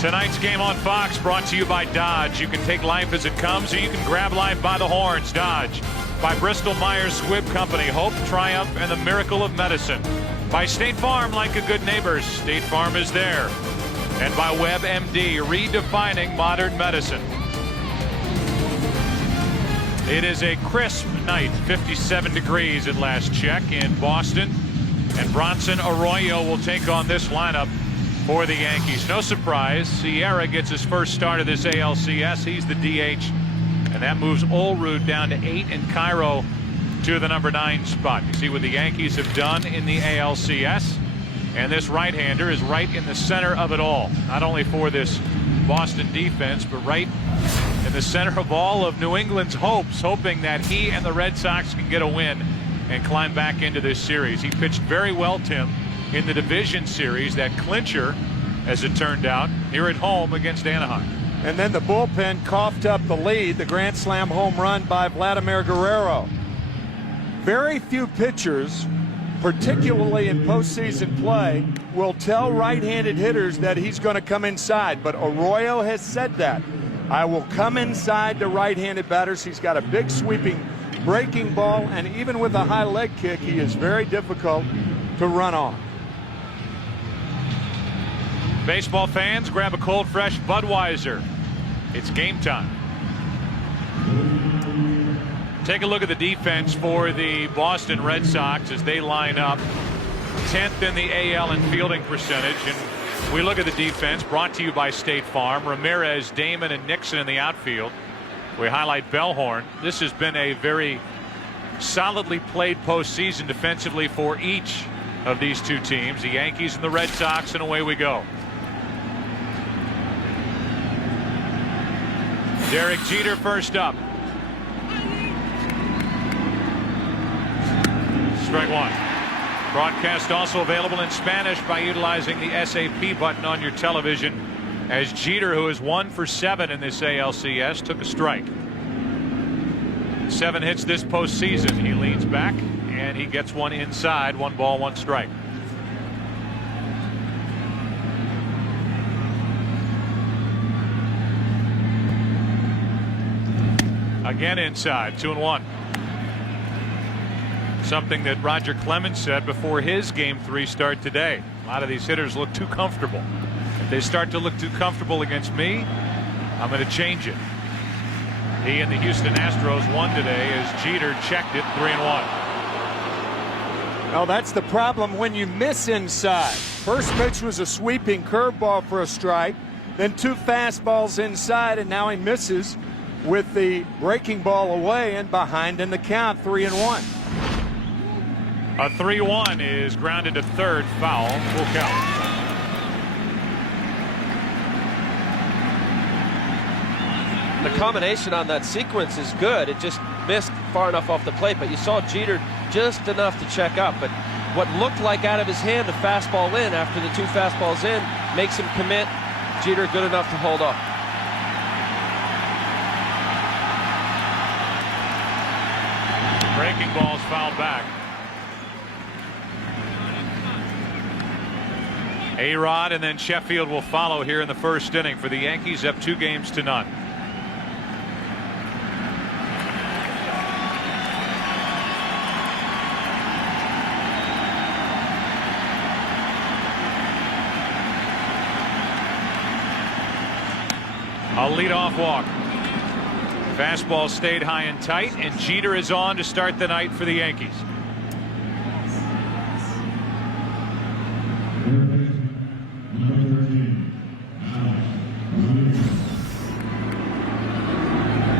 Tonight's game on Fox brought to you by Dodge. You can take life as it comes, or you can grab life by the horns. Dodge. By Bristol Myers Squibb Company, hope, triumph, and the miracle of medicine. By State Farm, like a good neighbor, State Farm is there. And by WebMD, redefining modern medicine. It is a crisp night, 57 degrees at last check in Boston. And Bronson Arroyo will take on this lineup for the Yankees. No surprise, Sierra gets his first start of this ALCS. He's the DH, and that moves Olerud down to 8 and Cairo to the number 9 spot. You see what the Yankees have done in the ALCS, and this right-hander is right in the center of it all. Not only for this Boston defense, but right in the center of all of New England's hopes, hoping that he and the Red Sox can get a win and climb back into this series. He pitched very well, Tim, in the division series, that clincher, as it turned out, here at home against Anaheim. And then the bullpen coughed up the lead, the grand slam home run by Vladimir Guerrero. Very few pitchers, particularly in postseason play, will tell right-handed hitters that he's going to come inside, but Arroyo has said that. I will come inside to right-handed batters. He's got a big sweeping breaking ball, and even with a high leg kick, he is very difficult to run on. Baseball fans, grab a cold, fresh Budweiser. It's game time. Take a look at the defense for the Boston Red Sox as they line up 10th in the AL in fielding percentage. And we look at the defense brought to you by State Farm. Ramirez, Damon, and Nixon in the outfield. We highlight Bellhorn. This has been a very solidly played postseason defensively for each of these two teams, the Yankees and the Red Sox, and away we go. Derek Jeter first up. Strike one. Broadcast also available in Spanish by utilizing the SAP button on your television, as Jeter, who is 1 for 7 in this ALCS, took a strike. 7 hits this postseason. He leans back and he gets one inside. 1 ball, 1 strike. Again inside, 2-1. Something that Roger Clemens said before his Game 3 start today. A lot of these hitters look too comfortable. If they start to look too comfortable against me, I'm going to change it. He and the Houston Astros won today as Jeter checked it 3-1. Well, that's the problem when you miss inside. First pitch was a sweeping curveball for a strike, then 2 fastballs inside, and now he misses with the breaking ball away and behind in the count, 3-1. A 3-1 is grounded to third, foul, full count. The combination on that sequence is good. It just missed far enough off the plate, but you saw Jeter just enough to check up. But what looked like out of his hand, the fastball in after the 2 fastballs in, makes him commit. Jeter good enough to hold off. Breaking ball's fouled back. A-Rod and then Sheffield will follow here in the first inning for the Yankees, up 2 games to none. A leadoff walk. Fastball stayed high and tight, and Jeter is on to start the night for the Yankees.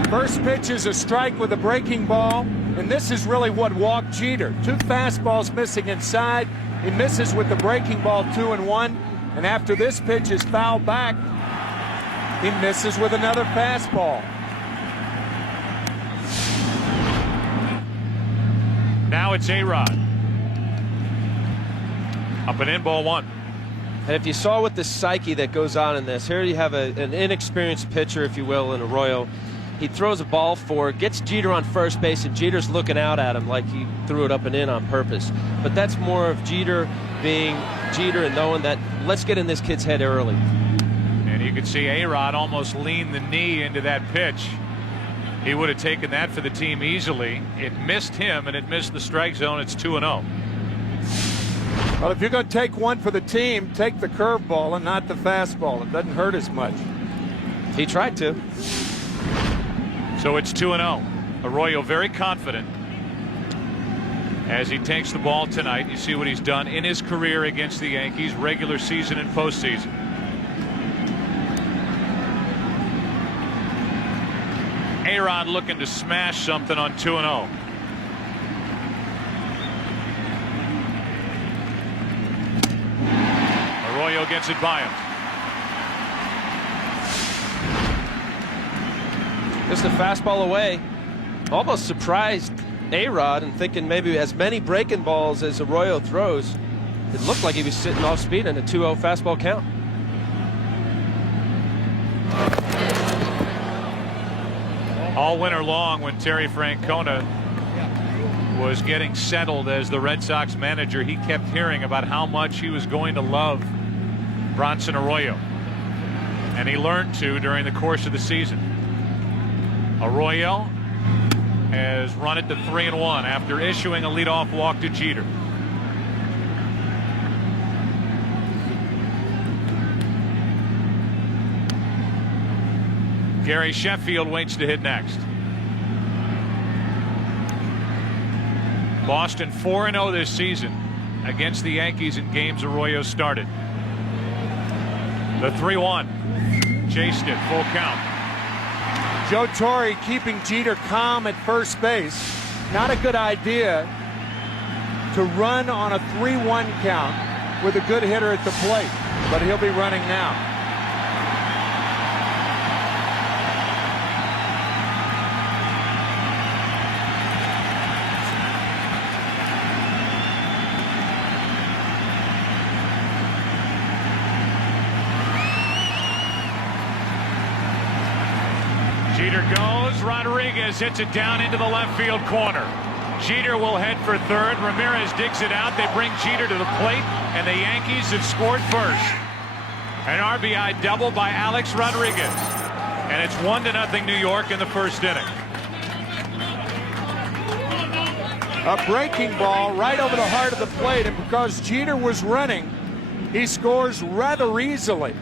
First pitch is a strike with a breaking ball, and this is really what walked Jeter. 2 fastballs missing inside. He misses with the breaking ball, 2-1, and after this pitch is fouled back, he misses with another fastball. Now it's A-Rod. Up and in, ball 1. And if you saw what the psyche that goes on in this, here you have an inexperienced pitcher, if you will, in Arroyo. He throws a ball forward, gets Jeter on first base, and Jeter's looking out at him like he threw it up and in on purpose. But that's more of Jeter being Jeter and knowing that let's get in this kid's head early. And And you could see A-Rod almost lean the knee into that pitch. He would have taken that for the team easily. It missed him, and it missed the strike zone. It's 2-0. Well, if you're going to take one for the team, take the curveball and not the fastball. It doesn't hurt as much. He tried to. So it's 2-0. Arroyo very confident as he takes the ball tonight. You see what he's done in his career against the Yankees, regular season and postseason. A-Rod looking to smash something on 2-0. Arroyo gets it by him. Just a fastball away. Almost surprised A-Rod and thinking maybe as many breaking balls as Arroyo throws. It looked like he was sitting off speed in a 2-0 fastball count. All winter long, when Terry Francona was getting settled as the Red Sox manager, he kept hearing about how much he was going to love Bronson Arroyo. And he learned to during the course of the season. Arroyo has run it to 3-1 after issuing a leadoff walk to Jeter. Gary Sheffield waits to hit next. Boston 4-0 this season against the Yankees in games Arroyo started. The 3-1 chased it, full count. Joe Torre keeping Jeter calm at first base. Not a good idea to run on a 3-1 count with a good hitter at the plate, but he'll be running now. Jeter goes. Rodriguez hits it down into the left field corner. Jeter will head for third. Ramirez digs it out. They bring Jeter to the plate, and the Yankees have scored first. An RBI double by Alex Rodriguez. And it's 1-0 New York in the first inning. A breaking ball right over the heart of the plate, and because Jeter was running, he scores rather easily.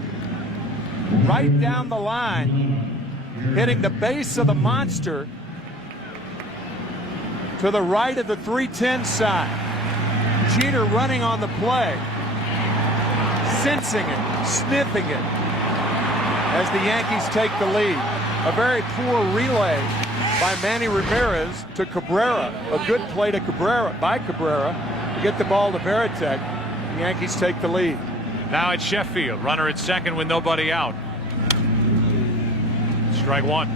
Right down the line, hitting the base of the monster to the right of the 310 side. Jeter running on the play, sensing it, sniffing it as the Yankees take the lead. A very poor relay by Manny Ramirez to Cabrera. A good play to Cabrera to get the ball to Veritek. The Yankees take the lead. Now it's Sheffield, runner at second with nobody out. Strike one.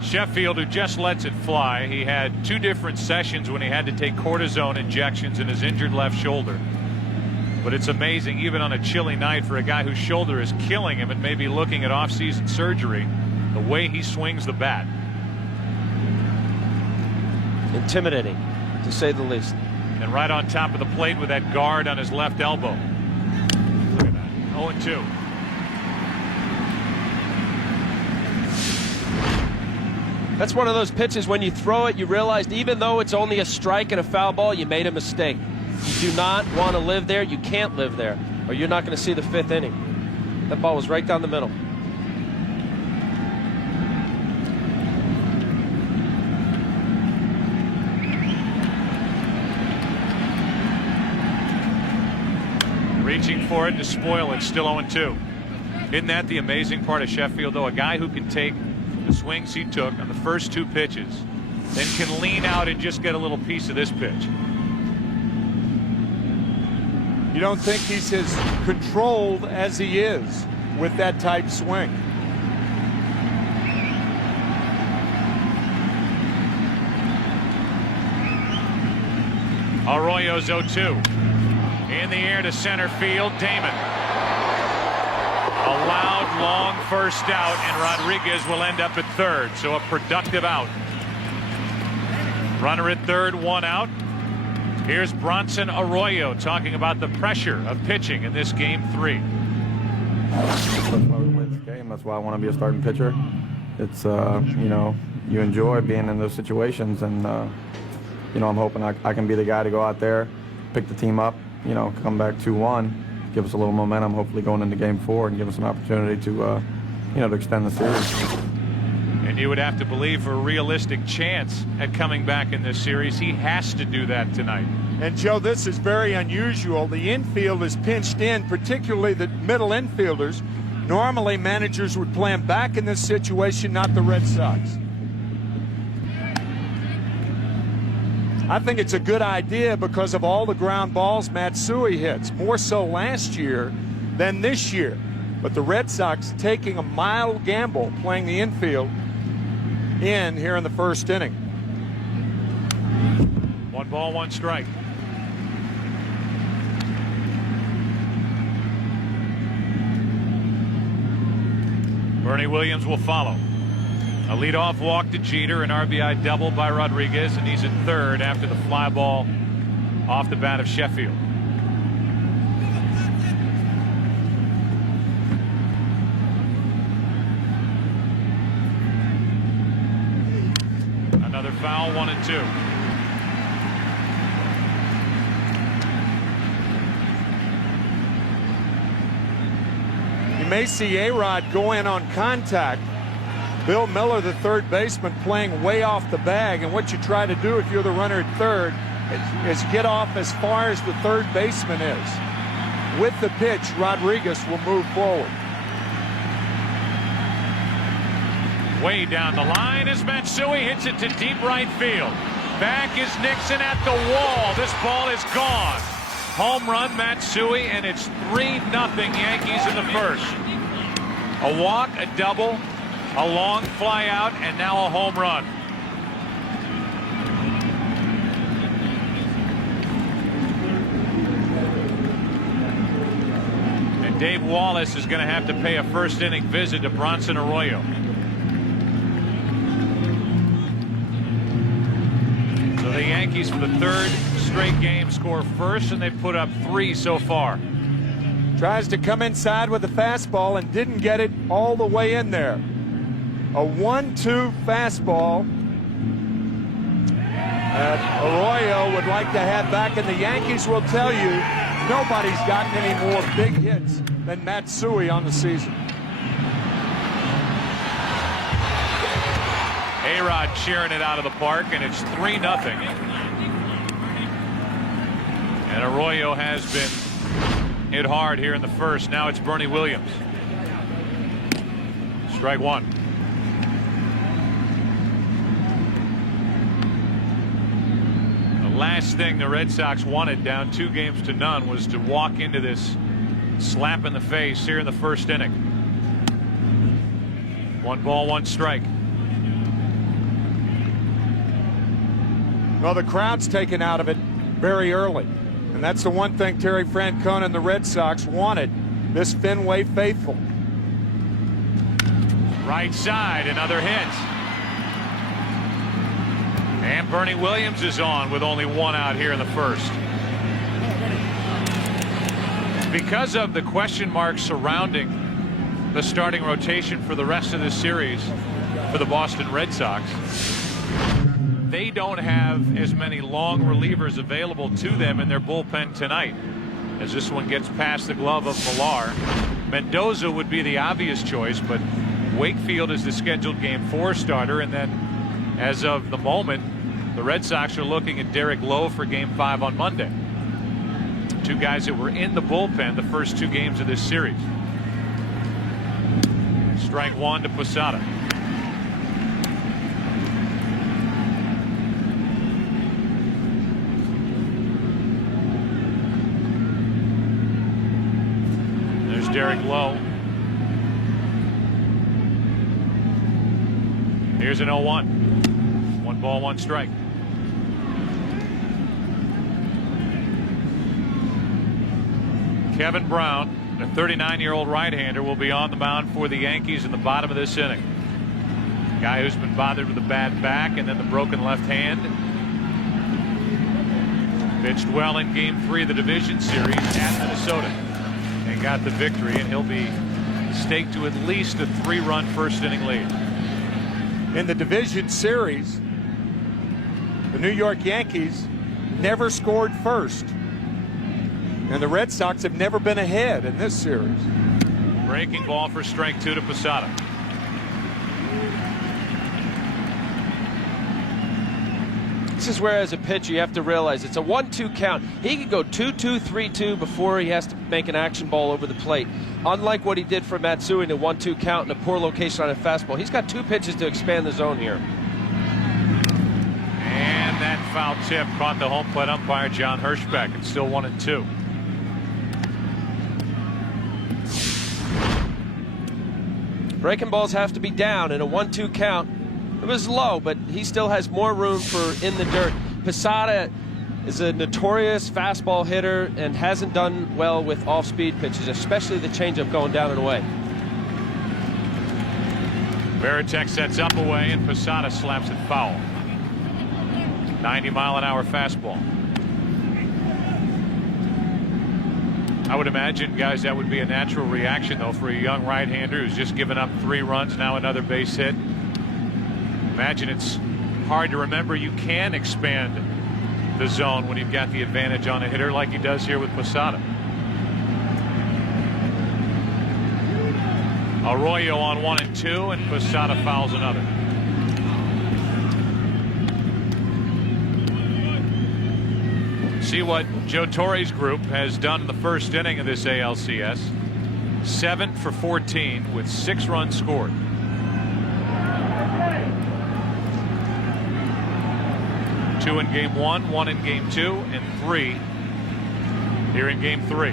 Sheffield, who just lets it fly. He had 2 different sessions when he had to take cortisone injections in his injured left shoulder. But it's amazing, even on a chilly night, for a guy whose shoulder is killing him and maybe looking at off-season surgery, the way he swings the bat. Intimidating, to say the least. And right on top of the plate with that guard on his left elbow. Look at that. 0-2. That's one of those pitches when you throw it, you realize even though it's only a strike and a foul ball, you made a mistake. You do not want to live there. You can't live there, or you're not going to see the 5th inning. That ball was right down the middle. Reaching for it to spoil it, still 0-2. Isn't that the amazing part of Sheffield, though? A guy who can take the swings he took on the first 2 pitches, then can lean out and just get a little piece of this pitch. You don't think he's as controlled as he is with that type swing. Arroyo's 0-2. In the air to center field, Damon. A loud, long first out, and Rodriguez will end up at third. So a productive out. Runner at third, 1 out. Here's Bronson Arroyo talking about the pressure of pitching in this game 3. That's why we play this game. That's why I want to be a starting pitcher. It's, you know, you enjoy being in those situations, and, you know, I'm hoping I can be the guy to go out there, pick the team up, you know, come back 2-1, give us a little momentum, hopefully going into Game 4, and give us an opportunity to, you know, to extend the series. And you would have to believe for a realistic chance at coming back in this series, he has to do that tonight. And Joe, this is very unusual. The infield is pinched in, particularly the middle infielders. Normally, managers would play him back in this situation, not the Red Sox. I think it's a good idea because of all the ground balls Matsui hits, more so last year than this year. But the Red Sox taking a mild gamble playing the infield in here in the first inning. 1 ball, 1 strike. Bernie Williams will follow. A leadoff walk to Jeter, an RBI double by Rodriguez, and he's at third after the fly ball off the bat of Sheffield. Another foul, 1-2. You may see A-Rod go in on contact. Bill Miller, the third baseman, playing way off the bag, and what you try to do if you're the runner at third is get off as far as the third baseman is. With the pitch, Rodriguez will move forward. Way down the line as Matsui hits it to deep right field. Back is Nixon at the wall. This ball is gone. Home run, Matsui, and it's 3-0 Yankees in the first. A walk, a double, a long fly out, and now a home run. And Dave Wallace is going to have to pay a first inning visit to Bronson Arroyo. So the Yankees, for the third straight game, score first, and they've put up 3 so far. Tries to come inside with a fastball and didn't get it all the way in there. A 1-2 fastball that Arroyo would like to have back, and the Yankees will tell you nobody's gotten any more big hits than Matsui on the season. A-Rod cheering it out of the park, and it's 3-0. And Arroyo has been hit hard here in the first. Now it's Bernie Williams. Strike 1. The last thing the Red Sox wanted down 2-0 was to walk into this slap in the face here in the first inning. 1 ball, 1 strike. Well, the crowd's taken out of it very early. And that's the one thing Terry Francona and the Red Sox wanted, this Fenway faithful. Right side, another hit. And Bernie Williams is on with only 1 out here in the first. Because of the question marks surrounding the starting rotation for the rest of this series for the Boston Red Sox, they don't have as many long relievers available to them in their bullpen tonight. As this one gets past the glove of Millar, Mendoza would be the obvious choice, but Wakefield is the scheduled Game 4 starter, and then as of the moment, the Red Sox are looking at Derek Lowe for Game 5 on Monday. 2 guys that were in the bullpen the first 2 games of this series. Strike 1 to Posada. Derek Lowe. Here's an 0-1. 1 ball, 1 strike. Kevin Brown, the 39-year-old right-hander, will be on the mound for the Yankees in the bottom of this inning. Guy who's been bothered with a bad back and then the broken left hand. Pitched well in Game 3 of the division series at Minnesota and got the victory, and he'll be stake to at least a 3-run first inning lead. In the division series, the New York Yankees never scored first. And the Red Sox have never been ahead in this series. Breaking ball for strike 2 to Posada. This is where, as a pitcher, you have to realize it's a 1-2 count. He could go 2-2, 3-2 before he has to make an action ball over the plate. Unlike what he did for Matsui in a 1-2 count and a poor location on a fastball. He's got 2 pitches to expand the zone here. And that foul tip caught the home plate umpire, John Hirschbeck. It's still 1-2. Breaking balls have to be down in a 1-2 count. It was low, but he still has more room for in the dirt. Posada is a notorious fastball hitter and hasn't done well with off-speed pitches, especially the changeup going down and away. Veritek sets up away, and Posada slaps it foul. 90-mile-an-hour fastball. I would imagine, guys, that would be a natural reaction, though, for a young right-hander who's just given up 3 runs, now another base hit. Imagine it's hard to remember you can expand the zone when you've got the advantage on a hitter like he does here with Posada. Arroyo on 1-2, and Posada fouls another. See what Joe Torre's group has done in the first inning of this ALCS. 7 for 14 with 6 runs scored. 2 in game 1, 1 in game 2, and 3 here in game 3.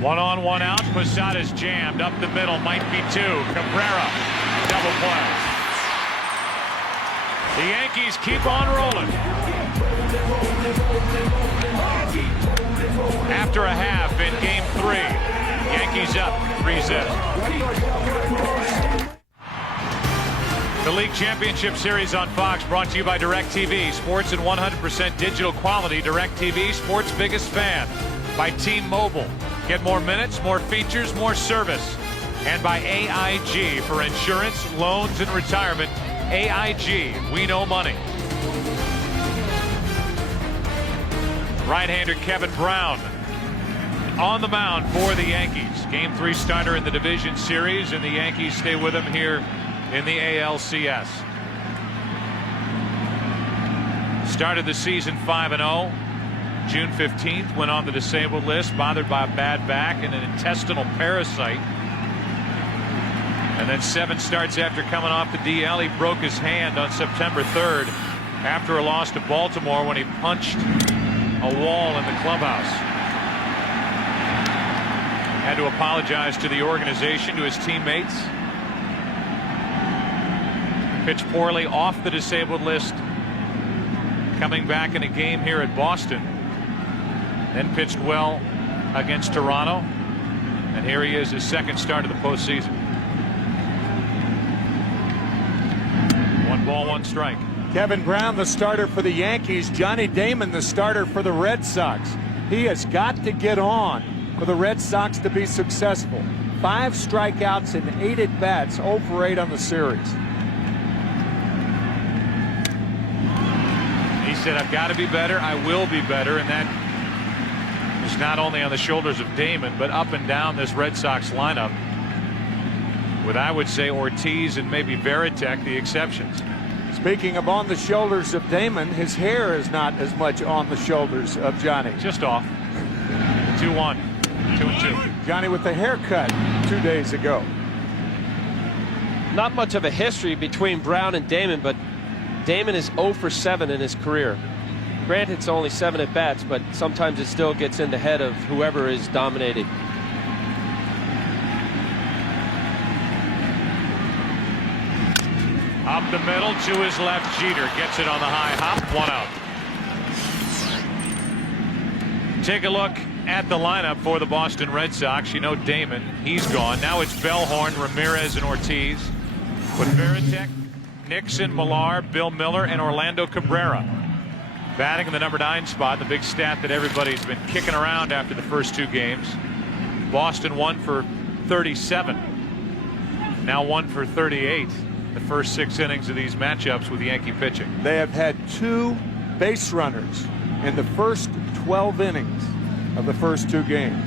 One on, one out. Posada's jammed up the middle. Might be 2. Cabrera, double play. The Yankees keep on rolling. After a half in game 3, Yankees up 3-zip. The League Championship Series on Fox brought to you by DirecTV. Sports in 100% digital quality. DirecTV, sports biggest fan. By T-Mobile. Get more minutes, more features, more service. And by AIG for insurance, loans, and retirement. AIG, we know money. Right-hander Kevin Brown on the mound for the Yankees. Game 3 starter in the division series, and the Yankees stay with him here in the ALCS. Started the season 5-0. June 15th went on the disabled list, bothered by a bad back and an intestinal parasite. And then 7 starts after coming off the DL. He broke his hand on September 3rd after a loss to Baltimore when he punched a wall in the clubhouse. Had to apologize to the organization, to his teammates. Pitched poorly off the disabled list, coming back in a game here at Boston. Then pitched well against Toronto. And here he is, his 2nd start of the postseason. 1 ball, 1 strike. Kevin Brown, the starter for the Yankees. Johnny Damon, the starter for the Red Sox. He has got to get on for the Red Sox to be successful. 5 strikeouts and 8 at-bats, 0 for 8 on the series. He said, I've got to be better. I will be better. And that is not only on the shoulders of Damon, but up and down this Red Sox lineup, with, I would say, Ortiz and maybe Veritek the exceptions. Speaking of on the shoulders of Damon, his hair is not as much on the shoulders of Johnny. Just off. 2-1. 2-2. Johnny with the haircut 2 days ago. Not much of a history between Brown and Damon, but Damon is 0 for 7 in his career. Granted, it's only 7 at-bats, but sometimes it still gets in the head of whoever is dominating. Up the middle to his left. Jeter gets it on the high hop. 1 out. Take a look at the lineup for the Boston Red Sox. You know Damon, he's gone. Now it's Bellhorn, Ramirez, and Ortiz. With Veritek, Nixon, Millar, Bill Miller, and Orlando Cabrera. Batting in the number 9 spot, the big stat that everybody's been kicking around after the first 2 games. Boston 1 for 37. Now 1 for 38. The first 6 innings of these matchups with Yankee pitching. They have had 2 base runners in the first 12 innings of the first 2 games.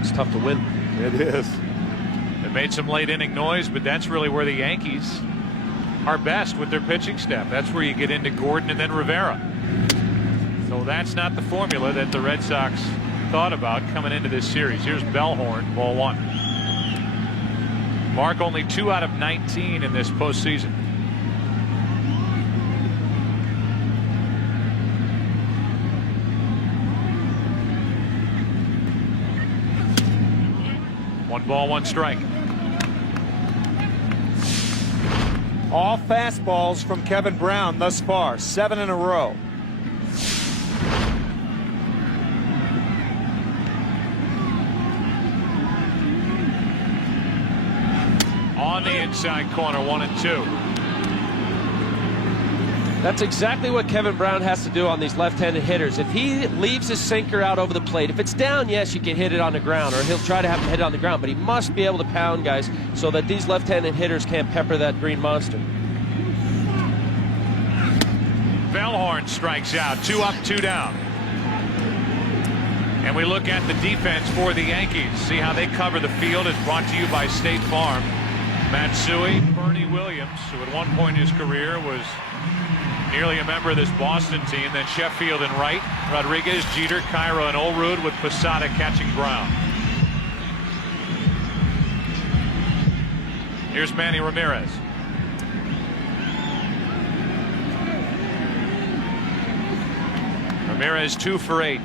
It's tough to win. It is. They made some late inning noise, but that's really where the Yankees are best with their pitching staff. That's where you get into Gordon and then Rivera. So that's not the formula that the Red Sox thought about coming into this series. Here's Bellhorn, ball 1. Mark only 2 out of 19 in this postseason. One ball, 1 strike. All fastballs from Kevin Brown thus far, 7 in a row. On the inside corner, 1 and 2. That's exactly what Kevin Brown has to do on these left-handed hitters. If he leaves his sinker out over the plate, if it's down, yes, you can hit it on the ground, or he'll try to have him hit it on the ground, but he must be able to pound guys so that these left-handed hitters can't pepper that green monster. Bellhorn strikes out. 2 up, 2 down. And we look at the defense for the Yankees. See how they cover the field. Is brought to you by State Farm. Matsui, Bernie Williams, who at one point in his career was nearly a member of this Boston team. Then Sheffield and Wright, Rodriguez, Jeter, Cairo, and Olrud, with Posada catching Brown. Here's Manny Ramirez. Ramirez 2 for 8.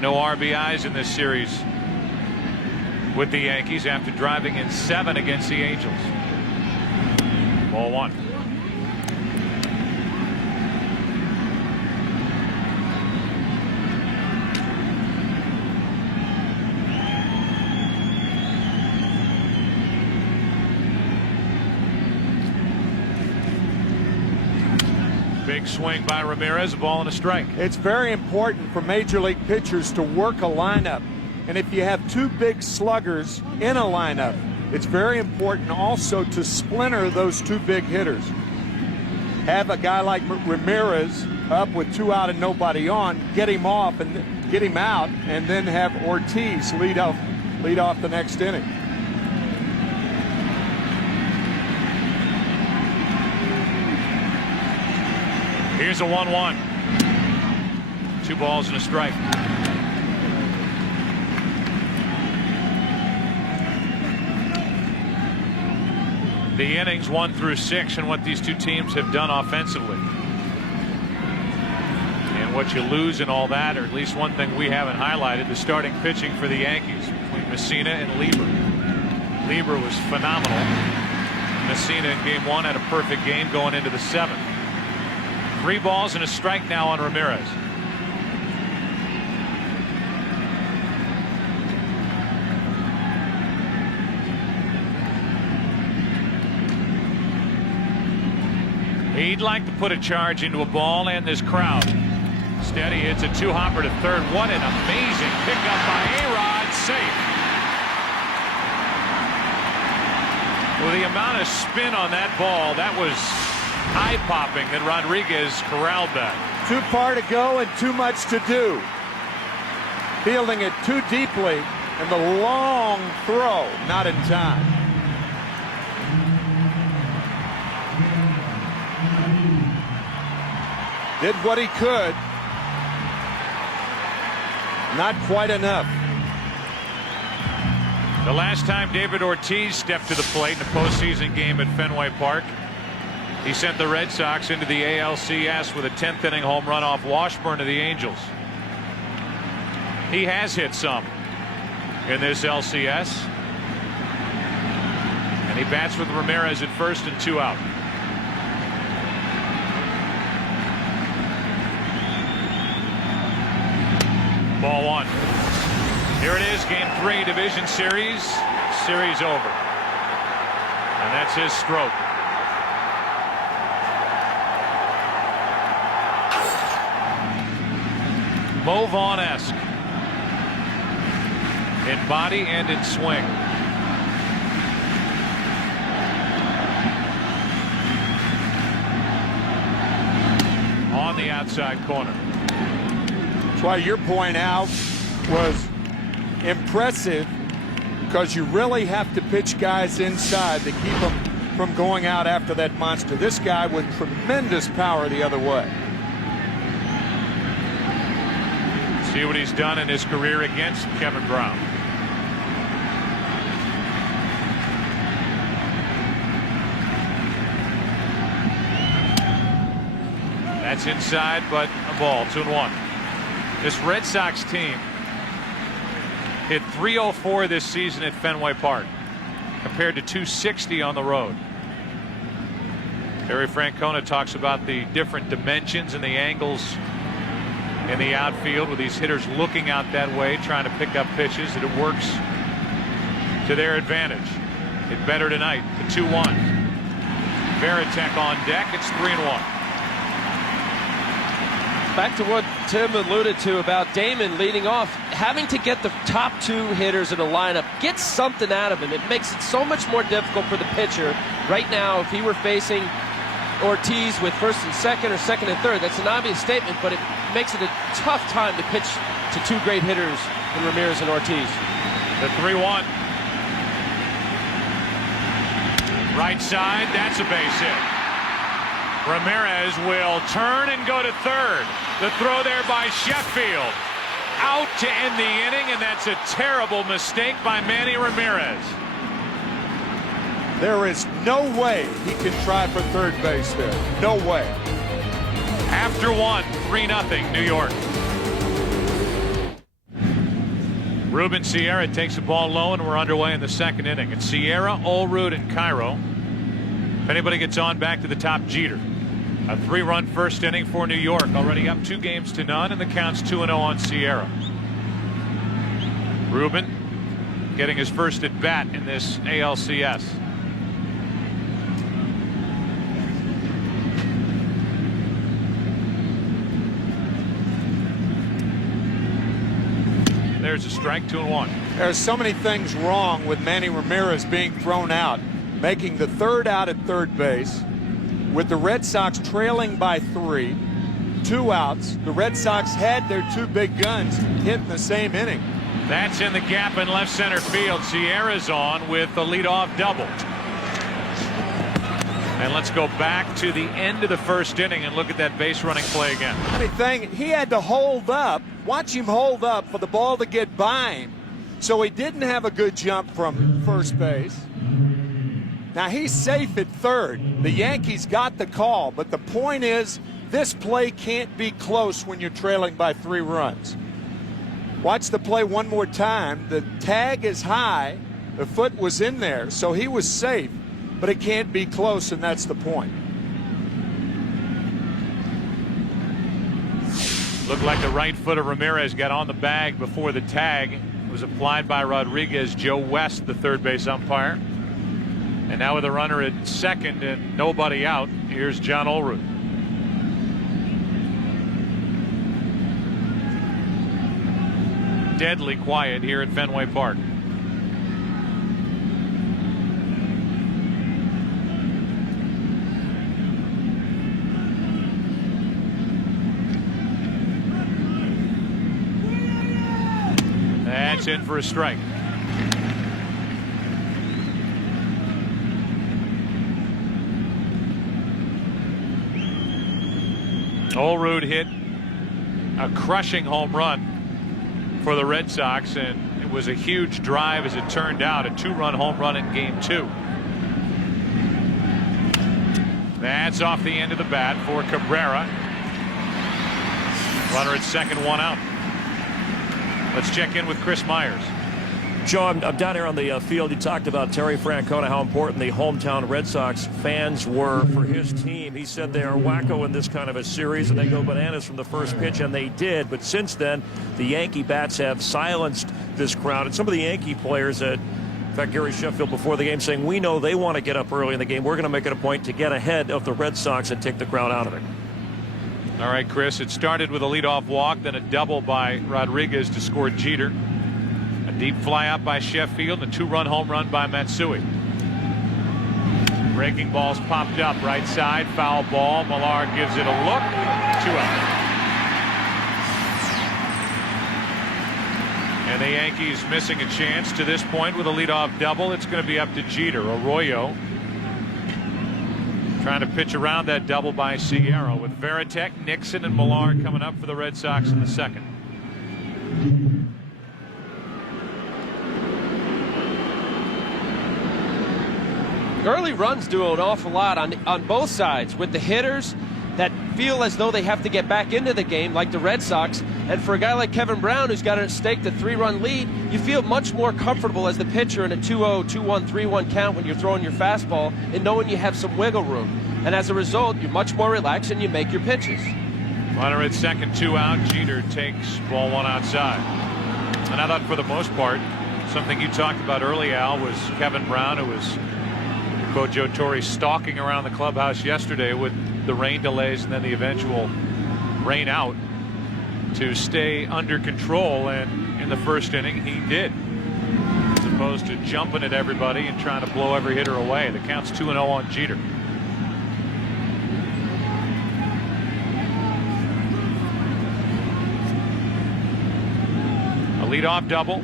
No RBIs in this series with the Yankees after driving in 7 against the Angels. Ball 1. Big swing by Ramirez, a ball and a strike. It's very important for major league pitchers to work a lineup. And if you have 2 big sluggers in a lineup, it's very important also to splinter those 2 big hitters. Have a guy like Ramirez up with 2 out and nobody on, get him off and get him out, and then have Ortiz lead off the next inning. Here's a 1-1. 2 balls and a strike. The innings 1 through 6 and what these 2 teams have done offensively. And what you lose in all that, or at least one thing we haven't highlighted, the starting pitching for the Yankees between Messina and Lieber. Lieber was phenomenal. Messina in game 1 had a perfect game going into the 7th. 3 balls and a strike now on Ramirez. He'd like to put a charge into a ball and this crowd. Steady, it's a 2-hopper to third. What an amazing pickup by A-Rod. Safe. With the amount of spin on that ball, that was eye-popping that Rodriguez corralled that. Too far to go and too much to do. Fielding it too deeply, and the long throw not in time. Did what he could. Not quite enough. The last time David Ortiz stepped to the plate in a postseason game at Fenway Park, he sent the Red Sox into the ALCS with a 10th inning home run off Washburn to the Angels. He has hit some in this LCS. And he bats with Ramirez at first and 2 out. Here it is, Game 3, Division Series. Series over. And that's his stroke. Mo Vaughn-esque in body and in swing. On the outside corner. That's why your point out was impressive, because you really have to pitch guys inside to keep them from going out after that monster. This guy with tremendous power the other way. See what he's done in his career against Kevin Brown. That's inside, but a ball. 2-1. This Red Sox team hit .304 this season at Fenway Park, compared to .260 on the road. Terry Francona talks about the different dimensions and the angles in the outfield with these hitters looking out that way, trying to pick up pitches, that it works to their advantage. Hit better tonight. The 2-1. Varitek on deck. It's 3-1. Back to what Tim alluded to about Damon leading off, having to get the top two hitters in a lineup, get something out of him. It makes it so much more difficult for the pitcher. Right now, if he were facing Ortiz with first and second or second and third, that's an obvious statement, but it makes it a tough time to pitch to two great hitters in Ramirez and Ortiz. The 3-1. Right side, that's a base hit. Ramirez will turn and go to third. The throw there by Sheffield. Out to end the inning, and that's a terrible mistake by Manny Ramirez. There is no way he can try for third base there. No way. After one, 3-0 New York. Ruben Sierra takes the ball low, and we're underway in the second inning. It's Sierra, Allrood, and Cairo. If anybody gets on, back to the top, Jeter. A 3-run first inning for New York, already up 2-0, and the count's 2-0 on Sierra. Ruben getting his first at bat in this ALCS. There's a strike. 2-1. There's so many things wrong with Manny Ramirez being thrown out, making the third out at third base. With the Red Sox trailing by 3, 2 outs, the Red Sox had their two big guns hit in the same inning. That's in the gap in left center field. Sierra's on with the leadoff double. And let's go back to the end of the first inning and look at that base running play again. Funny thing, he had to hold up, watch him hold up for the ball to get by him. So he didn't have a good jump from first base. Now he's safe at third. The Yankees got the call, but the point is this play can't be close when you're trailing by 3 runs. Watch the play one more time. The tag is high. The foot was in there, so he was safe, but it can't be close, and that's the point. Looked like the right foot of Ramirez got on the bag before the tag was applied by Rodriguez. Joe West, the third base umpire. And now with a runner at second and nobody out, here's John Allrood. Deadly quiet here at Fenway Park. That's in for a strike. Allrood hit a crushing home run for the Red Sox, and it was a huge drive as it turned out, a 2-run home run in game 2. That's off the end of the bat for Cabrera. Runner at second, 1 out. Let's check in with Chris Myers. Joe, I'm down here on the field. You talked about Terry Francona, how important the hometown Red Sox fans were for his team. He said they are wacko in this kind of a series, and they go bananas from the first pitch, and they did. But since then, the Yankee bats have silenced this crowd. And some of the Yankee players, in fact, Gary Sheffield before the game saying, we know they want to get up early in the game. We're going to make it a point to get ahead of the Red Sox and take the crowd out of it. All right, Chris, it started with a leadoff walk, then a double by Rodriguez to score Jeter. A deep fly out by Sheffield, and a 2-run home run by Matsui. Breaking balls popped up right side, foul ball. Millar gives it a look. 2 out. And the Yankees missing a chance to this point with a leadoff double. It's going to be up to Jeter. Arroyo trying to pitch around that double by Sierra with Veritek, Nixon, and Millar coming up for the Red Sox in the second. Early runs do an awful lot on both sides, with the hitters that feel as though they have to get back into the game, like the Red Sox. And for a guy like Kevin Brown, who's got at stake the 3-run lead, you feel much more comfortable as the pitcher in a 2-0, 2-1, 3-1 count when you're throwing your fastball and knowing you have some wiggle room. And as a result, you're much more relaxed and you make your pitches. Runner at second, 2 out. Jeter takes ball 1 outside. And I thought for the most part, something you talked about early, Al, was Kevin Brown, who was, to quote Joe Torre, stalking around the clubhouse yesterday with the rain delays and then the eventual rain out to stay under control, and in the first inning he did, as opposed to jumping at everybody and trying to blow every hitter away. The count's 2-0 on Jeter. A leadoff double.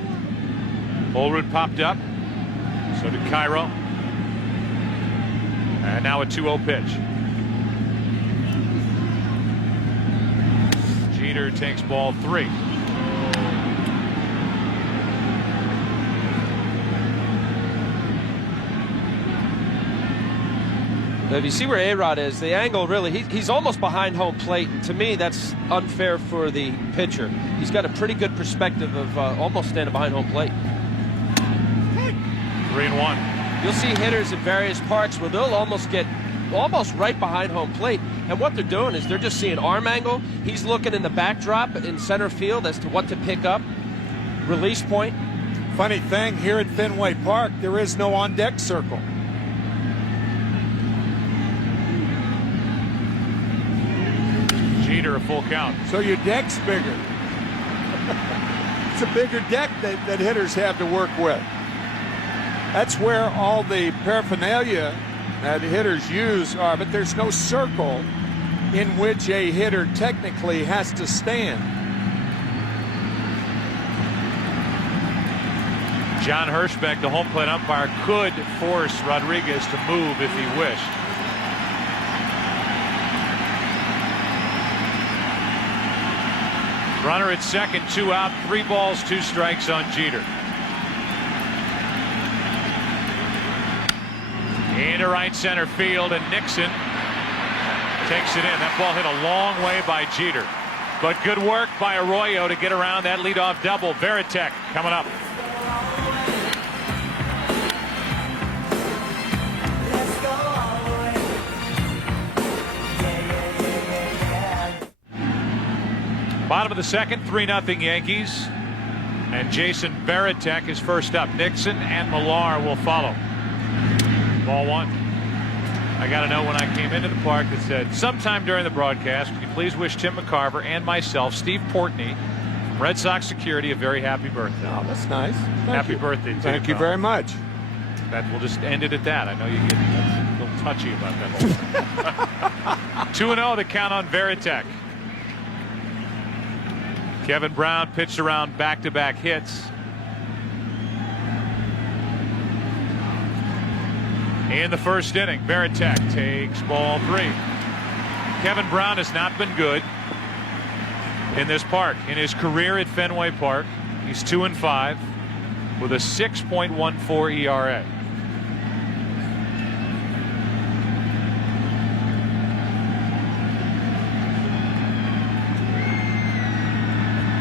Olerud popped up, so did Cairo, and now a 2-0 pitch. Jeter takes ball 3. If you see where A-Rod is, the angle really, he's almost behind home plate. And to me, that's unfair for the pitcher. He's got a pretty good perspective of almost standing behind home plate. 3-1. You'll see hitters in various parts where they'll almost get right behind home plate. And what they're doing is they're just seeing arm angle. He's looking in the backdrop in center field as to what to pick up. Release point. Funny thing, here at Fenway Park, there is no on-deck circle. Jeter, a full count. So your deck's bigger. It's a bigger deck that hitters have to work with. That's where all the paraphernalia that hitters use are, but there's no circle in which a hitter technically has to stand. John Hirschbeck, the home plate umpire, could force Rodriguez to move if he wished. Runner at second, 2 out, 3 balls, 2 strikes on Jeter. Into right center field, and Nixon takes it in. That ball hit a long way by Jeter. But good work by Arroyo to get around that leadoff double. Veritek coming up. Bottom of the second, 3-0 Yankees. And Jason Veritek is first up. Nixon and Millar will follow. Ball 1. I got a note when I came into the park that said, sometime during the broadcast, would you please wish Tim McCarver and myself, Steve Portney, from Red Sox Security, a very happy birthday. Oh, that's nice. Happy birthday, Tim. Thank you very much. That we'll just end it at that. I know you get a little touchy about that whole thing. 2-0, the count on Veritek. Kevin Brown pitched around back-to-back hits. In the first inning, Veritek takes ball 3. Kevin Brown has not been good in this park. In his career at Fenway Park, he's 2-5 with a 6.14 ERA.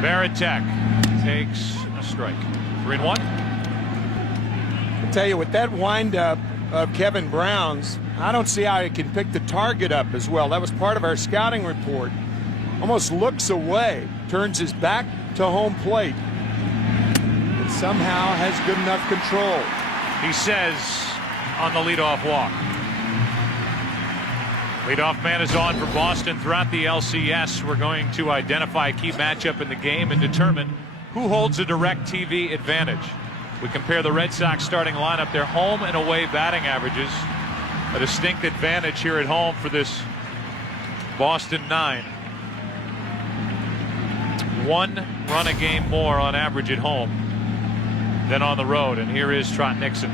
Veritek takes a strike. 3-1. I tell you, with that windup of Kevin Brown's, I don't see how he can pick the target up as well. That was part of our scouting report. Almost looks away, turns his back to home plate, but somehow has good enough control. He says on the leadoff walk. Leadoff man is on for Boston throughout the LCS. We're going to identify a key matchup in the game and determine who holds a direct TV advantage. We compare the Red Sox starting lineup, their home and away batting averages. A distinct advantage here at home for this Boston 9. 1 run a game more on average at home than on the road. And here is Trot Nixon.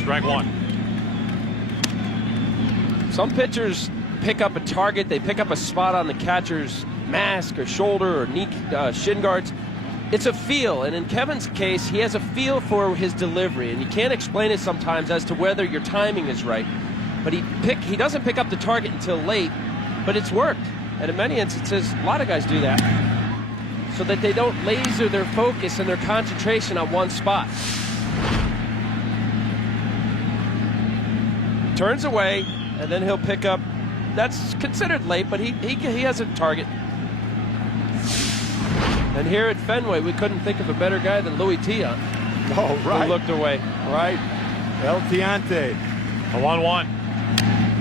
Strike 1. Some pitchers pick up a target, they pick up a spot on the catcher's mask or shoulder or knee, shin guards. It's a feel, and in Kevin's case, he has a feel for his delivery, and you can't explain it sometimes as to whether your timing is right. But he doesn't pick up the target until late, but it's worked. And in many instances, a lot of guys do that, so that they don't laser their focus and their concentration on one spot. Turns away, and then he'll pick up. That's considered late, but he has a target. And here at Fenway, we couldn't think of a better guy than Louis Tion. Oh, right. Who looked away. Right. El Tiante. A 1-1.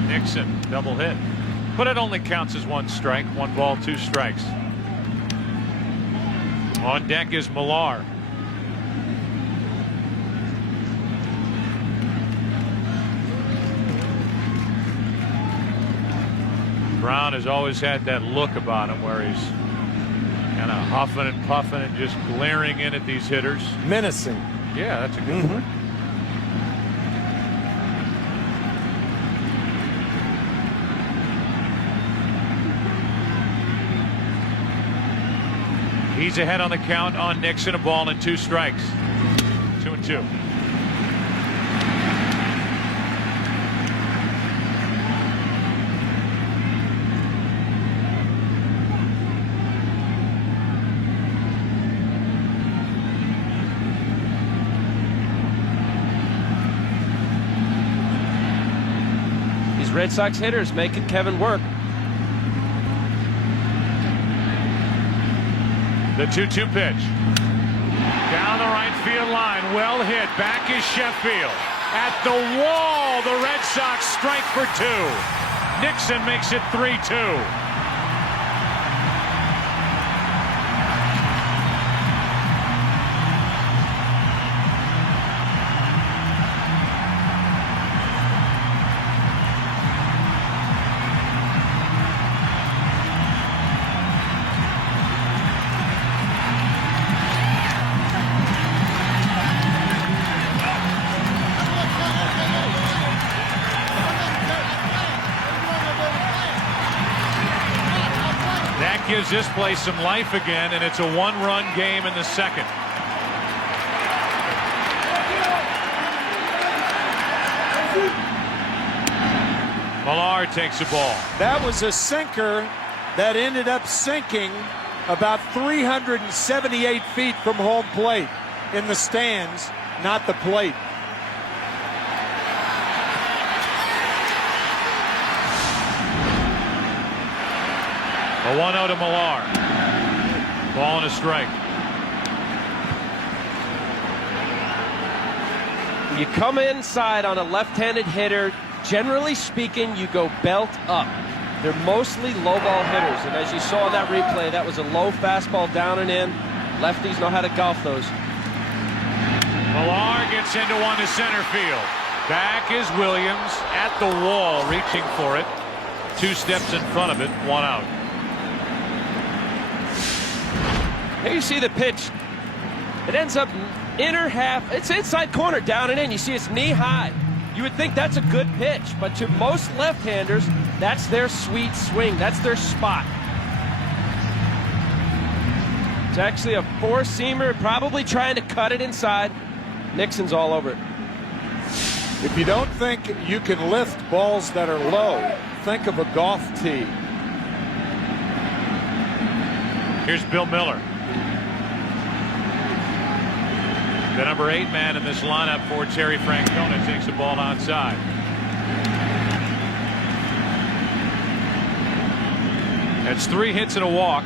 Nixon double hit, but it only counts as 1 strike. 1 ball, 2 strikes. On deck is Millar. Brown has always had that look about him where he's kind of huffing and puffing and just glaring in at these hitters. Menacing. Yeah, that's a good one. He's ahead on the count on Nixon. A ball and 2 strikes. 2-2. These Red Sox hitters making Kevin work. The 2-2 pitch. Down the right field line. Well hit. Back is Sheffield. At the wall. The Red Sox strike for 2. Nixon makes it 3-2. Gives this place some life again, and it's a 1-run game in the second. Millar takes the ball. That was a sinker that ended up sinking about 378 feet from home plate in the stands, not the plate. A 1-0 to Millar. Ball and a strike. You come inside on a left-handed hitter, generally speaking, you go belt up. They're mostly low ball hitters, and as you saw in that replay, that was a low fastball down and in. Lefties know how to golf those. Millar gets into one to center field. Back is Williams at the wall, reaching for it. 2 steps in front of it, 1 out. Here you see the pitch. It ends up inner half. It's inside corner, down and in. You see it's knee high. You would think that's a good pitch, but to most left-handers, that's their sweet swing. That's their spot. It's actually a 4-seamer, probably trying to cut it inside. Nixon's all over it. If you don't think you can lift balls that are low, think of a golf tee. Here's Bill Miller. The number 8 man in this lineup for Terry Francona takes the ball outside. That's 3 hits and a walk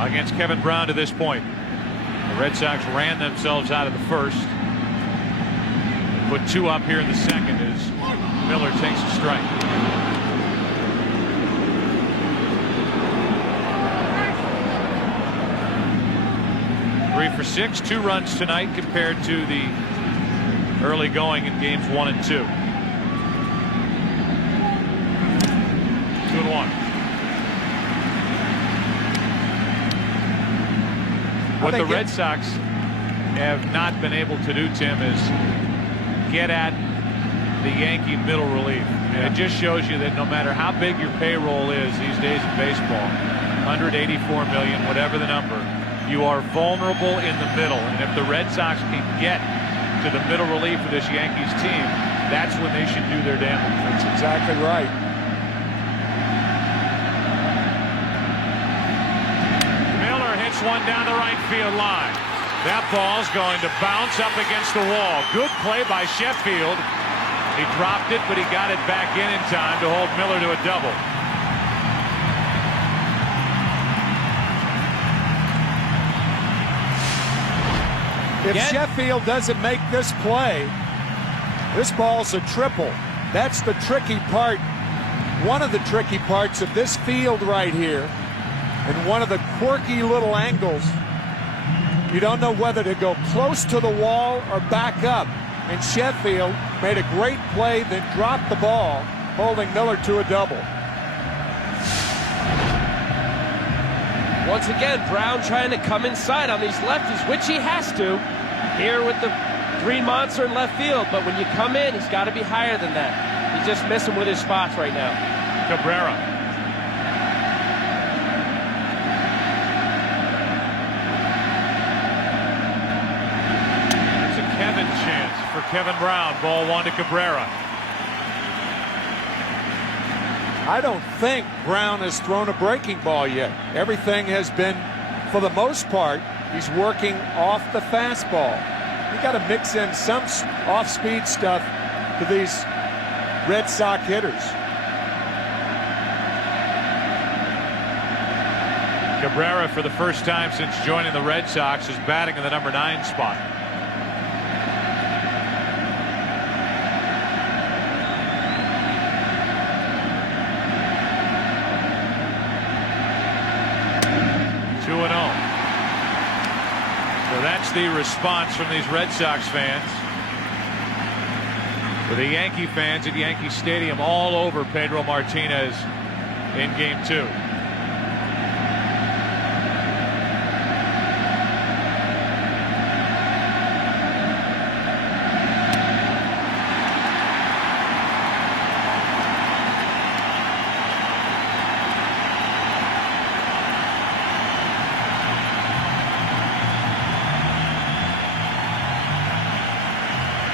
against Kevin Brown to this point. The Red Sox ran themselves out of the first. Put 2 up here in the second as Miller takes a strike. Three for 6, 2 runs tonight compared to the early going in games 1 and 2. 2-1. What the Red Sox have not been able to do, Tim, is get at the Yankee middle relief. And it just shows you that no matter how big your payroll is these days in baseball, 184 million, whatever the number, you are vulnerable in the middle. And if the Red Sox can get to the middle relief of this Yankees team, that's when they should do their damage. That's exactly right. Miller hits one down the right field line. That ball's going to bounce up against the wall. Good play by Sheffield. He dropped it, but he got it back in time to hold Miller to a double. If Sheffield doesn't make this play, this ball's a triple. That's the tricky part. One of the tricky parts of this field right here, and one of the quirky little angles. You don't know whether to go close to the wall or back up. And Sheffield made a great play, then dropped the ball, holding Miller to a double. Once again, Brown trying to come inside on these lefties, which he has to here with the green monster in left field. But when you come in, he's got to be higher than that. He's just missing with his spots right now. Cabrera. It's a Kevin chance for Kevin Brown. Ball 1 to Cabrera. I don't think Brown has thrown a breaking ball yet. Everything has been, for the most part, he's working off the fastball. You got to mix in some off-speed stuff to these Red Sox hitters. Cabrera, for the first time since joining the Red Sox, is batting in the number 9 spot. So that's the response from these Red Sox fans. For the Yankee fans at Yankee Stadium all over Pedro Martinez in Game 2.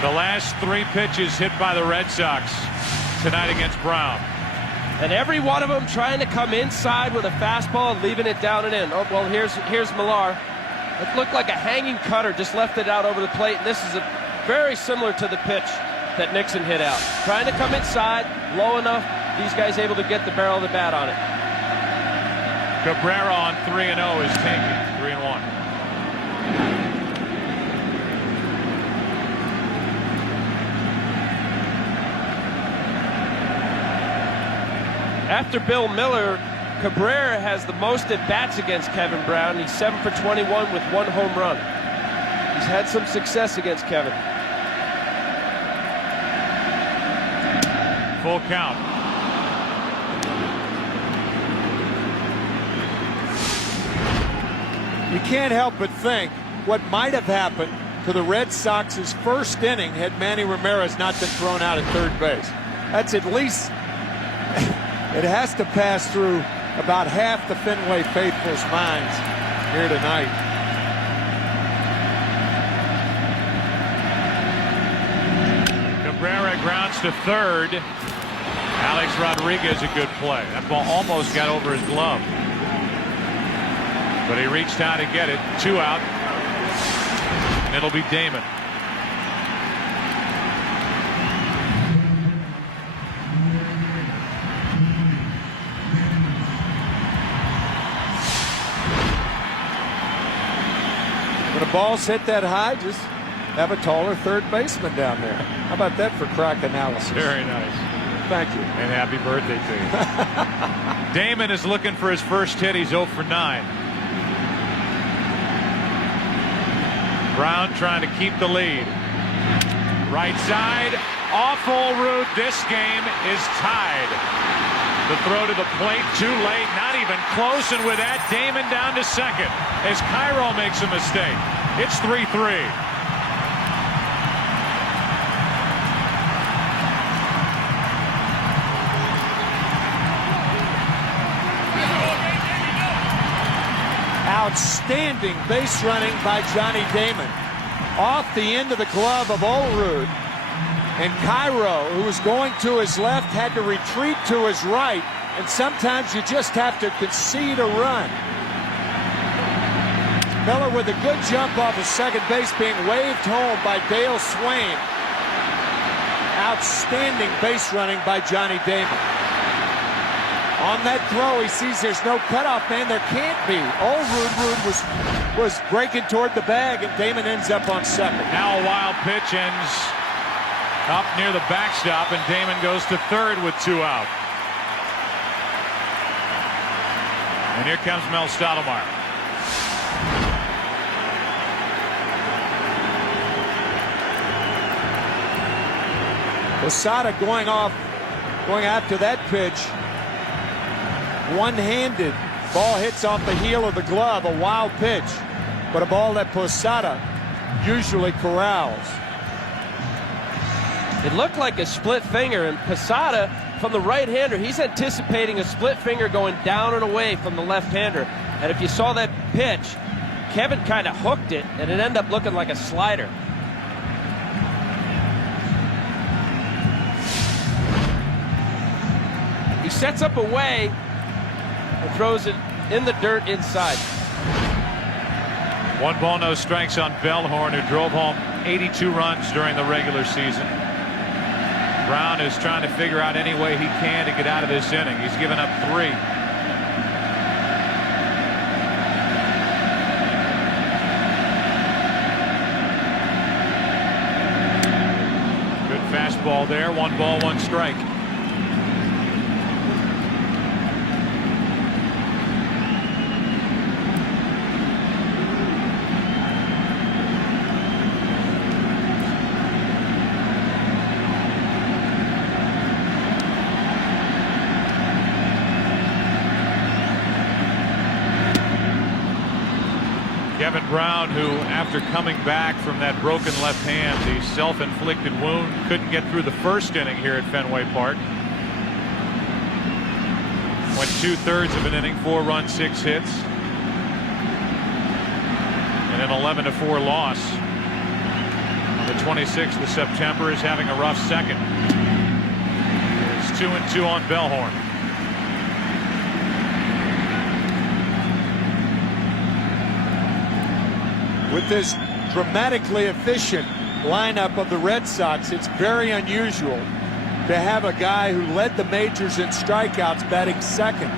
The last 3 pitches hit by the Red Sox tonight against Brown. And every one of them trying to come inside with a fastball and leaving it down and in. Oh, well, here's Millar. It looked like a hanging cutter, just left it out over the plate. And this is very similar to the pitch that Nixon hit out. Trying to come inside, low enough, these guys able to get the barrel of the bat on it. Cabrera on 3-0 is taken, 3-1. After Bill Miller, Cabrera has the most at-bats against Kevin Brown. He's 7 for 21 with 1 home run. He's had some success against Kevin. Full count. You can't help but think what might have happened to the Red Sox's first inning had Manny Ramirez not been thrown out at third base. That's at least... It has to pass through about half the Fenway faithful's minds here tonight. Cabrera grounds to third. Alex Rodriguez, a good play. That ball almost got over his glove. But he reached out to get it. 2 out. And it'll be Damon. When the balls hit that high, just have a taller third baseman down there. How about that for crack analysis? Very nice. Thank you. And happy birthday to you. Damon is looking for his first hit. He's 0 for 9. Brown trying to keep the lead. Right side, awful route. This game is tied. The throw to the plate, too late, not even close, and with that, Damon down to second as Cairo makes a mistake. It's 3-3. Outstanding base running by Johnny Damon. Off the end of the glove of Olerud. And Cairo, who was going to his left, had to retreat to his right. And sometimes you just have to concede a run. Miller with a good jump off of second base, being waved home by Dale Swain. Outstanding base running by Johnny Damon. On that throw, he sees there's no cutoff man. There can't be. Olerud was breaking toward the bag, and Damon ends up on second. Now a wild pitch ends up near the backstop, and Damon goes to third with 2 out. And here comes Mel Stottlemyre. Posada going after that pitch. One-handed. Ball hits off the heel of the glove. A wild pitch. But a ball that Posada usually corrals. It looked like a split finger, and Posada, from the right-hander, he's anticipating a split finger going down and away from the left-hander. And if you saw that pitch, Kevin kind of hooked it, and it ended up looking like a slider. He sets up away and throws it in the dirt inside. 1 ball, no strikes on Bellhorn, who drove home 82 runs during the regular season. Brown is trying to figure out any way he can to get out of this inning. He's given up 3. Good fastball there. 1 ball, 1 strike. Kevin Brown, who after coming back from that broken left hand, the self-inflicted wound, couldn't get through the first inning here at Fenway Park. Went 2/3 of an inning, 4 runs, 6 hits, and an 11-4 loss. On the 26th of September, is having a rough second. It's 2-2 on Bellhorn. With this dramatically efficient lineup of the Red Sox, it's very unusual to have a guy who led the majors in strikeouts batting second.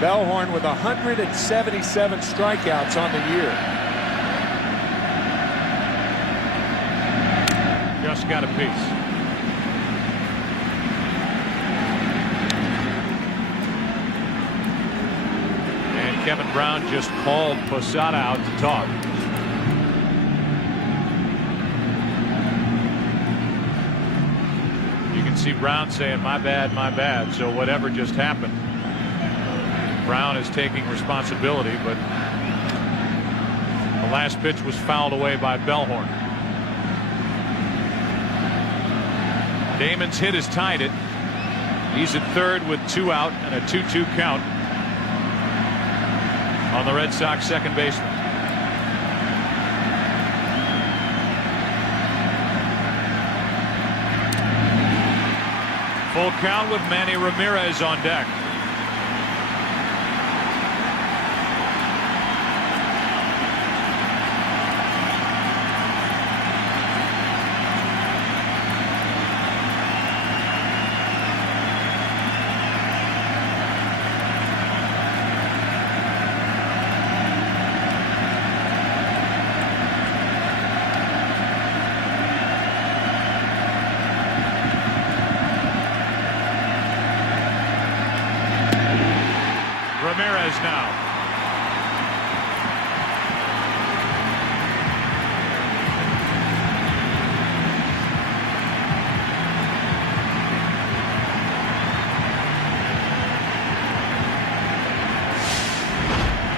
Bellhorn with 177 strikeouts on the year. Just got a piece. And Kevin Brown just called Posada out to talk. You can see Brown saying, my bad, my bad. So whatever just happened, Brown is taking responsibility, but the last pitch was fouled away by Bellhorn. Damon's hit has tied it. He's at third with 2 out and a 2-2 count on the Red Sox second baseman. Full count with Manny Ramirez on deck. now.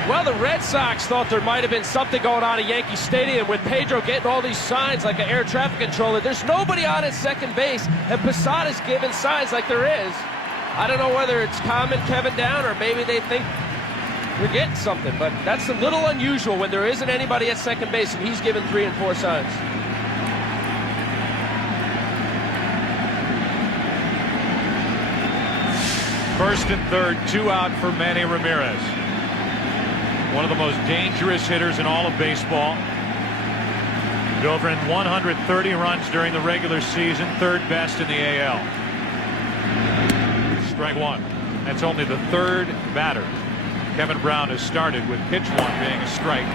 Well, the Red Sox thought there might have been something going on at Yankee Stadium with Pedro getting all these signs like an air traffic controller. There's nobody on at second base, and Posada's giving signs like there is. I don't know whether it's calming Kevin down or maybe they think we're getting something, but that's a little unusual when there isn't anybody at second base and he's giving 3 and 4 signs. First and third, 2 out for Manny Ramirez. One of the most dangerous hitters in all of baseball. Over in 130 runs during the regular season, 3rd best in the AL. Strike 1. That's only the 3rd batter Kevin Brown has started, with pitch 1 being a strike.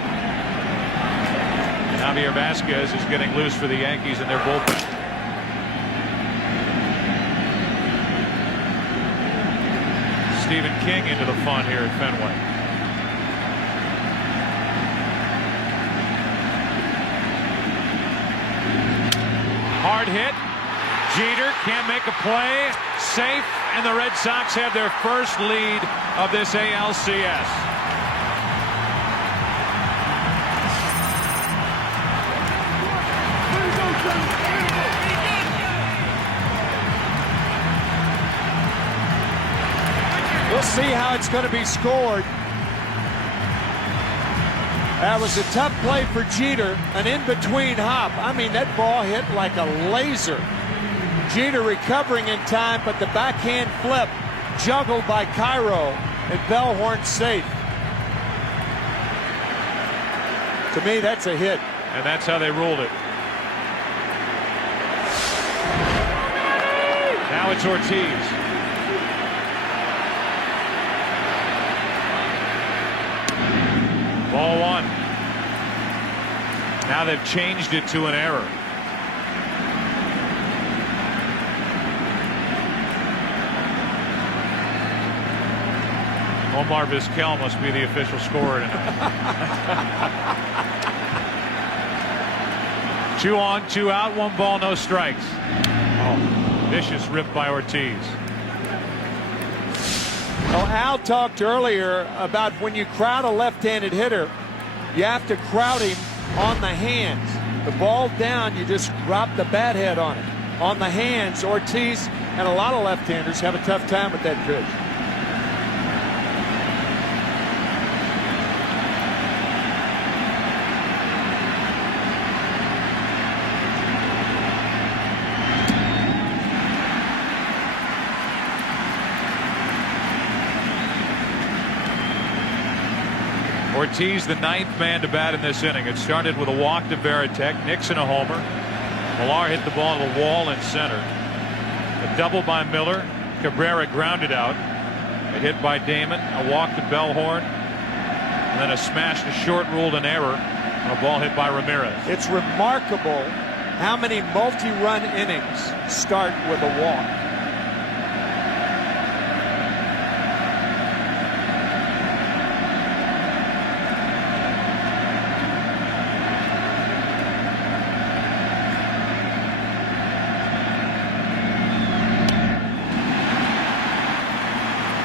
And Javier Vasquez is getting loose for the Yankees in their bullpen. Stephen King into the fun here at Fenway. Hard hit. Jeter can't make a play. Safe, and the Red Sox have their first lead of this ALCS. We'll see how it's going to be scored. That was a tough play for Jeter, an in-between hop. I mean, that ball hit like a laser. Jeter recovering in time, but the backhand flip juggled by Cairo, and Bellhorn safe. To me, that's a hit. And that's how they ruled it. Now it's Ortiz. Ball 1. Now they've changed it to an error. Omar Vizquel must be the official scorer tonight. 2 on, 2 out, 1 ball, no strikes. Oh, vicious rip by Ortiz. Well, Al talked earlier about when you crowd a left-handed hitter, you have to crowd him on the hands. The ball down, you just drop the bat head on it. On the hands, Ortiz and a lot of left-handers have a tough time with that pitch. Ortiz, the 9th man to bat in this inning. It started with a walk to Varitek, Nixon a homer. Millar hit the ball to the wall in center. A double by Miller. Cabrera grounded out. A hit by Damon, a walk to Bellhorn, and then a smash to short, ruled an error on a ball hit by Ramirez. It's remarkable how many multi-run innings start with a walk.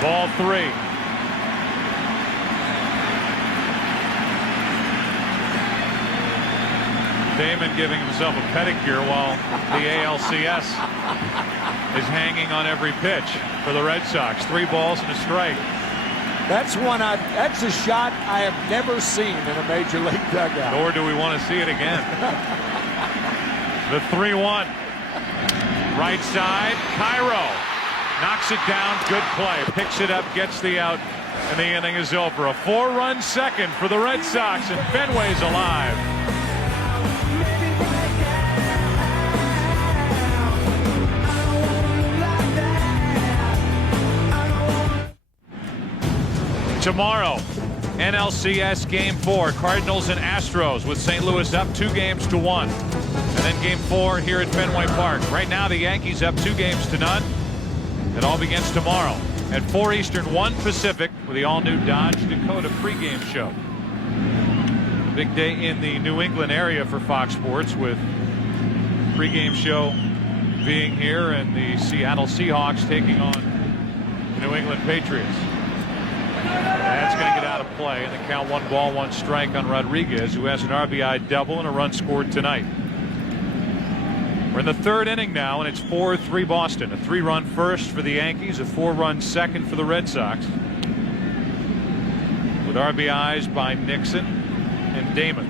Ball 3. Damon giving himself a pedicure while the ALCS is hanging on every pitch for the Red Sox. 3 balls and a strike. That's a shot I have never seen in a major league dugout. Nor do we want to see it again. The 3-1. Right side, Cairo. Knocks it down, good play, picks it up, gets the out, and the inning is over. A 4-run second for the Red Sox, and Fenway's alive. Tomorrow, NLCS Game 4, Cardinals and Astros, with St. Louis up 2-1. And then Game 4 here at Fenway Park. Right now, the Yankees up 2-0. It all begins tomorrow At 4 Eastern, 1 Pacific with the all-new Dodge Dakota pregame show. Big day in the New England area for Fox Sports, with pregame show being here and the Seattle Seahawks taking on the New England Patriots. That's going to get out of play, and the count 1 ball 1 strike on Rodriguez, who has an RBI double and a run scored tonight. We're in the 3rd inning now, and it's 4-3 Boston. A 3-run first for the Yankees, a 4-run second for the Red Sox, with RBIs by Nixon and Damon.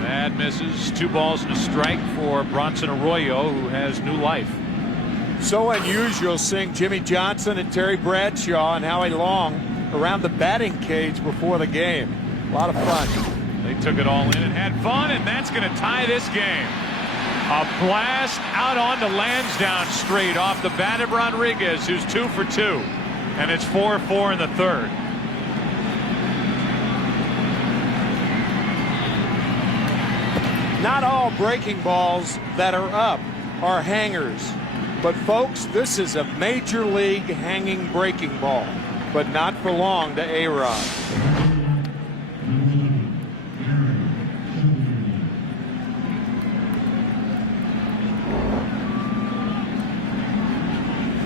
That misses. 2 balls and a strike for Bronson Arroyo, who has new life. So unusual seeing Jimmy Johnson and Terry Bradshaw and Howie Long around the batting cage before the game. A lot of fun. They took it all in and had fun, and that's going to tie this game. A blast out onto Lansdowne straight off the bat of Rodriguez, who's 2 for 2, and it's 4-4 in the 3rd. Not all breaking balls that are up are hangers. But folks, this is a major league hanging breaking ball, but not for long to A-Rod.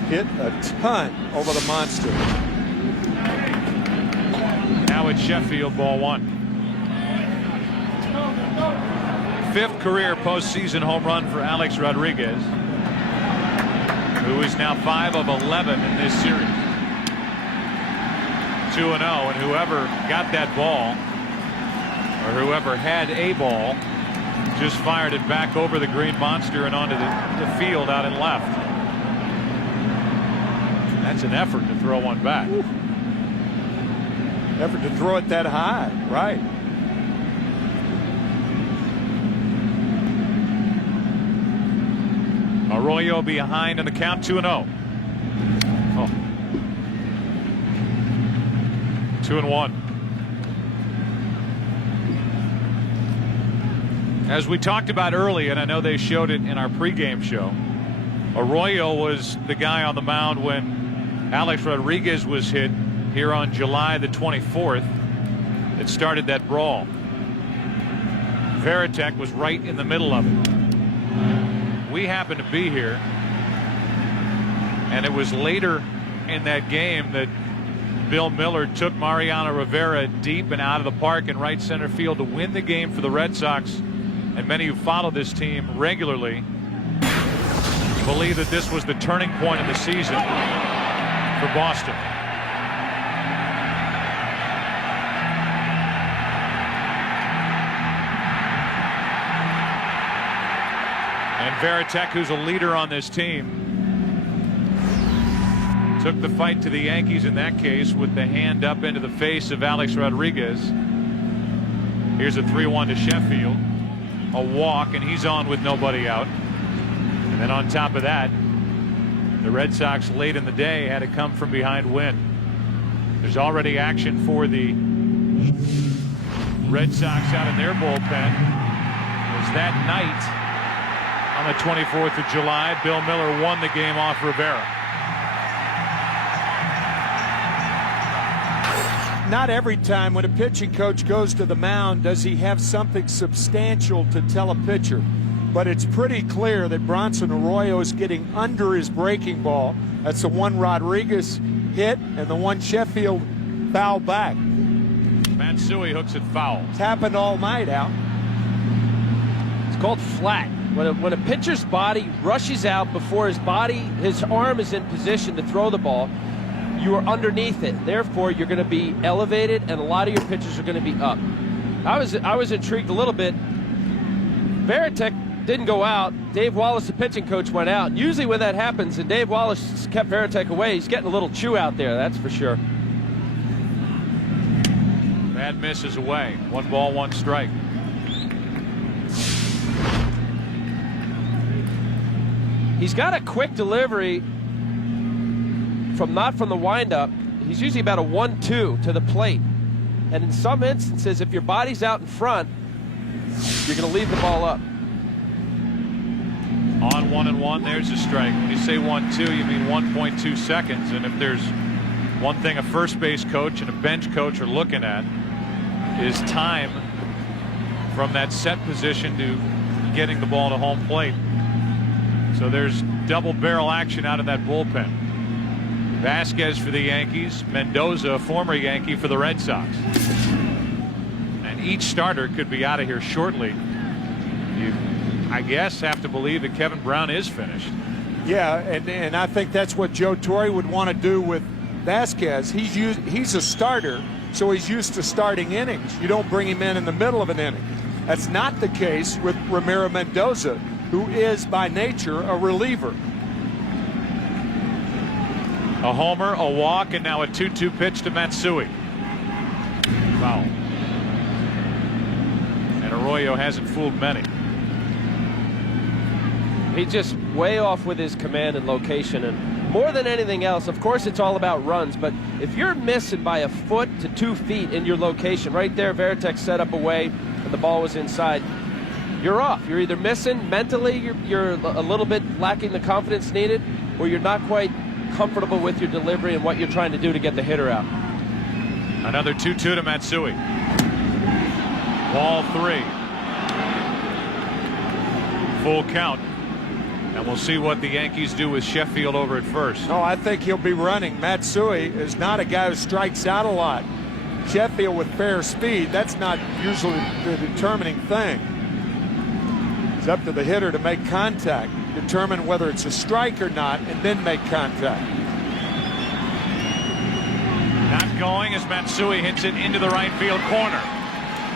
Hit a ton over the monster. Now it's Sheffield, ball 1. 5th career postseason home run for Alex Rodriguez, who is now 5 of 11 in this series. 2-0, and whoever got that ball, or whoever had a ball, just fired it back over the green monster and onto the field out and left. That's an effort to throw one back. Ooh. Effort to throw it that high, right. Arroyo behind in the count, 2-0. 2-1. As we talked about early, and I know they showed it in our pregame show, Arroyo was the guy on the mound when Alex Rodriguez was hit here on July the 24th. It started that brawl. Veritek was right in the middle of it. We happened to be here, and it was later in that game that Bill Miller took Mariano Rivera deep and out of the park in right center field to win the game for the Red Sox. And many who follow this team regularly believe that this was the turning point of the season for Boston. And Veritek, who's a leader on this team, took the fight to the Yankees in that case with the hand up into the face of Alex Rodriguez. Here's a 3-1 to Sheffield. A walk, and he's on with nobody out. And then on top of that, the Red Sox late in the day had a come from behind win. There's already action for the Red Sox out in their bullpen. It was that night on the 24th of July, Bill Miller won the game off Rivera. Not every time when a pitching coach goes to the mound does he have something substantial to tell a pitcher. But it's pretty clear that Bronson Arroyo is getting under his breaking ball. That's the one Rodriguez hit and the one Sheffield fouled back. Matsui hooks it foul. It's happened all night, Al. It's called flat. When a pitcher's body rushes out before his arm is in position to throw the ball, you are underneath it. Therefore, you're going to be elevated, and a lot of your pitchers are going to be up. I was intrigued a little bit. Veritek didn't go out. Dave Wallace, the pitching coach, went out. Usually when that happens, and Dave Wallace kept Veritek away, he's getting a little chew out there, that's for sure. Bad miss is away. 1 ball, 1 strike. He's got a quick delivery not from the windup. He's usually about a 1-2 to the plate. And in some instances, if your body's out in front, you're going to leave the ball up. On 1-1, there's a strike. When you say 1-2, you mean 1.2 seconds. And if there's one thing a first base coach and a bench coach are looking at, is time from that set position to getting the ball to home plate. So there's double barrel action out of that bullpen. Vasquez for the Yankees, Mendoza, a former Yankee, for the Red Sox. And each starter could be out of here shortly. You, I guess, have to believe that Kevin Brown is finished. Yeah, and I think that's what Joe Torre would want to do with Vasquez. He's a starter, so he's used to starting innings. You don't bring him in the middle of an inning. That's not the case with Ramiro Mendoza, who is by nature a reliever. A homer, a walk, and now a 2-2 pitch to Matsui. Foul. And Arroyo hasn't fooled many. He's just way off with his command and location. And more than anything else, of course, it's all about runs. But if you're missing by a foot to 2 feet in your location, right there, Veritek set up away and the ball was inside, you're off. You're either missing mentally, you're a little bit lacking the confidence needed, or you're not quite comfortable with your delivery and what you're trying to do to get the hitter out. Another 2-2 to Matsui. Ball 3. Full count. And we'll see what the Yankees do with Sheffield over at first. No, I think he'll be running. Matsui is not a guy who strikes out a lot. Sheffield with fair speed, that's not usually the determining thing. It's up to the hitter to make contact, determine whether it's a strike or not, and then make contact. Not going as Matsui hits it into the right field corner.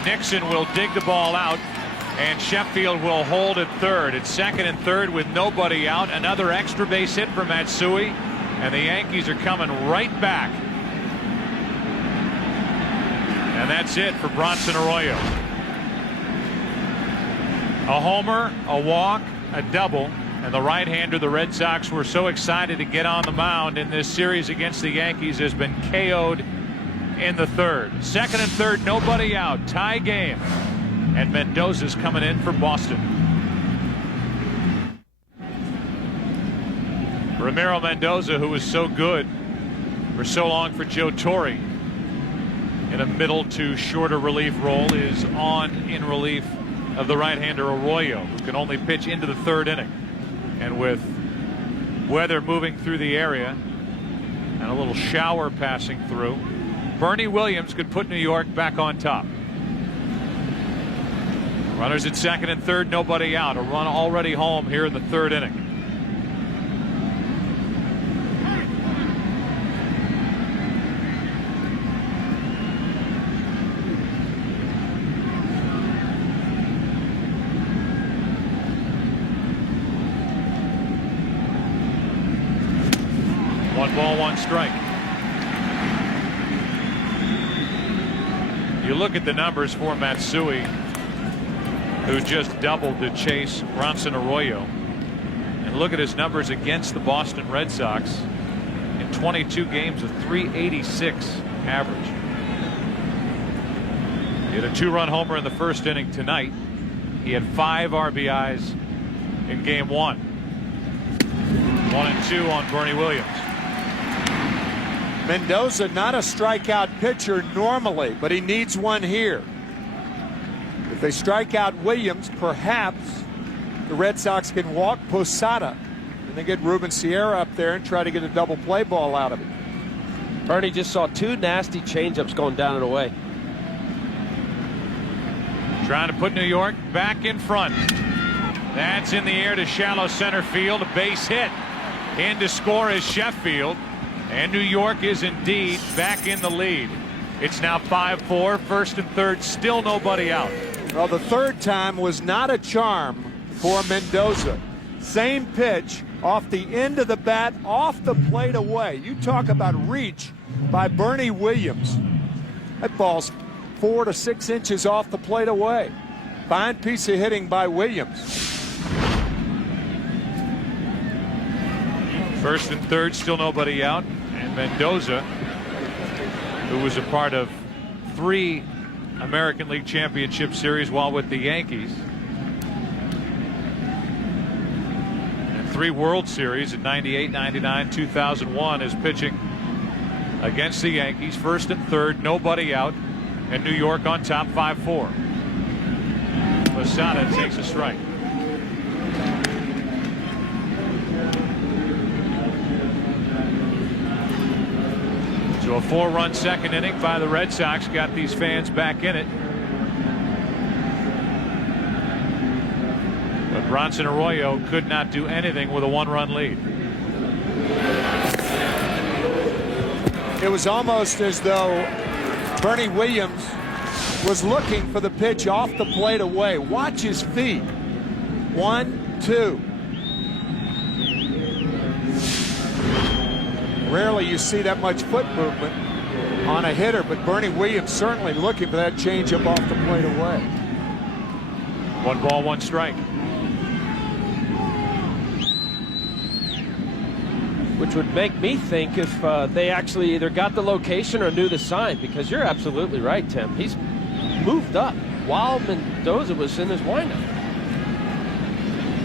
Nixon will dig the ball out, and Sheffield will hold at third. It's second and third with nobody out. Another extra base hit for Matsui, and the Yankees are coming right back. And that's it for Bronson Arroyo. A homer, a walk, a double, and the right-hander the Red Sox were so excited to get on the mound in this series against the Yankees has been KO'd in the third. Second and third, nobody out. Tie game. And Mendoza's coming in for Boston. Ramiro Mendoza, who was so good for so long for Joe Torre in a middle to shorter relief role, is on in relief of the right-hander Arroyo, who can only pitch into the third inning. And with weather moving through the area and a little shower passing through, Bernie Williams could put New York back on top. Runners at second and third, nobody out. A run already home here in the third inning. One ball, one strike. You look at the numbers for Matsui, who just doubled to chase Bronson Arroyo, and look at his numbers against the Boston Red Sox. In 22 games, a .386 average. He had a 2-run homer in the first inning tonight. He had 5 RBIs in game 1. 1-2 on Bernie Williams. Mendoza, not a strikeout pitcher normally, but he needs one here. If they strike out Williams, perhaps the Red Sox can walk Posada and then get Ruben Sierra up there and try to get a double play ball out of it. Bernie just saw 2 nasty changeups going down and away. Trying to put New York back in front. That's in the air to shallow center field. A base hit. In to score is Sheffield. And New York is indeed back in the lead. It's now 5-4, first and third, still nobody out. Well, the third time was not a charm for Mendoza. Same pitch off the end of the bat, off the plate away. You talk about reach by Bernie Williams. That ball's 4 to 6 inches off the plate away. Fine piece of hitting by Williams. First and third, still nobody out. And Mendoza, who was a part of 3 American League Championship Series while with the Yankees. And 3 World Series in 98, 99, 2001 is pitching against the Yankees. First and third, nobody out, and New York on top 5-4. Posada takes a strike. So a 4-run second inning by the Red Sox got these fans back in it. But Bronson Arroyo could not do anything with a 1-run lead. It was almost as though Bernie Williams was looking for the pitch off the plate away. Watch his feet. 1, 2. Rarely you see that much foot movement on a hitter, but Bernie Williams certainly looking for that changeup off the plate away. 1 ball, 1 strike. Which would make me think if they actually either got the location or knew the sign, because you're absolutely right, Tim. He's moved up while Mendoza was in his windup.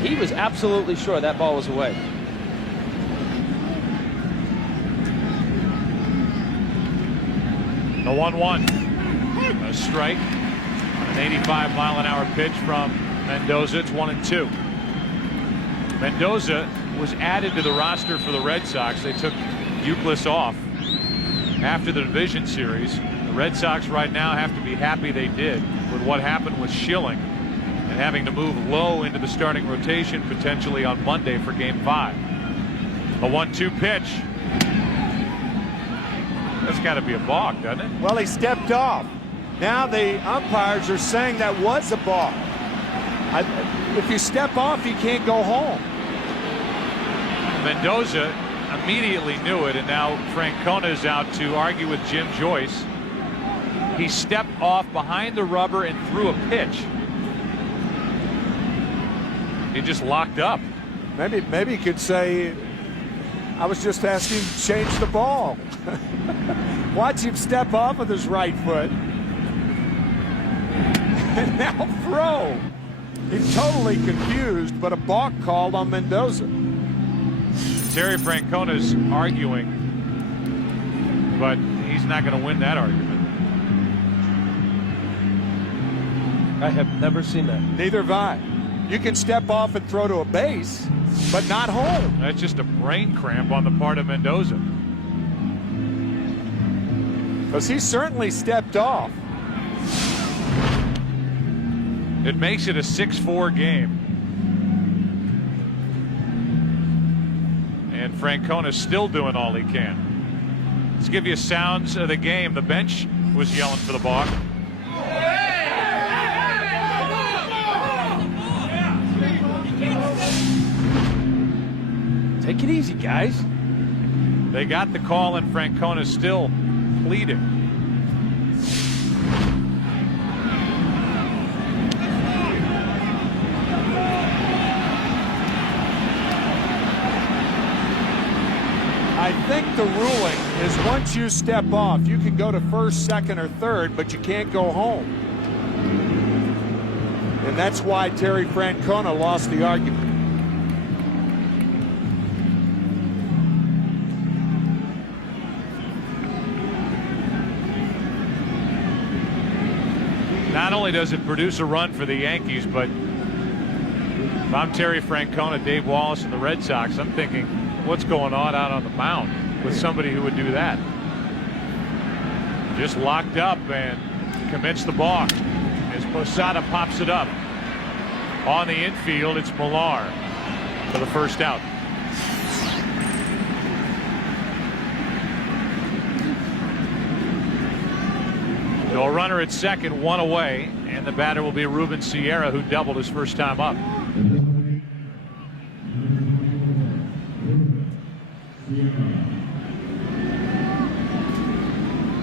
He was absolutely sure that ball was away. The 1-1. A strike. An 85-mile-an-hour pitch from Mendoza. It's 1-2. Mendoza was added to the roster for the Red Sox. They took Euclid off after the division series. The Red Sox right now have to be happy they did with what happened with Schilling and having to move low into the starting rotation potentially on Monday for Game 5. A 1-2 pitch. That's got to be a balk, doesn't it? Well, he stepped off. Now the umpires are saying that was a balk. If you step off, you can't go home. Mendoza immediately knew it, and now Francona is out to argue with Jim Joyce. He stepped off behind the rubber and threw a pitch. He just locked up. Maybe he could say, I was just asking him to change the ball. Watch him step off with his right foot. And now throw. He's totally confused, but a balk called on Mendoza. Terry Francona's arguing, but he's not going to win that argument. I have never seen that. Neither have I. You can step off and throw to a base, but not home. That's just a brain cramp on the part of Mendoza. Because he certainly stepped off. It makes it a 6-4 game. And Francona's still doing all he can. Let's give you sounds of the game. The bench was yelling for the balk. Take it easy, guys. They got the call, and Francona's still pleading. I think the ruling is once you step off, you can go to first, second, or third, but you can't go home. And that's why Terry Francona lost the argument. Not only does it produce a run for the Yankees, but if I'm Terry Francona, Dave Wallace, and the Red Sox, I'm thinking, what's going on out on the mound with somebody who would do that? Just locked up and commits the balk as Posada pops it up. On the infield, it's Millar for the first out. So a runner at second, 1 away, and the batter will be Ruben Sierra, who doubled his first time up.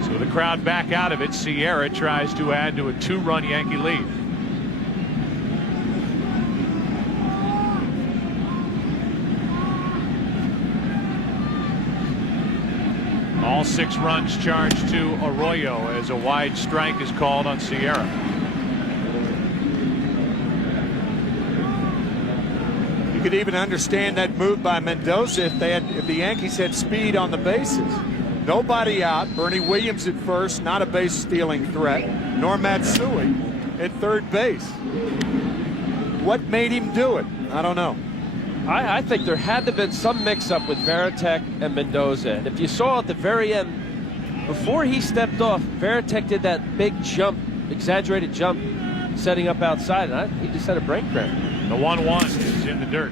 So the crowd back out of it. Sierra tries to add to a 2-run Yankee lead. All 6 runs charged to Arroyo as a wide strike is called on Sierra. You could even understand that move by Mendoza if the Yankees had speed on the bases. Nobody out. Bernie Williams at first, not a base stealing threat, nor Matsui at third base. What made him do it? I don't know. I think there had to have been some mix-up with Varitek and Mendoza. And if you saw at the very end, before he stepped off, Varitek did that big jump, exaggerated jump, setting up outside, and he just had a brain cramp. The 1-1 is in the dirt.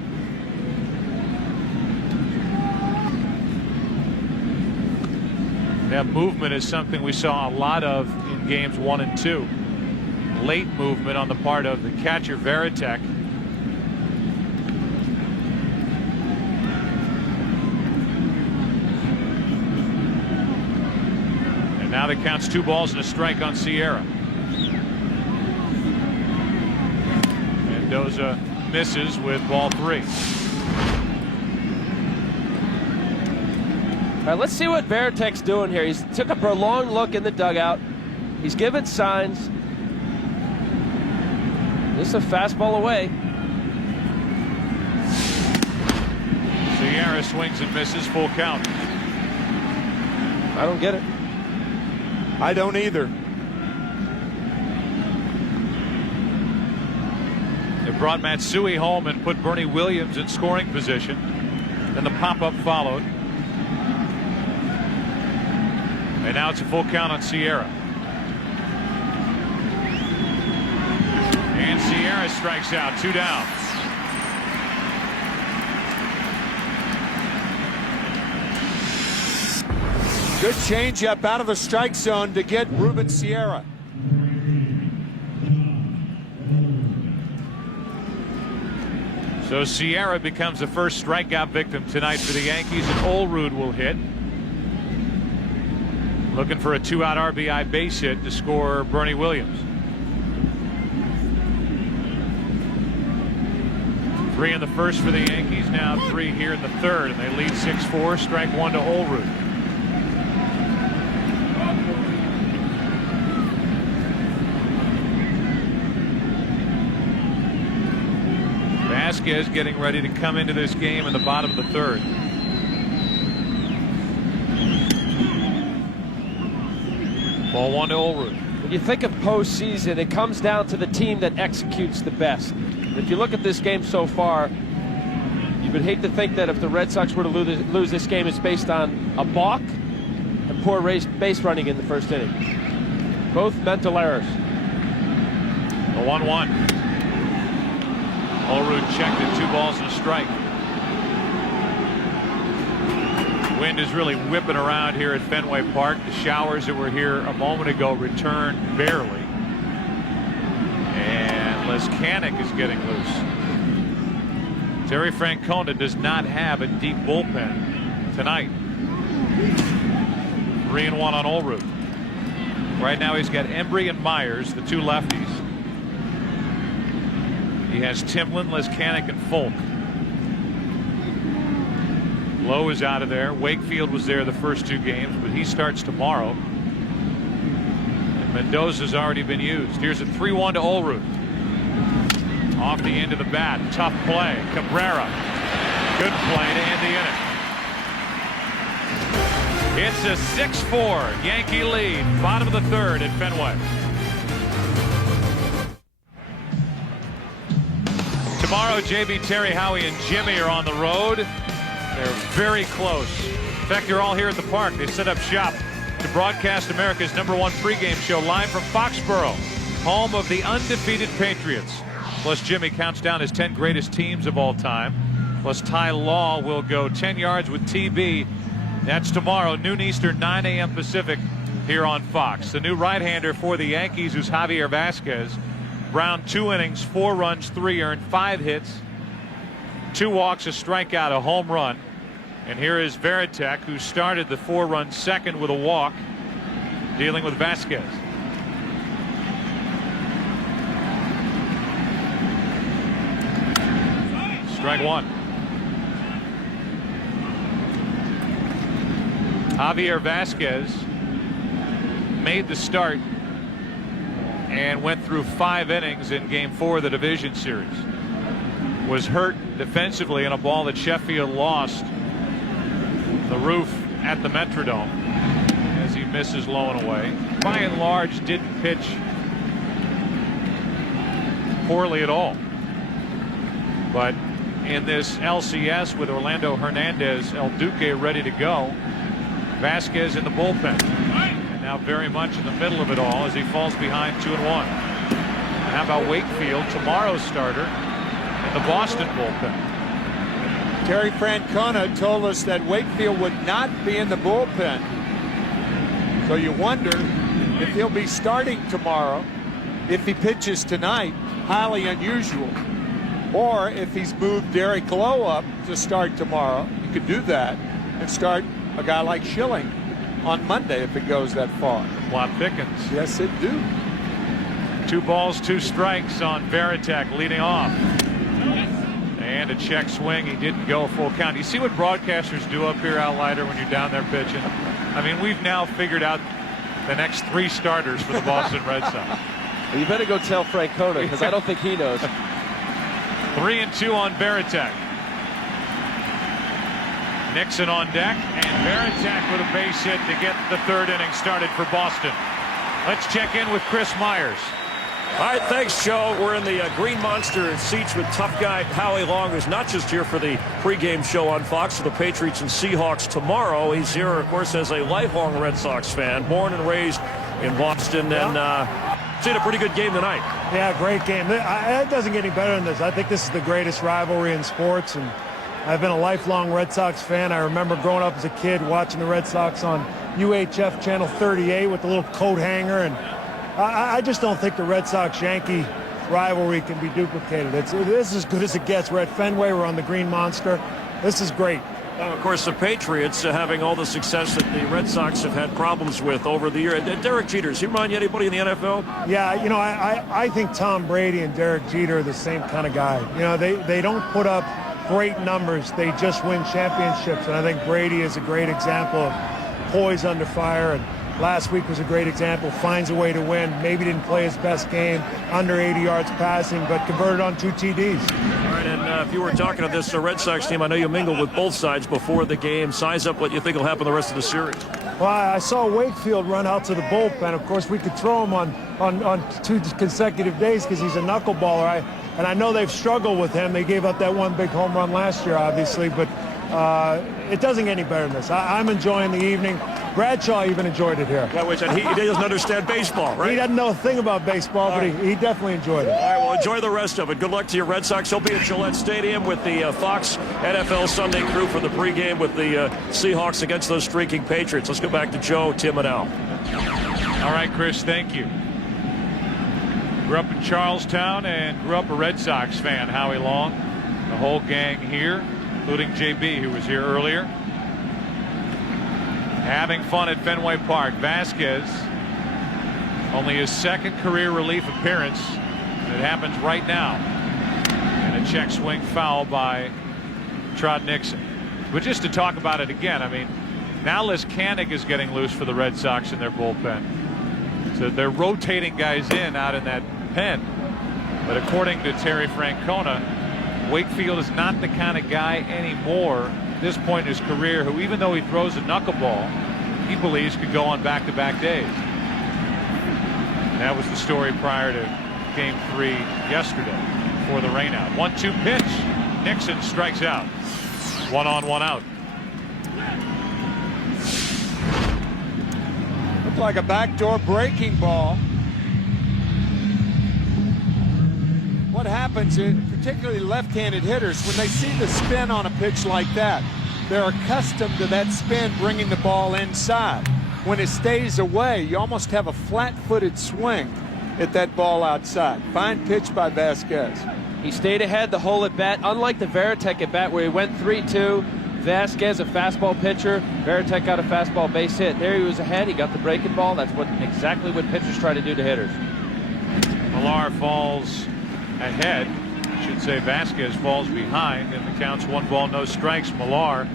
That movement is something we saw a lot of in games 1 and 2. Late movement on the part of the catcher Varitek. And now the count's 2 balls and a strike on Sierra. Mendoza misses with ball 3. All right, let's see what Varitek's doing here. He's took a prolonged look in the dugout. He's given signs. This is a fastball away. Sierra swings and misses, full count. I don't get it. I don't either. They brought Matsui home and put Bernie Williams in scoring position. Then the pop-up followed. And now it's a full count on Sierra. And Sierra strikes out, 2 down. Good changeup out of the strike zone to get Ruben Sierra. So Sierra becomes the first strikeout victim tonight for the Yankees, and Olrud will hit. Looking for a 2-out RBI base hit to score Bernie Williams. 3 in the first for the Yankees, now 3 here in the third, and they lead 6-4. Strike 1 to Olrud. Vasquez getting ready to come into this game in the bottom of the third. Ball 1 to Olrud. When you think of postseason, it comes down to the team that executes the best. And if you look at this game so far, you would hate to think that if the Red Sox were to lose this game, it's based on a balk and poor base running in the first inning. Both mental errors. The 1-1. Olrud checked it, 2 balls and a strike. Wind is really whipping around here at Fenway Park. The showers that were here a moment ago returned barely. And Leskanic is getting loose. Terry Francona does not have a deep bullpen tonight. 3-1 on Olrud. Right now he's got Embry and Myers, the 2 lefties. He has Timlin, Leskanic, and Folk. Lowe is out of there. Wakefield was there the first 2 games, but he starts tomorrow. And Mendoza's already been used. Here's a 3-1 to Olrud. Off the end of the bat. Tough play. Cabrera. Good play to end the inning. It's a 6-4 Yankee lead. Bottom of the third at Fenway. Tomorrow, JB, Terry, Howie, and Jimmy are on the road. They're very close. In fact, they're all here at the park. They set up shop to broadcast America's #1 pregame show live from Foxborough, home of the undefeated Patriots. Plus, Jimmy counts down his 10 greatest teams of all time. Plus, Ty Law will go 10 yards with TB. That's tomorrow, noon Eastern, 9 a.m. Pacific, here on Fox. The new right-hander for the Yankees is Javier Vasquez. Brown, 2 innings, 4 runs, 3 earned, 5 hits, 2 walks, a strikeout, a home run. And here is Varitek, who started the 4-run second with a walk, dealing with Vasquez. Strike 1. Javier Vasquez made the start and went through 5 innings in Game 4 of the division series. Was hurt defensively in a ball that Sheffield lost the roof at the Metrodome as he misses low and away. By and large, didn't pitch poorly at all. But in this LCS with Orlando Hernandez, El Duque ready to go, Vasquez in the bullpen. And now very much in the middle of it all as he falls behind 2-1. And how about Wakefield, tomorrow's starter, in the Boston bullpen? Terry Francona told us that Wakefield would not be in the bullpen. So you wonder if he'll be starting tomorrow, if he pitches tonight, highly unusual. Or if he's moved Derek Lowe up to start tomorrow, you could do that and start a guy like Schilling on Monday if it goes that far. Plot thickens. Yes, it do. 2 balls, 2 strikes on Varitek leading off. And a check swing. He didn't go a full count. You see what broadcasters do up here, Al Leiter, when you're down there pitching? I mean, we've now figured out the next 3 starters for the Boston Red Sox. Well, you better go tell Francona, because I don't think he knows. 3-2 on Varitek. Nixon on deck, and Varitek with a base hit to get the 3rd inning started for Boston. Let's check in with Chris Myers. All right, thanks, Joe. We're in the Green Monster seats with tough guy Howie Long, who's not just here for the pregame show on Fox for the Patriots and Seahawks tomorrow. He's here, of course, as a lifelong Red Sox fan, born and raised in Boston, and seen a pretty good game tonight. Yeah, great game. It doesn't get any better than this. I think this is the greatest rivalry in sports, and I've been a lifelong Red Sox fan. I remember growing up as a kid watching the Red Sox on UHF Channel 38 with the little coat hanger, and I just don't think the Red Sox-Yankee rivalry can be duplicated. This is as good as it gets. We're at Fenway. We're on the Green Monster. This is great. Of course, the Patriots having all the success that the Red Sox have had problems with over the year. Derek Jeter, does he remind you anybody in the NFL? Yeah, you know, I think Tom Brady and Derek Jeter are the same kind of guy. You know, they don't put up great numbers. They just win championships. And I think Brady is a great example of poise under fire. And last week was a great example. Finds a way to win. Maybe didn't play his best game, under 80 yards passing, but converted on 2 TDs. All right, and if you were talking to this Red Sox team, I know you mingled with both sides before the game. Size up what you think will happen the rest of the series. Well, I saw Wakefield run out to the bullpen. Of course, we could throw him on 2 consecutive days because he's a knuckleballer. And I know they've struggled with him. They gave up that 1 big home run last year, obviously, but it doesn't get any better than this. I'm enjoying the evening. Bradshaw even enjoyed it here. Yeah, which he doesn't understand baseball, right? He doesn't know a thing about baseball, but he definitely enjoyed it. All right, well, enjoy the rest of it. Good luck to your Red Sox. He'll be at Gillette Stadium with the Fox NFL Sunday crew for the pregame with the Seahawks against those streaking Patriots. Let's go back to Joe, Tim, and Al. All right, Chris, thank you. Grew up in Charlestown and grew up a Red Sox fan, Howie Long. The whole gang here, including JB, who was here earlier. Having fun at Fenway Park. Vasquez, only his 2nd career relief appearance, and it happens right now. And a check swing foul by Trot Nixon. But just to talk about it again, I mean, now Leskanic is getting loose for the Red Sox in their bullpen. So they're rotating guys in out in that pen. But according to Terry Francona, Wakefield is not the kind of guy anymore at this point in his career who, even though he throws a knuckleball, he believes could go on back-to-back days. And that was the story prior to Game 3 yesterday before the rainout. 1-2 pitch. Nixon strikes out. 1 on, 1 out. Looked like a backdoor breaking ball. What happens, particularly left-handed hitters, when they see the spin on a pitch like that, they're accustomed to that spin bringing the ball inside. When it stays away, you almost have a flat-footed swing at that ball outside. Fine pitch by Vasquez. He stayed ahead the whole at-bat, unlike the Varitek at-bat where he went 3-2. Vasquez, a fastball pitcher. Varitek got a fastball base hit. There he was ahead. He got the breaking ball. That's exactly what pitchers try to do to hitters. Millar falls ahead. I should say Vasquez falls behind, and the count's 1 ball, no strikes. Millar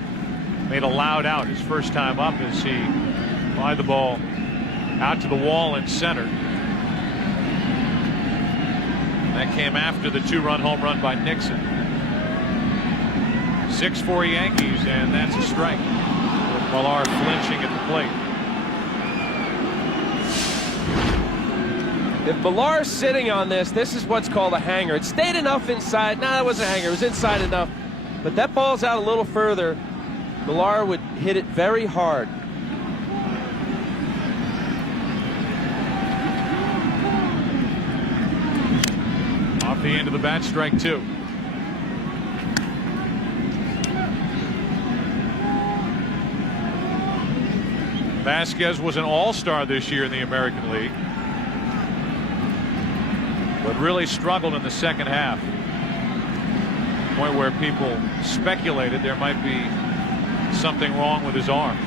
made a loud out his first time up as he fired the ball out to the wall in center. That came after the 2-run home run by Nixon. 6-4 Yankees, and that's a strike with Millar flinching at the plate. If Millar's sitting on this is what's called a hanger. It stayed enough inside. No, it wasn't a hanger. It was inside enough. But that ball's out a little further. Millar would hit it very hard. Off the end of the bat, strike 2. Vasquez was an all-star this year in the American League, but really struggled in the second half. Point where people speculated there might be something wrong with his arm.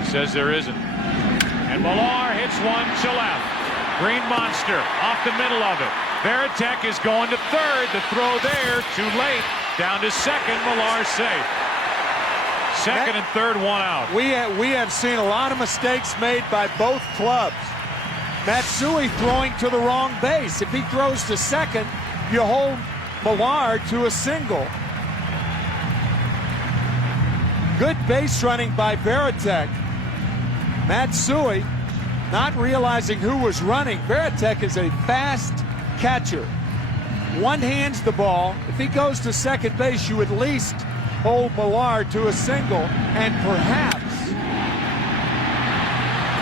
He says there isn't. And Millar hits one to left. Green monster off the middle of it. Veritek is going to third. The throw there, too late. Down to second. Millar safe. Second and third, one out. We have seen a lot of mistakes made by both clubs. Matsui throwing to the wrong base. If he throws to second, you hold Millar to a single. Good base running by Veritek. Matsui not realizing who was running. Veritek is a fast catcher. One hands the ball. If he goes to second base, you at least hold Millar to a single and perhaps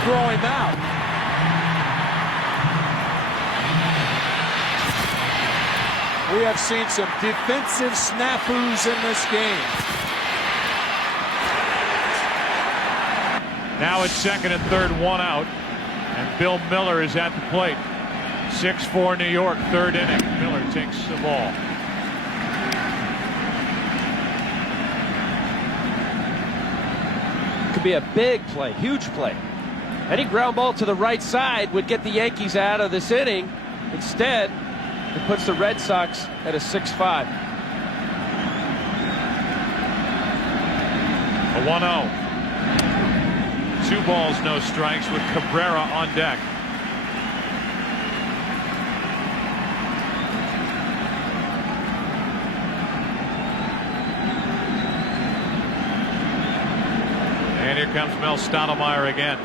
throw him out. We have seen some defensive snafus in this game. Now it's second and third, one out, and Bill Miller is at the plate. 6-4 New York, third inning. Miller takes the ball. Could be a big play, huge play. Any ground ball to the right side would get the Yankees out of this inning. Instead, it puts the Red Sox at a 6-5. A 1-0. 2 balls, no strikes with Cabrera on deck. And here comes Mel Stottlemyre again.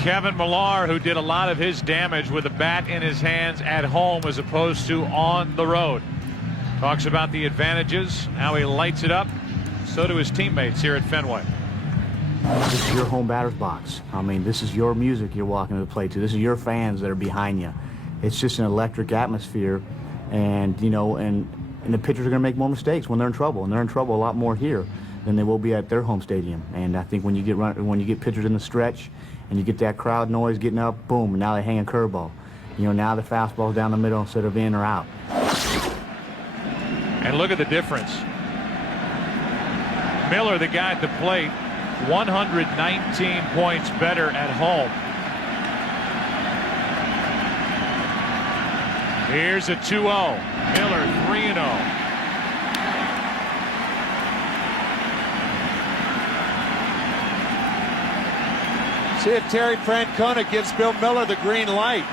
Kevin Millar, who did a lot of his damage with a bat in his hands at home as opposed to on the road, talks about the advantages, how he lights it up. So do his teammates here at Fenway. This is your home batter's box. I mean, this is your music you're walking to the plate to. This is your fans that are behind you. It's just an electric atmosphere, and you know, and the pitchers are going to make more mistakes when they're in trouble, and they're in trouble a lot more here than they will be at their home stadium. And I think when you get pitchers in the stretch, and you get that crowd noise getting up, boom, and now they hang a curveball. You know, now the fastball's down the middle instead of in or out. And look at the difference. Miller, the guy at the plate, 119 points better at home. Here's a 2-0. Miller 3-0. See if Terry Francona gives Bill Miller the green light.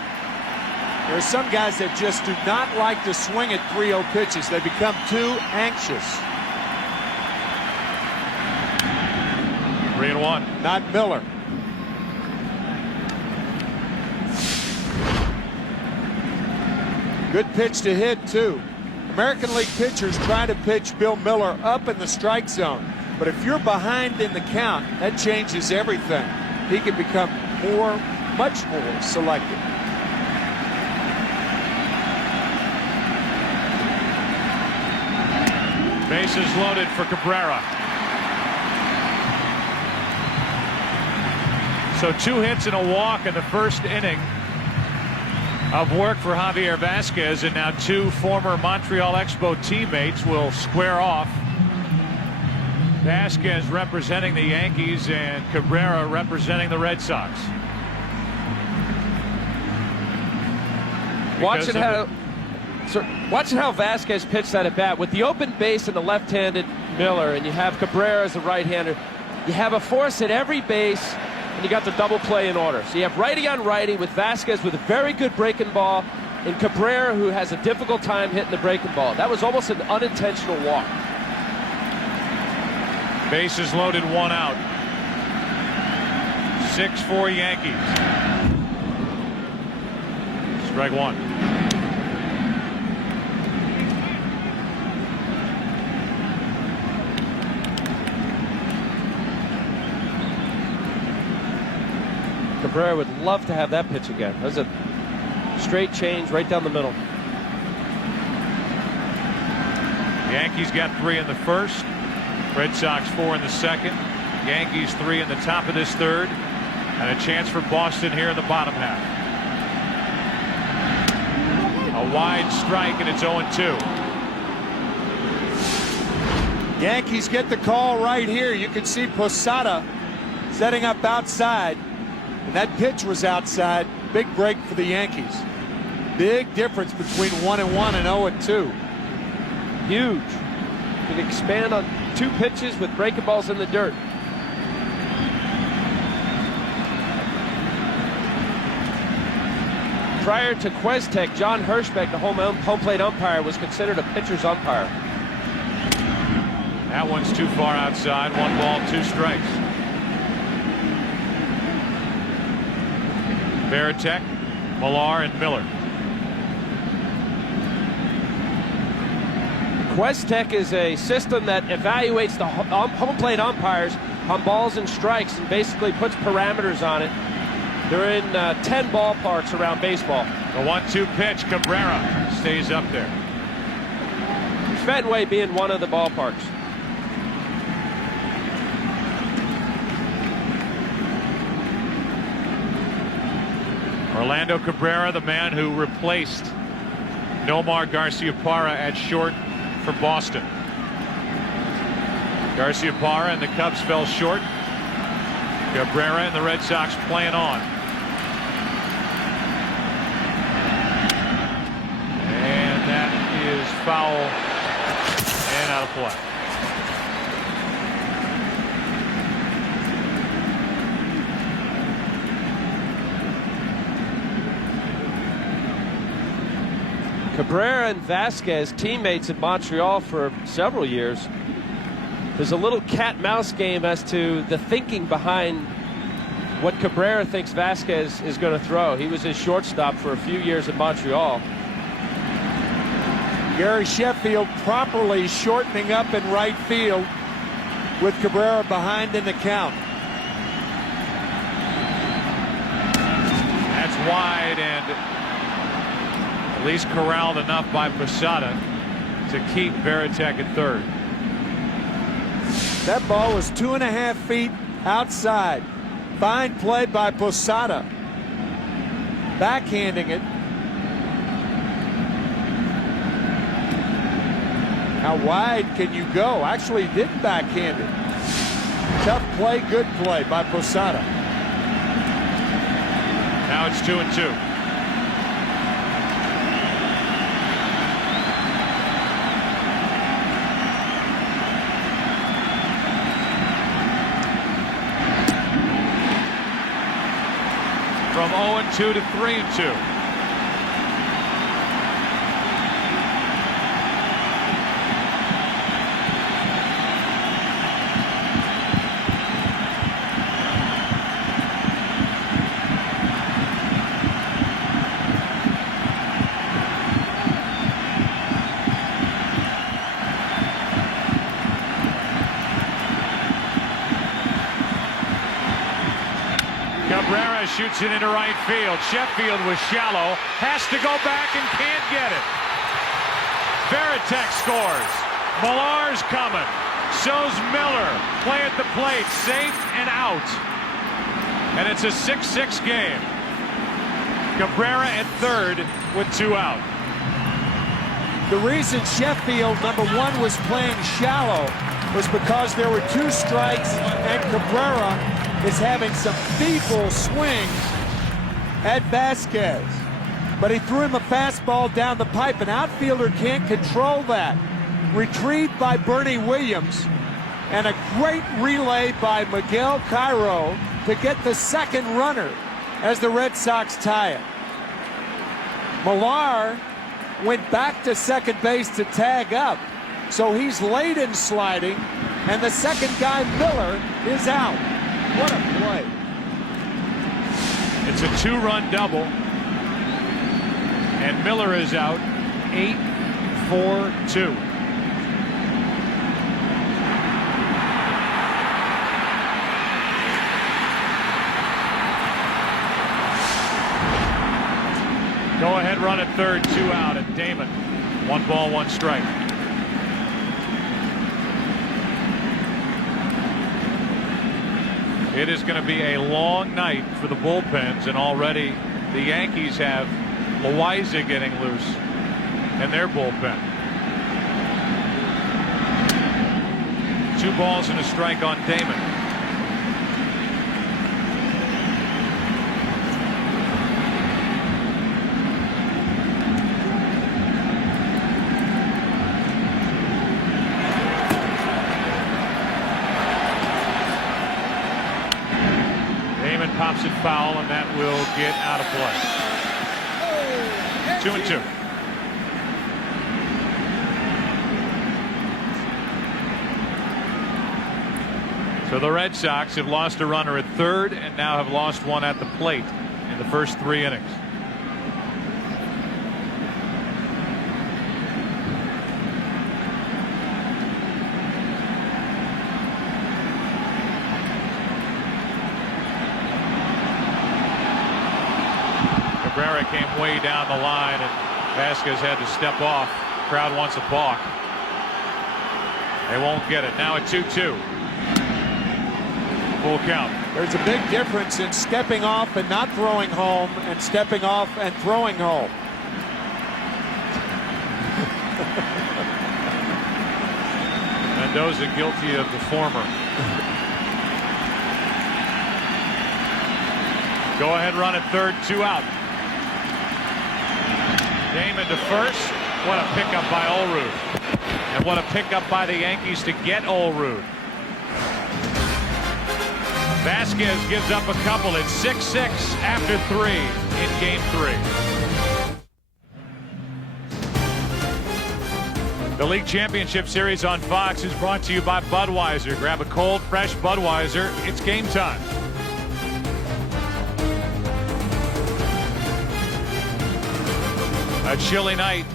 There are some guys that just do not like to swing at 3-0 pitches. They become too anxious. 3-1. Not Miller. Good pitch to hit, too. American League pitchers try to pitch Bill Miller up in the strike zone. But if you're behind in the count, that changes everything. He can become much more selective. Bases loaded for Cabrera. So 2 hits and a walk in the first inning of work for Javier Vasquez, and now 2 former Montreal Expo teammates will square off. Vasquez representing the Yankees and Cabrera representing the Red Sox. Watching how Vasquez pitched that at bat with the open base and the left-handed Miller, and you have Cabrera as a right-hander. You have a force at every base, and you got the double play in order. So you have righty on righty with Vasquez with a very good breaking ball, and Cabrera who has a difficult time hitting the breaking ball. That was almost an unintentional walk. Bases loaded, 1 out. 6-4 Yankees. Strike 1. Cabrera would love to have that pitch again. That was a straight change right down the middle. Yankees got 3 in the first. Red Sox 4 in the second. Yankees 3 in the top of this third. And a chance for Boston here in the bottom half. A wide strike, and it's 0-2. Yankees get the call right here. You can see Posada setting up outside. And that pitch was outside. Big break for the Yankees. Big difference between 1-1 and 0-2. Huge. Can expand on 2 pitches with breaking balls in the dirt. Prior to Questek, John Hirschbeck, the home plate umpire, was considered a pitcher's umpire. That one's too far outside. 1 ball, 2 strikes. Veritek, Millar, and Miller. Questek is a system that evaluates the home plate umpires on balls and strikes and basically puts parameters on it. They're in 10 ballparks around baseball. The 1-2 pitch, Cabrera stays up there. Fenway being one of the ballparks. Orlando Cabrera, the man who replaced Nomar Garciaparra at short for Boston. Garciaparra and the Cubs fell short. Cabrera and the Red Sox playing on. And that is foul and out of play. Cabrera and Vasquez, teammates in Montreal for several years. There's a little cat-mouse game as to the thinking behind what Cabrera thinks Vasquez is going to throw. He was his shortstop for a few years in Montreal. Gary Sheffield properly shortening up in right field with Cabrera behind in the count. That's wide and at least corralled enough by Posada to keep Veritek at third. That ball was 2.5 feet outside. Fine play by Posada. Backhanding it. How wide can you go? Actually, he didn't backhand it. Tough play, good play by Posada. Now it's 2-2. From 0-2 to 3-2. Cabrera shoots it into right field. Sheffield was shallow, has to go back and can't get it. Veritek scores. Millar's coming. So's Miller. Play at the plate, safe and out. And it's a 6-6 game. Cabrera at third with 2 out. The reason Sheffield, number 1, was playing shallow was because there were 2 strikes and Cabrera is having some feeble swings at Vasquez. but he threw him a fastball down the pipe. An outfielder can't control that. Retrieved by Bernie Williams, and a great relay by Miguel Cairo to get the second runner as the Red Sox tie it. Millar went back to second base to tag up, so he's late in sliding, and the second guy, Miller, is out. What a play. It's a 2-run double, and Miller is out 8-4-2. Go ahead run at third, 2 out, and Damon 1 ball 1 strike. It is going to be a long night for the bullpens, and already the Yankees have Loaiza getting loose in their bullpen. 2 balls and a strike on Damon. Pops it foul, and that will get out of play. 2-2. So the Red Sox have lost a runner at third and now have lost one at the plate in the first 3 innings. Cabrera came way down the line, and Vasquez had to step off. Crowd wants a balk. They won't get it. Now at 2-2. Full count. There's a big difference in stepping off and not throwing home, and stepping off and throwing home. Mendoza guilty of the former. Go ahead run at third, 2 out. Damon to first. What a pickup by Olrud. And what a pickup by the Yankees to get Olrud. Vasquez gives up a couple. It's 6-6 after 3 in Game 3. The League Championship Series on Fox is brought to you by Budweiser. Grab a cold, fresh Budweiser. It's game time. A chilly night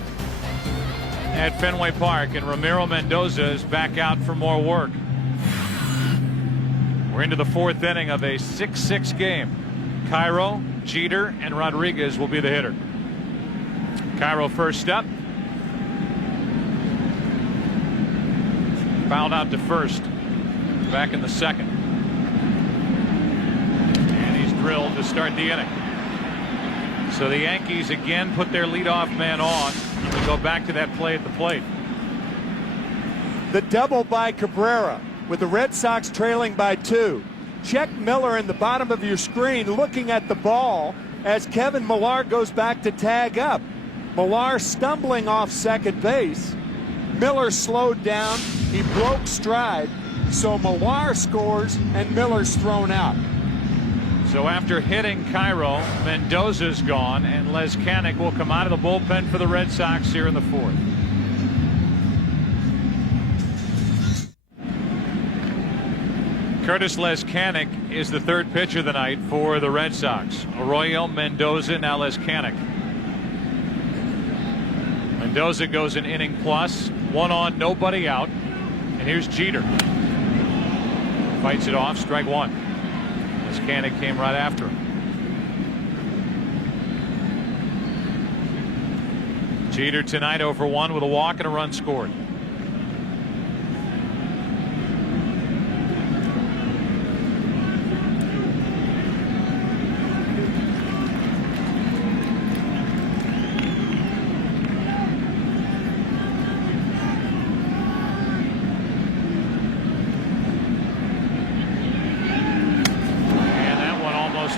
at Fenway Park, and Ramiro Mendoza is back out for more work. We're into the 4th inning of a 6-6 game. Cairo, Jeter, and Rodriguez will be the hitter. Cairo first up. Fouled out to first. Back in the second. And he's drilled to start the inning. So the Yankees again put their leadoff man on. We go back to that play at the plate. The double by Cabrera, with the Red Sox trailing by 2. Check Miller in the bottom of your screen looking at the ball as Kevin Millar goes back to tag up. Millar stumbling off second base. Miller slowed down. He broke stride. So Millar scores and Miller's thrown out. So after hitting Cairo, Mendoza's gone, and Lezcanic will come out of the bullpen for the Red Sox here in the 4th. Curtis Lezcanic is the 3rd pitcher of the night for the Red Sox. Arroyo, Mendoza, now Lezcanic. Mendoza goes an inning plus, 1 on, nobody out. And here's Jeter. Fights it off, strike 1. Lezcanic came right after him. Jeter tonight over 1 with a walk and a run scored.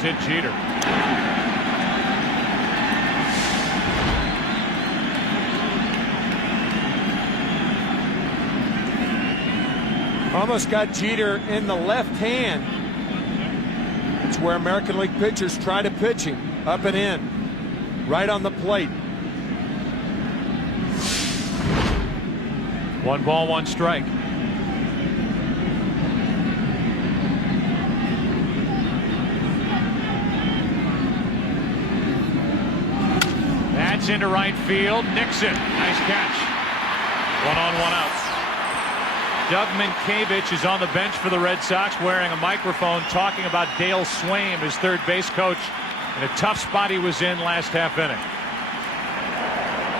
Hit Jeter. Almost got Jeter in the left hand. It's where American League pitchers try to pitch him. Up and in. Right on the plate. 1 ball, 1 strike. That's into right field. Nixon. Nice catch. 1 on, 1 out. Doug Minkiewicz is on the bench for the Red Sox wearing a microphone talking about Dale Swaim, his third base coach, and a tough spot he was in last half inning.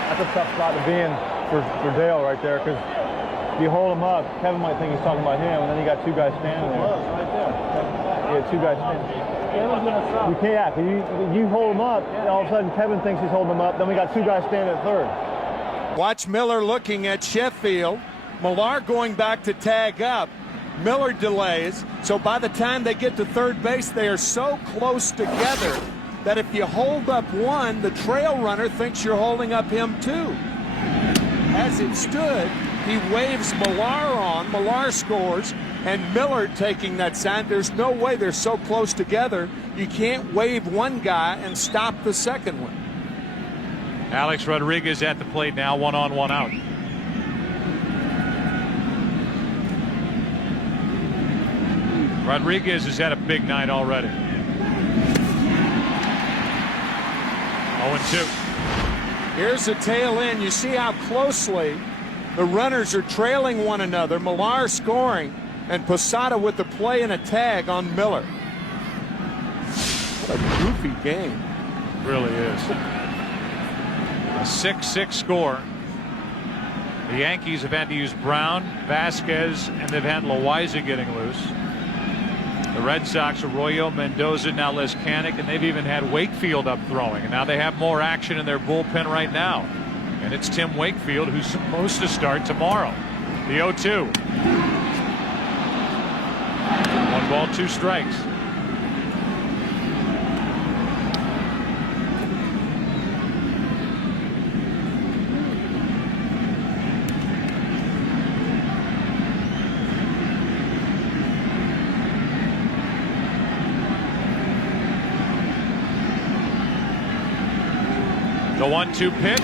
That's a tough spot to be in for Dale right there, because if you hold him up, Kevin might think he's talking about him, and then you got 2 guys standing there. Right there. Yeah, 2 guys standing. You can't, you hold him up, and all of a sudden Kevin thinks he's holding him up, then we got 2 guys standing at third. Watch Miller looking at Sheffield. Millar going back to tag up. Miller delays, so by the time they get to third base, they are so close together that if you hold up one, the trail runner thinks you're holding up him too. As it stood, he waves Millar on. Millar scores, and Miller taking that sign. There's no way they're so close together. You can't wave one guy and stop the second one. Alex Rodriguez at the plate now, 1 on, 1 out. Rodriguez has had a big night already. 0-2. Here's the tail end. You see how closely the runners are trailing one another. Millar scoring, and Posada with the play and a tag on Miller. What a goofy game. Really is. A 6-6 score. The Yankees have had to use Brown, Vasquez, and they've had Loaiza getting loose. The Red Sox, Arroyo, Mendoza, now Leskanic, and they've even had Wakefield up throwing. And now they have more action in their bullpen right now. And it's Tim Wakefield who's supposed to start tomorrow. The 0-2. 1 ball, 2 strikes. The 1-2 pitch.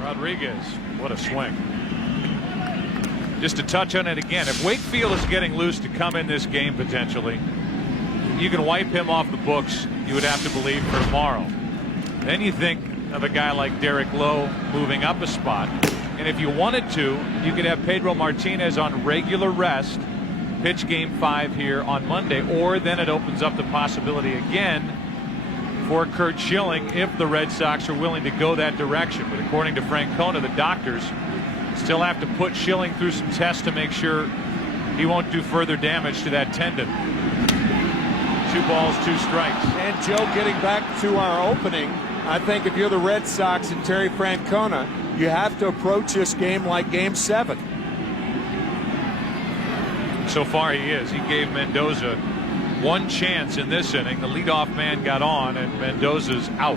Rodriguez, what a swing. Just to touch on it again, if Wakefield is getting loose to come in this game potentially, you can wipe him off the books, you would have to believe, for tomorrow. Then you think of a guy like Derek Lowe moving up a spot, and if you wanted to, you could have Pedro Martinez on regular rest, pitch game 5 here on Monday, or then it opens up the possibility again for Curt Schilling if the Red Sox are willing to go that direction. But according to Francona, the doctors still have to put Schilling through some tests to make sure he won't do further damage to that tendon. 2 balls, 2 strikes. And Joe, getting back to our opening, I think if you're the Red Sox and Terry Francona, you have to approach this game like Game 7. So far he is. He gave Mendoza 1 chance in this inning. The leadoff man got on, and Mendoza's out.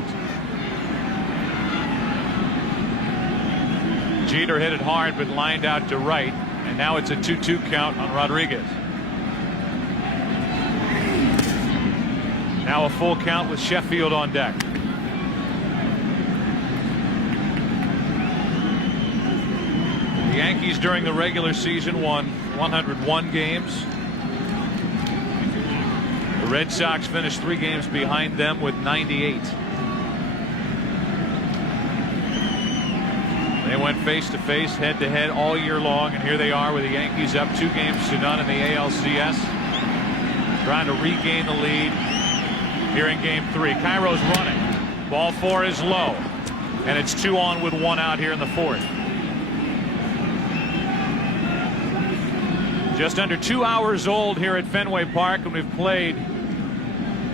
Jeter hit it hard, but lined out to right, and now it's a 2-2 count on Rodriguez. Now a full count with Sheffield on deck. The Yankees during the regular season won 101 games. The Red Sox finished 3 games behind them with 98. They went face to face, head to head all year long, and here they are with the Yankees up 2 games to none in the ALCS, trying to regain the lead here in Game 3. Cairo's running. Ball 4 is low, and it's 2 on with 1 out here in the 4th. Just under 2 hours old here at Fenway Park, and we've played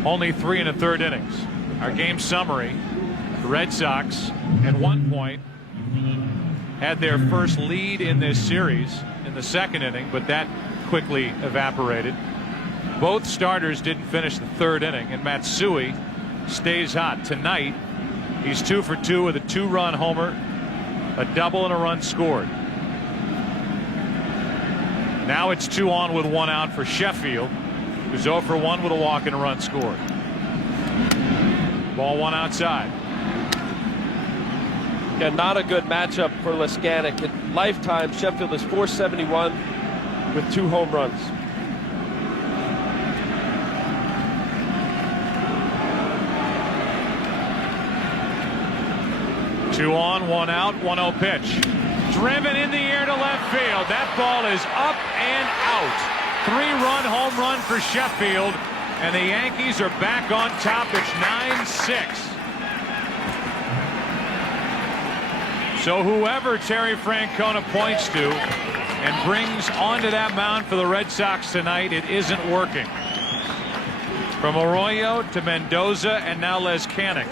only 3 1/3 innings. Our game summary: the Red Sox at one point had their first lead in this series in the 2nd inning, but that quickly evaporated. Both starters didn't finish the 3rd inning, and Matsui stays hot. Tonight, he's 2 for 2 with a 2-run homer, a double, and a run scored. Now it's 2 on with 1 out for Sheffield, who's 0 for 1 with a walk and a run scored. Ball 1 outside. Yeah, not a good matchup for Leskanic. In lifetime, Sheffield is .471 with 2 home runs. Two on, 1 out, 1-0 pitch. Driven in the air to left field. That ball is up and out. 3-run home run for Sheffield, and the Yankees are back on top. It's 9-6. So whoever Terry Francona points to and brings onto that mound for the Red Sox tonight, it isn't working. From Arroyo to Mendoza and now Leskanic.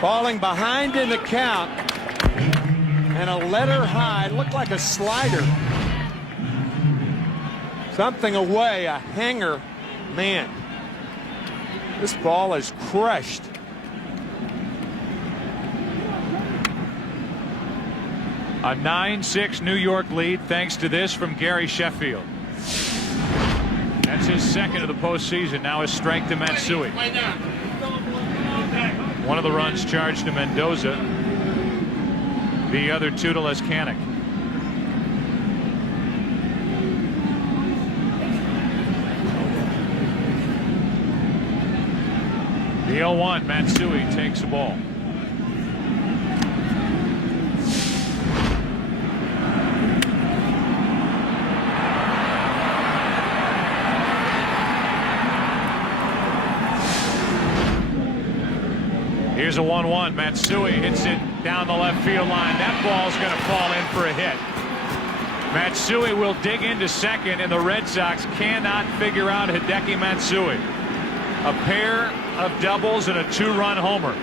Falling behind in the count, and a letter high, looked like a slider. Something away, a hanger. Man, this ball is crushed. A 9-6 New York lead thanks to this from Gary Sheffield. That's his second of the postseason. Now a strike to Matsui. One of the runs charged to Mendoza. The other 2 to Leskanic. The 0-1, Matsui takes the ball. Here's a 1-1. Matsui hits it down the left field line. That ball's going to fall in for a hit. Matsui will dig into second, and the Red Sox cannot figure out Hideki Matsui. A pair of doubles and a 2-run homer.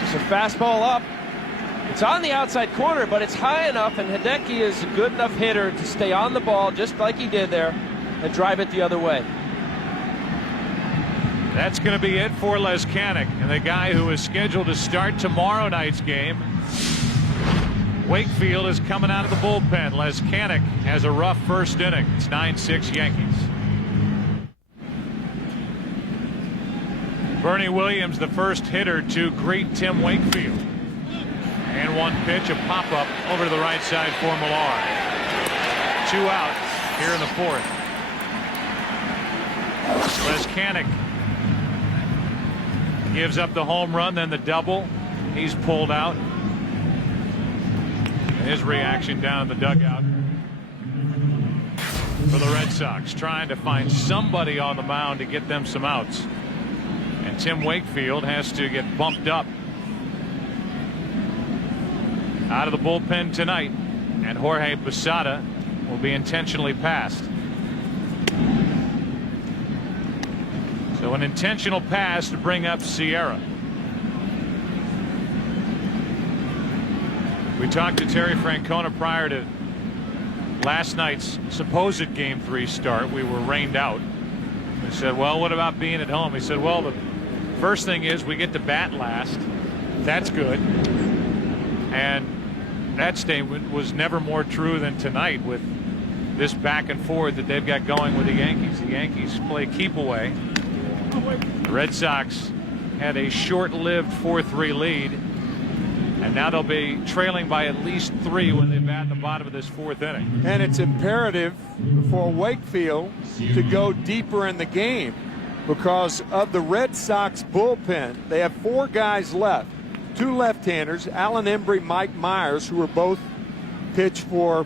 Just a fastball up. It's on the outside corner, but it's high enough, and Hideki is a good enough hitter to stay on the ball just like he did there and drive it the other way. That's going to be it for Leskanic, and the guy who is scheduled to start tomorrow night's game. Wakefield is coming out of the bullpen. Leskanic has a rough first inning. It's 9-6 Yankees. Bernie Williams, the first hitter to greet Tim Wakefield. And 1 pitch, a pop-up over to the right side for Millar. 2 out here in the 4th. Leskanic gives up the home run, then the double. He's pulled out. His reaction down in the dugout for the Red Sox, trying to find somebody on the mound to get them some outs. And Tim Wakefield has to get bumped up out of the bullpen tonight, and Jorge Posada will be intentionally passed. So an intentional pass to bring up Sierra. We talked to Terry Francona prior to last night's supposed Game 3 start. We were rained out. We said, well, what about being at home? He said, well, the first thing is we get to bat last. That's good. And that statement was never more true than tonight with this back and forth that they've got going with the Yankees. The Yankees play keep away. The Red Sox had a short-lived 4-3 lead, and now they'll be trailing by at least 3 when they bat in the bottom of this 4th inning. And it's imperative for Wakefield to go deeper in the game because of the Red Sox bullpen. They have 4 guys left, 2 left-handers, Alan Embry, Mike Myers, who are both pitched for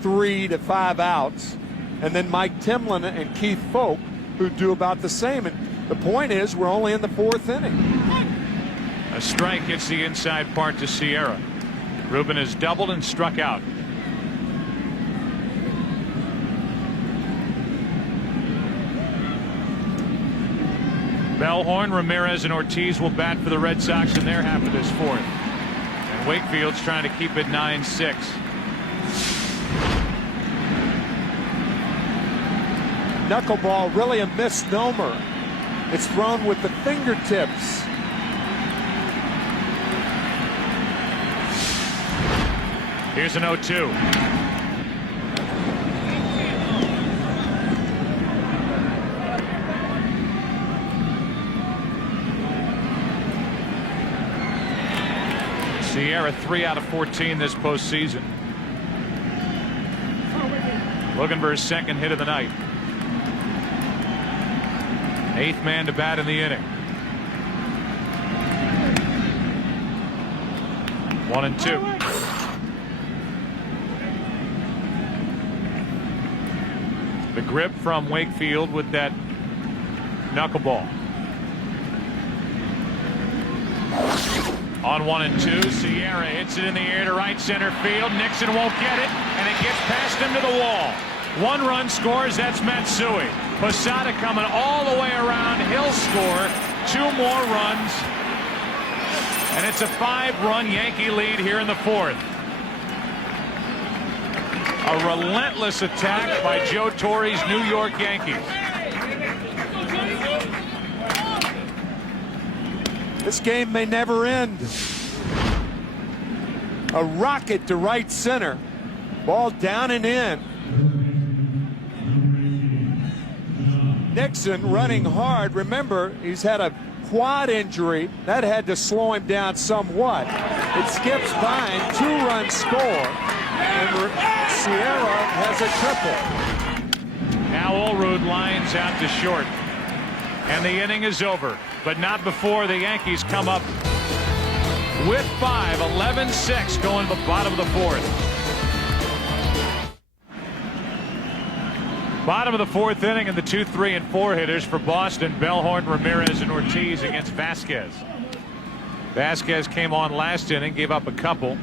3 to 5 outs, and then Mike Timlin and Keith Folk, who do about the same. And the point is, we're only in the 4th inning. A strike hits the inside part to Sierra. Ruben has doubled and struck out. Bellhorn, Ramirez, and Ortiz will bat for the Red Sox in their half of this 4th. And Wakefield's trying to keep it 9-6. Knuckleball, really a misnomer. It's thrown with the fingertips. Here's an 0-2. Sierra 3 out of 14 this postseason. Looking for his second hit of the night. 8th man to bat in the inning. 1-2. The grip from Wakefield with that knuckleball. On 1-2, Sierra hits it in the air to right center field. Nixon won't get it, and it gets past him to the wall. 1 run scores. That's Matsui. Posada coming all the way around. He'll score 2 more runs, and it's a 5-run Yankee lead here in the 4th. A relentless attack by Joe Torre's New York Yankees. This game may never end. A rocket to right center. Ball down and in. Nixon running hard. Remember, he's had a quad injury. That had to slow him down somewhat. It skips by, 2-run score. And Sierra has a triple. Now Allrood lines out to short. And the inning is over. But not before the Yankees come up with 5. 11-6 going to the bottom of the 4th. Bottom of the 4th inning, and the 2, 3, and 4 hitters for Boston: Bellhorn, Ramirez, and Ortiz against Vasquez. Vasquez came on last inning, gave up a couple.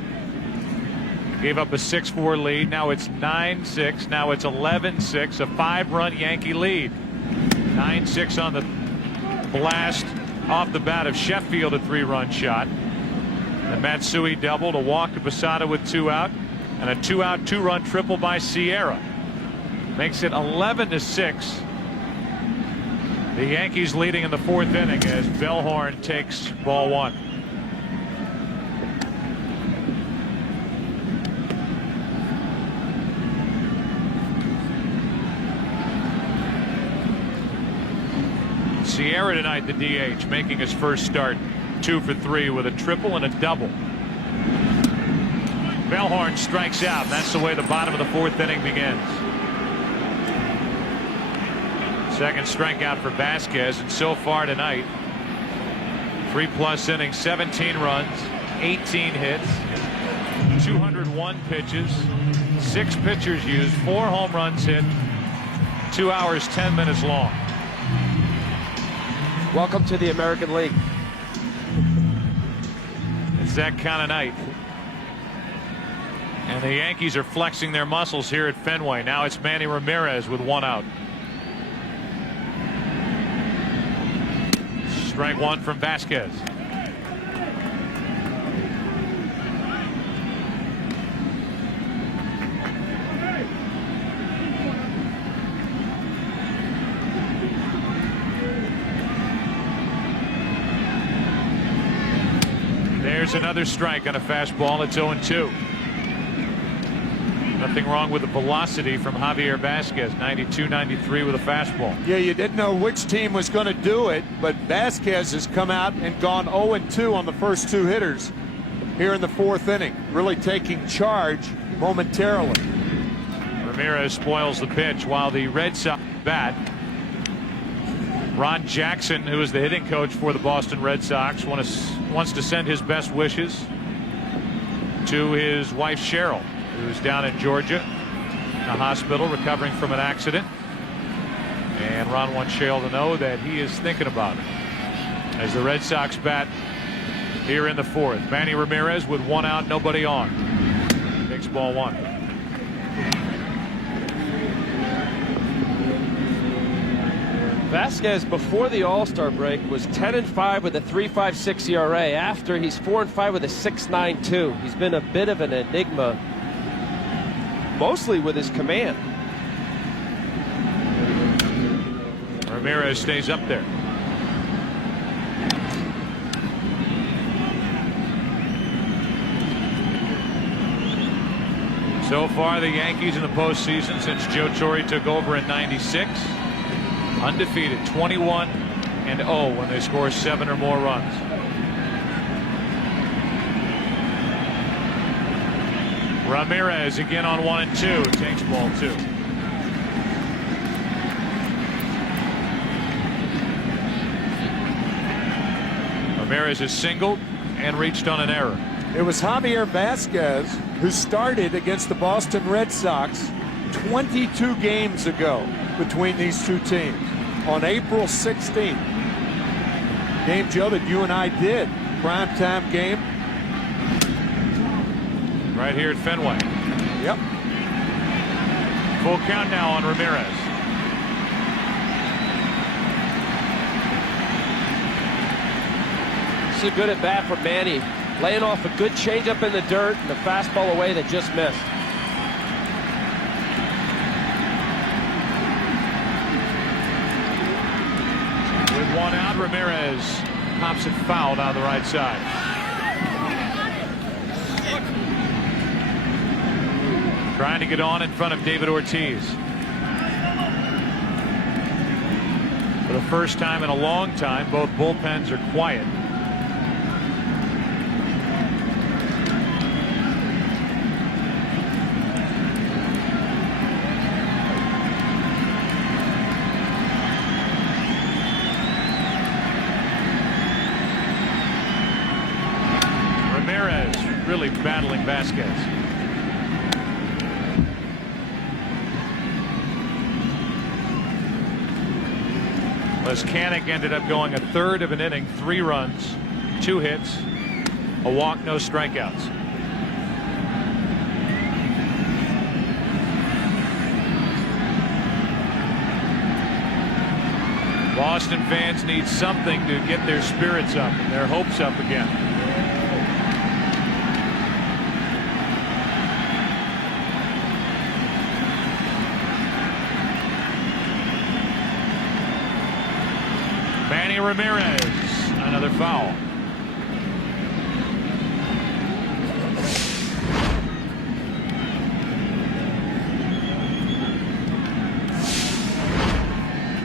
Gave up a 6-4 lead. Now it's 9-6. Now it's 11-6. A 5-run Yankee lead. 9-6 on the blast off the bat of Sheffield, a 3-run shot. And Matsui doubled, a walk to Posada with 2 out, and a 2-out 2-run triple by Sierra. Makes it 11-6. The Yankees leading in the 4th inning as Bellhorn takes ball 1. Sierra tonight, the DH, making his first start. 2 for 3 with a triple and a double. Bellhorn strikes out, and that's the way the bottom of the 4th inning begins. Second strikeout for Vasquez, and so far tonight, 3+ innings, 17 runs, 18 hits, 201 pitches, 6 pitchers used, 4 home runs hit, 2 hours 10 minutes long. Welcome to the American League. It's that kind of night. And the Yankees are flexing their muscles here at Fenway. Now it's Manny Ramirez with 1 out. Strike 1 from Vasquez. There's another strike on a fastball. It's 0-2. Nothing wrong with the velocity from Javier Vasquez. 92, 93 with a fastball. Yeah, you didn't know which team was going to do it, but Vasquez has come out and gone 0-2 on the first 2 hitters here in the 4th inning, really taking charge momentarily. Ramirez spoils the pitch while the Red Sox bat. Ron Jackson, who is the hitting coach for the Boston Red Sox, wants to send his best wishes to his wife Cheryl, who's down in Georgia in a hospital recovering from an accident. And Ron wants Cheryl to know that he is thinking about it as the Red Sox bat here in the 4th. Manny Ramirez with 1 out, nobody on. Takes ball 1. Vasquez before the All-Star break was 10-5 with a 3.56 ERA. After, he's 4-5 with a 6.92. He's been a bit of an enigma, mostly with his command. Ramirez stays up there. So far, the Yankees in the postseason since Joe Torre took over in '96, undefeated, 21-0 when they score 7 or more runs. Ramirez again on 1 and 2, takes ball 2. Ramirez has singled and reached on an error. It was Javier Vasquez who started against the Boston Red Sox 22 games ago between these two teams on April 16th. Game, Joe, that you and I did. Primetime game. Right here at Fenway. Yep. Full count now on Ramirez. This is a good at bat for Manny. Laying off a good changeup in the dirt and a fastball away that just missed. With 1 out, Ramirez pops it foul down the right side. Trying to get on in front of David Ortiz. For the first time in a long time, both bullpens are quiet. Ramirez really battling Vasquez. Leskanic ended up going a third of an inning, 3 runs, 2 hits, a walk, no strikeouts. Boston fans need something to get their spirits up and their hopes up again. Manny Ramirez, another foul.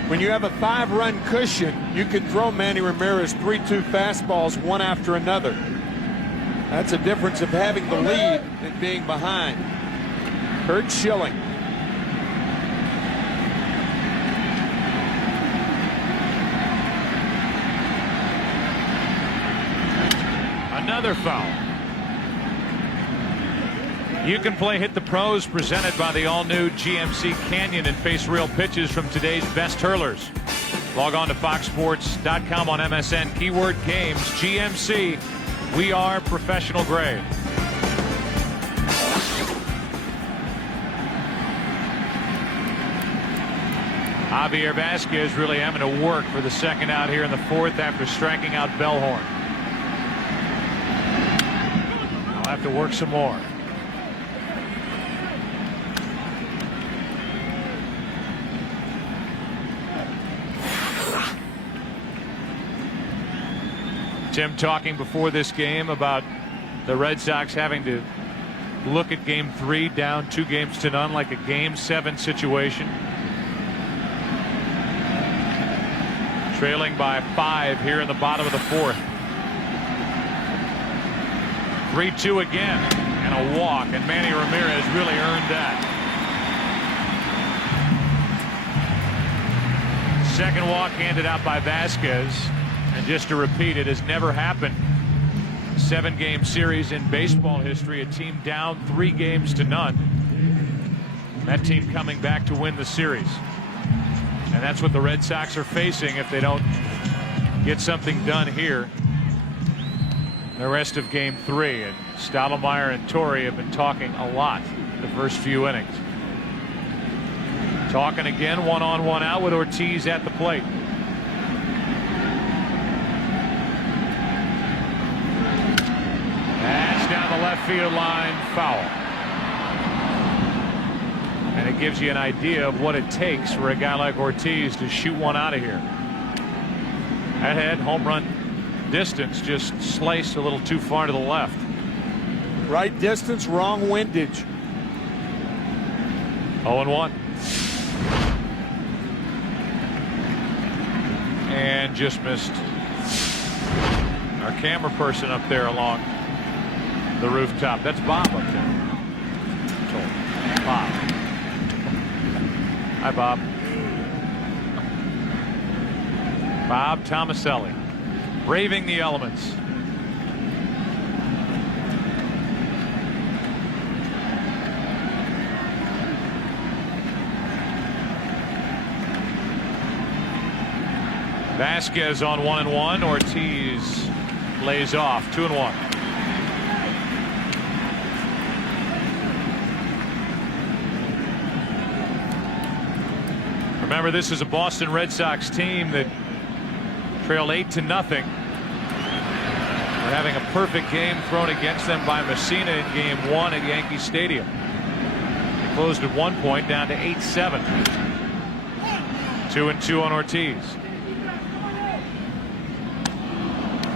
When you have a 5-run cushion, you can throw Manny Ramirez 3-2 fastballs one after another. That's a difference of having the lead and being behind. Curt Schilling. Another foul. You can play Hit the Pros, presented by the all-new GMC Canyon, and face real pitches from today's best hurlers. Log on to foxsports.com on MSN, keyword games, GMC. We are professional grade. Javier Vasquez really having to work for the second out here in the 4th after striking out Bellhorn. I'll have to work some more. Tim talking before this game about the Red Sox having to look at game 3 down 2-0 like a game 7 situation. Trailing by 5 here in the bottom of the 4th. 3-2 again, and a walk, and Manny Ramirez really earned that. Second walk handed out by Vasquez, and just to repeat, it has never happened. 7-game series in baseball history, a team down 3-0. That team coming back to win the series. And that's what the Red Sox are facing if they don't get something done here the rest of game 3. And Stottlemyre and Torre have been talking a lot the first few innings. Talking again, 1 on 1 out with Ortiz at the plate. That's down the left field line, foul. And it gives you an idea of what it takes for a guy like Ortiz to shoot one out of here. Ahead, home run distance, just sliced a little too far to the left. Right distance, wrong windage. 0-1. And just missed our camera person up there along the rooftop. That's Bob up there. Bob. Hi, Bob. Bob Tomaselli, braving the elements. Vasquez on 1-1. Ortiz lays off 2-1. Remember, this is a Boston Red Sox team that trailed 8-0. They're having a perfect game thrown against them by Messina in Game 1 at Yankee Stadium. They closed at 1 point, down to 8-7. 2-2 on Ortiz.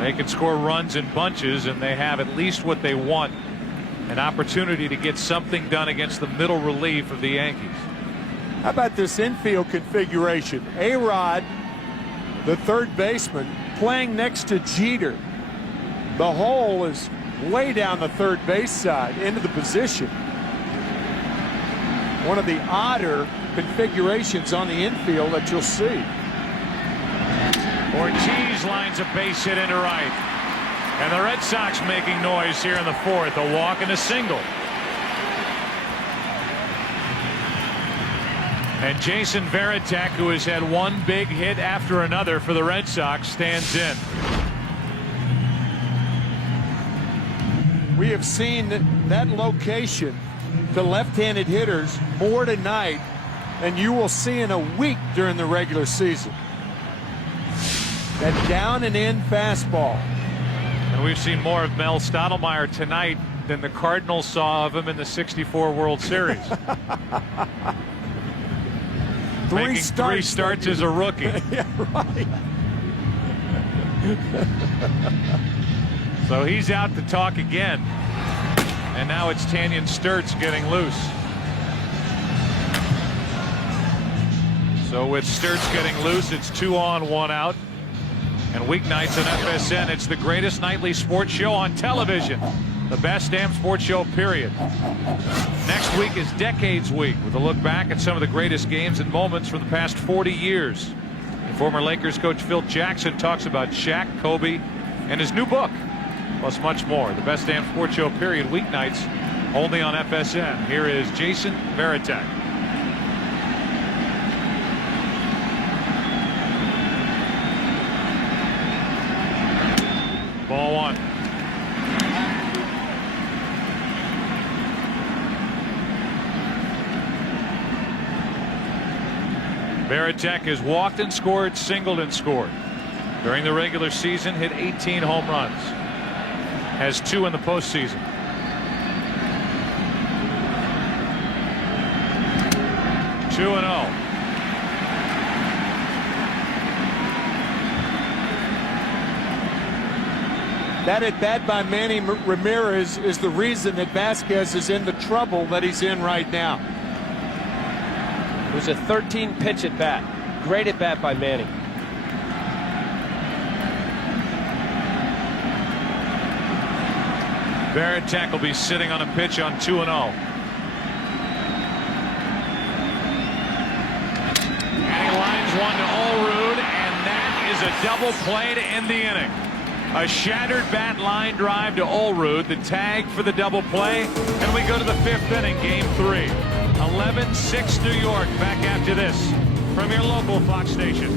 They can score runs in bunches, and they have at least what they want, an opportunity to get something done against the middle relief of the Yankees. How about this infield configuration? A-Rod, the third baseman, playing next to Jeter. The hole is way down the third base side into the position. One of the odder configurations on the infield that you'll see. Ortiz lines a base hit into right. And the Red Sox making noise here in the fourth. A walk and a single. And Jason Varitek, who has had one big hit after another for the Red Sox, stands in. We have seen that location to left-handed hitters more tonight than you will see in a week during the regular season. That down and in fastball. And we've seen more of Mel Stottlemyre tonight than the Cardinals saw of him in the '64 World Series. Making three starts as a rookie. Yeah, right. So he's out to talk again. And now it's Tanyan Sturtz getting loose. So with Sturtz getting loose, it's 2 on, 1 out. And weeknights on FSN, it's the greatest nightly sports show on television. The best damn sports show, period. Next week is Decades Week, with a look back at some of the greatest games and moments from the past 40 years. And former Lakers coach Phil Jackson talks about Shaq, Kobe, and his new book, plus much more. The best damn sports show, period, weeknights, only on FSN. Here is Jason Varitek. Ball 1. Varitek has walked and scored, singled and scored. During the regular season, hit 18 home runs. Has 2 in the postseason. Two and 0. That at bat by Manny Ramirez is the reason that Vasquez is in the trouble that he's in right now. It was a 13 pitch at bat. Great at bat by Manny. Varitek will be sitting on a pitch on 2 and 0. And he lines one to Allrood, and that is a double play to end the inning. A shattered bat line drive to Allrood, the tag for the double play, and we go to the 5th inning, Game 3. 11-6 New York. Back after this from your local Fox station.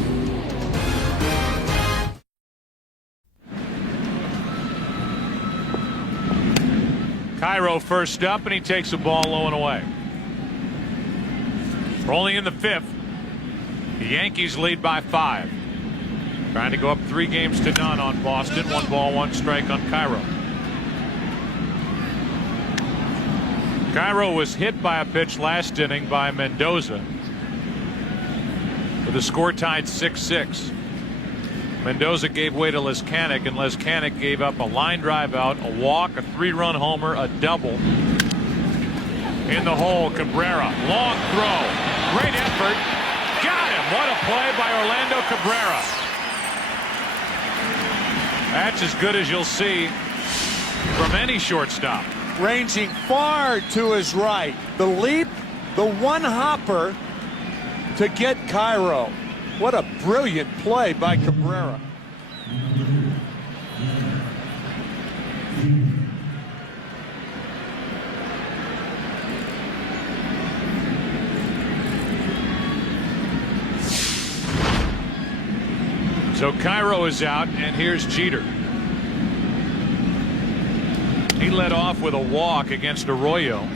Cairo first up, and he takes the ball low and away. Rolling in the 5th. The Yankees lead by 5. Trying to go up 3-0 on Boston. 1 ball, 1 strike on Cairo. Cairo was hit by a pitch last inning by Mendoza, with the score tied 6-6. Mendoza gave way to Leskanic, and Leskanic gave up a line drive out, a walk, a 3-run homer, a double, in the hole. Cabrera, long throw, great effort, got him. What a play by Orlando Cabrera. That's as good as you'll see from any shortstop. Ranging far to his right, the leap, the one hopper to get Cairo. What a brilliant play by Cabrera. So Cairo is out, and here's Jeter. He led off with a walk against Arroyo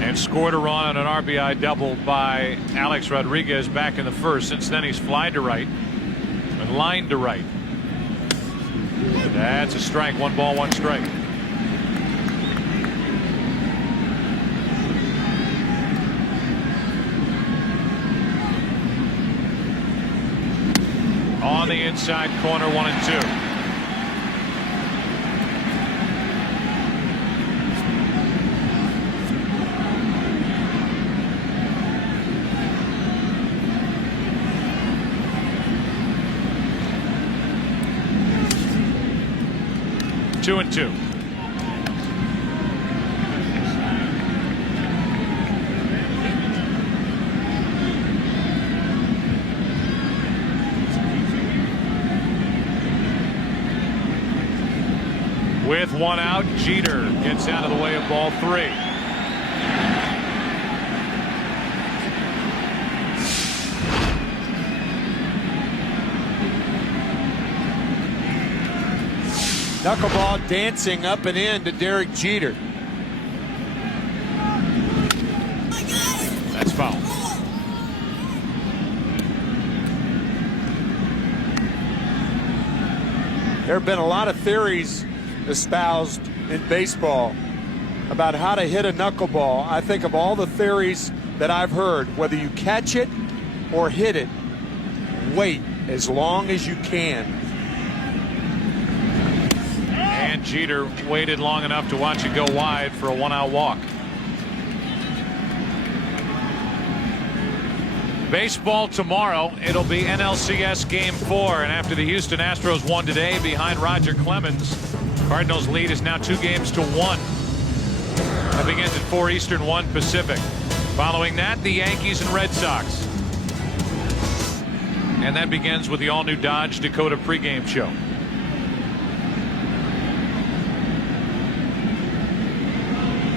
and scored a run on an RBI double by Alex Rodriguez back in the first. Since then, he's flied to right and lined to right. That's a strike. 1 ball, 1 strike. On the inside corner, 1-2. Two and 2. With 1 out, Jeter gets out of the way of ball 3. Knuckleball dancing up and in to Derek Jeter. That's foul. There have been a lot of theories espoused in baseball about how to hit a knuckleball. I think of all the theories that I've heard, whether you catch it or hit it, wait as long as you can. And Jeter waited long enough to watch it go wide for a 1-out walk. Baseball tomorrow. It'll be NLCS Game 4, and after the Houston Astros won today behind Roger Clemens, Cardinals' lead is now 2 games to 1. That begins at 4 Eastern, 1 Pacific. Following that, the Yankees and Red Sox. And that begins with the all-new Dodge Dakota pregame show.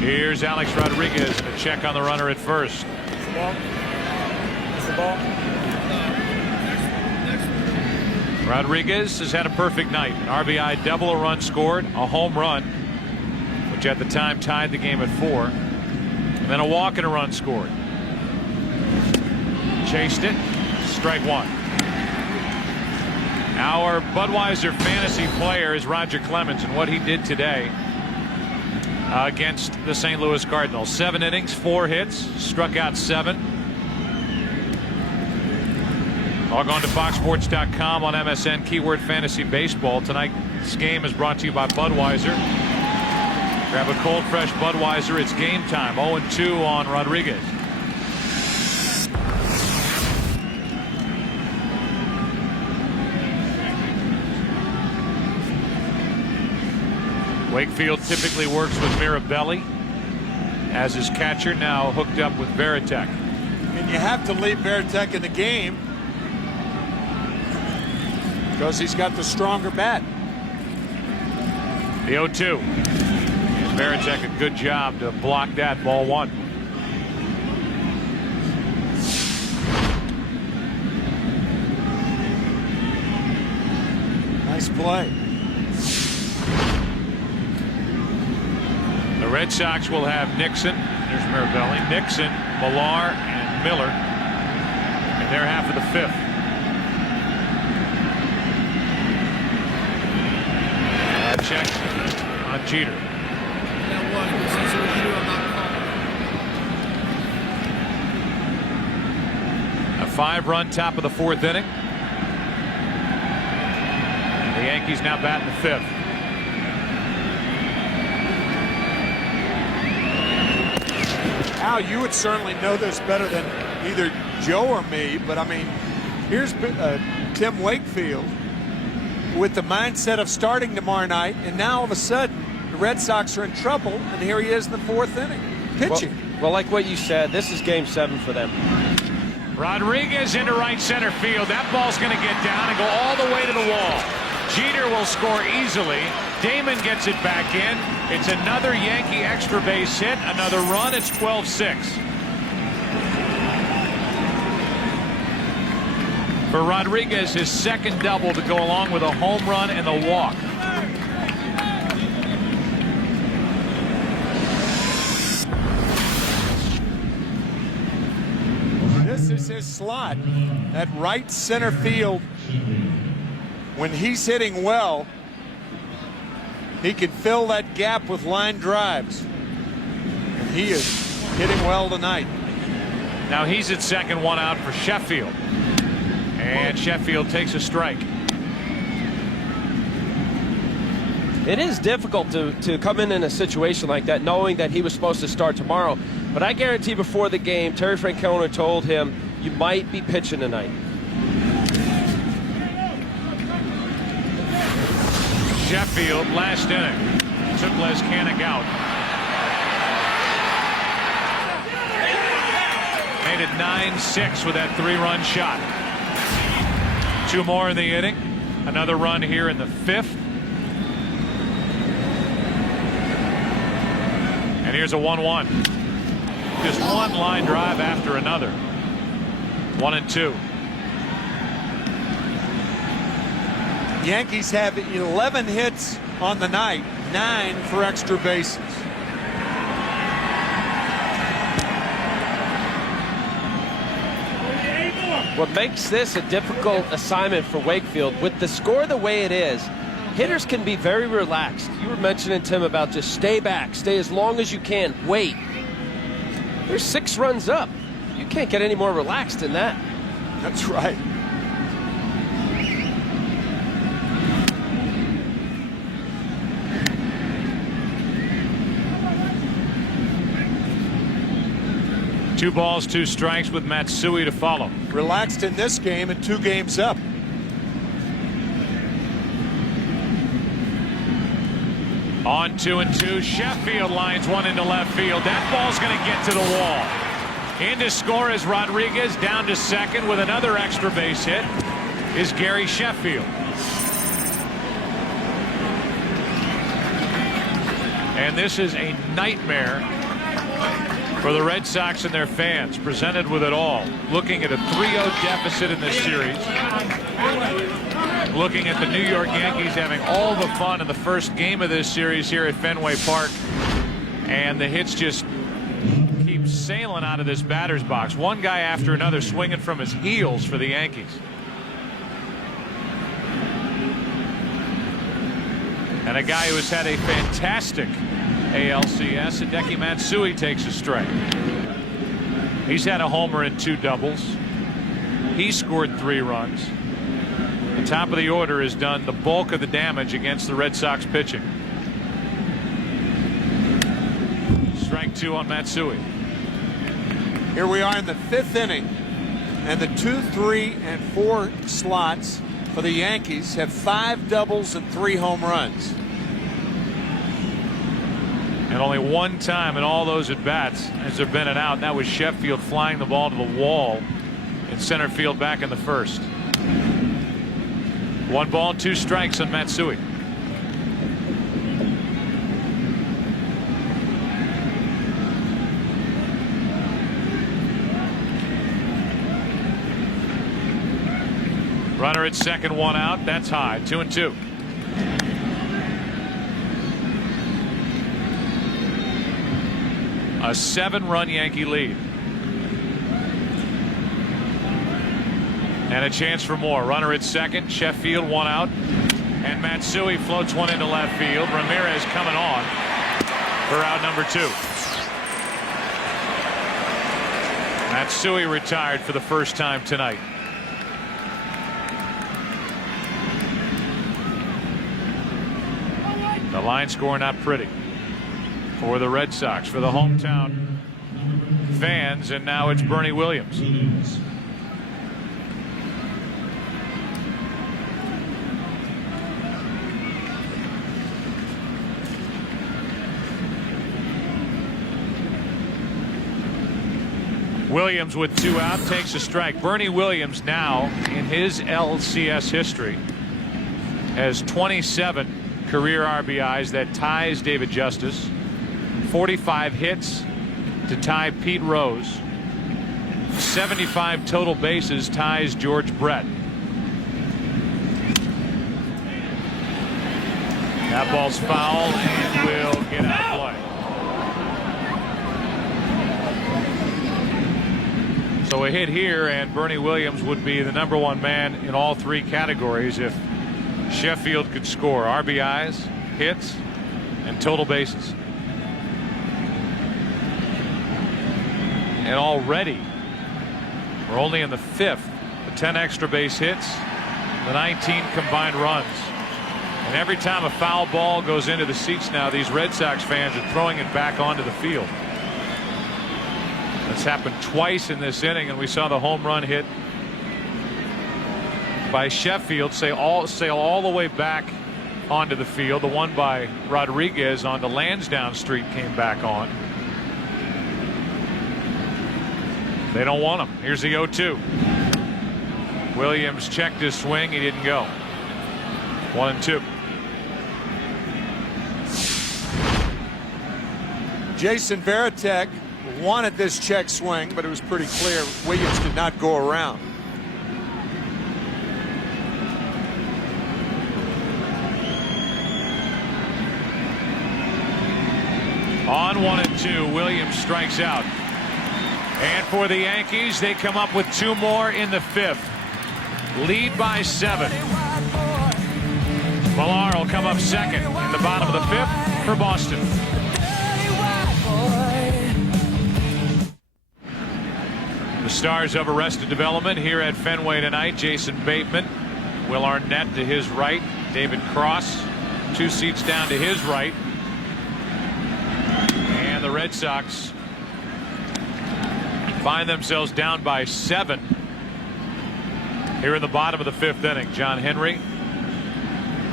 Here's Alex Rodriguez, and a check on the runner at first. Rodriguez has had a perfect night. An RBI double, a run scored, a home run, which at the time tied the game at 4. And then a walk and a run scored. Chased it, strike 1. Our Budweiser fantasy player is Roger Clemens, and what he did today against the St. Louis Cardinals. 7 innings, 4 hits, struck out 7. Log on to foxsports.com on MSN, keyword fantasy baseball. Tonight's game is brought to you by Budweiser. Grab a cold, fresh Budweiser. It's game time. 0-2 on Rodriguez. Wakefield typically works with Mirabelli as his catcher, now hooked up with Veritek. And you have to leave Veritek in the game because he's got the stronger bat. The 0-2. And Veritek a good job to block that. Ball 1. Nice play. The Red Sox will have Nixon. There's Mirabelli, Nixon, Millar, and Miller in their half of the 5th. Check on Jeter. A 5-run top of the 4th inning. And the Yankees now batting the 5th. Al, you would certainly know this better than either Joe or me, but I mean, here's Tim Wakefield with the mindset of starting tomorrow night, and now all of a sudden the Red Sox are in trouble, and here he is in the 4th inning pitching. Well, like what you said, this is Game 7 for them. Rodriguez into right center field. That ball's going to get down and go all the way to the wall. Jeter will score easily. Damon gets it back in. It's another Yankee extra base hit. Another run. It's 12-6. For Rodriguez, his second double to go along with a home run and a walk. This is his slot at right center field. When he's hitting well, he can fill that gap with line drives. And he is hitting well tonight. Now he's at second, one out for Sheffield. And Sheffield takes a strike. It is difficult to come in a situation like that knowing that he was supposed to start tomorrow. But I guarantee before the game, Terry Francona told him, you might be pitching tonight. Sheffield, last inning, took Les Canning out. Made it 9-6 with that 3-run shot. 2 more in the inning. Another run here in the 5th. And here's a 1-1. Just one line drive after another. 1-2. Yankees have 11 hits on the night, 9 for extra bases. What makes this a difficult assignment for Wakefield, with the score the way it is, hitters can be very relaxed. You were mentioning, Tim, about just stay back, stay as long as you can, wait. There's 6 runs up. You can't get any more relaxed than that. That's right. Two balls, 2 strikes with Matsui to follow. Relaxed in this game and 2 games up. On 2-2, Sheffield lines one into left field. That ball's going to get to the wall. In to score is Rodriguez. Down to second with another extra base hit is Gary Sheffield. And this is a nightmare for the Red Sox and their fans, presented with it all. Looking at a 3-0 deficit in this series. Looking at the New York Yankees having all the fun in the first game of this series here at Fenway Park. And the hits just keep sailing out of this batter's box. One guy after another swinging from his heels for the Yankees. And a guy who has had a fantastic ALCS, Hideki Matsui, takes a strike. He's had a homer and 2 doubles. He scored 3 runs. The top of the order has done the bulk of the damage against the Red Sox pitching. Strike 2 on Matsui. Here we are in the 5th inning, and the 2, 3, and 4 slots for the Yankees have 5 doubles and 3 home runs. And only one time in all those at bats has there been an out, and that was Sheffield flying the ball to the wall in center field back in the 1st. 1 ball, 2 strikes on Matsui. Runner at second, 1 out. That's high. 2-2. A 7-run Yankee lead. And a chance for more. Runner at second. Sheffield, 1 out. And Matsui floats one into left field. Ramirez coming on for out number 2. Matsui retired for the first time tonight. The line score not pretty for the Red Sox, for the hometown fans, and now it's Bernie Williams. Williams with 2 out takes a strike. Bernie Williams now in his LCS history has 27 career RBIs. That ties David Justice. 45 hits to tie Pete Rose. 75 total bases ties George Brett. That ball's foul and will get out of play. So a hit here, and Bernie Williams would be the #1 man in all 3 categories if Sheffield could score RBIs, hits, and total bases. And already we're only in the 5th. The 10 extra base hits, the 19 combined runs. And every time a foul ball goes into the seats now, these Red Sox fans are throwing it back onto the field. It's happened twice in this inning, and we saw the home run hit by Sheffield sail all the way back onto the field. The one by Rodriguez onto Lansdowne Street came back on. They don't want him. Here's the 0-2. Williams checked his swing. He didn't go. 1-2. Jason Varitek wanted this check swing, but it was pretty clear Williams did not go around. On 1-2, Williams strikes out. And for the Yankees, they come up with 2 more in the 5th. Lead by 7. Millar will come up second in the bottom of the 5th for Boston. The stars of Arrested Development here at Fenway tonight. Jason Bateman, Will Arnett to his right, David Cross 2 seats down to his right. And the Red Sox find themselves down by 7 here in the bottom of the 5th inning. John Henry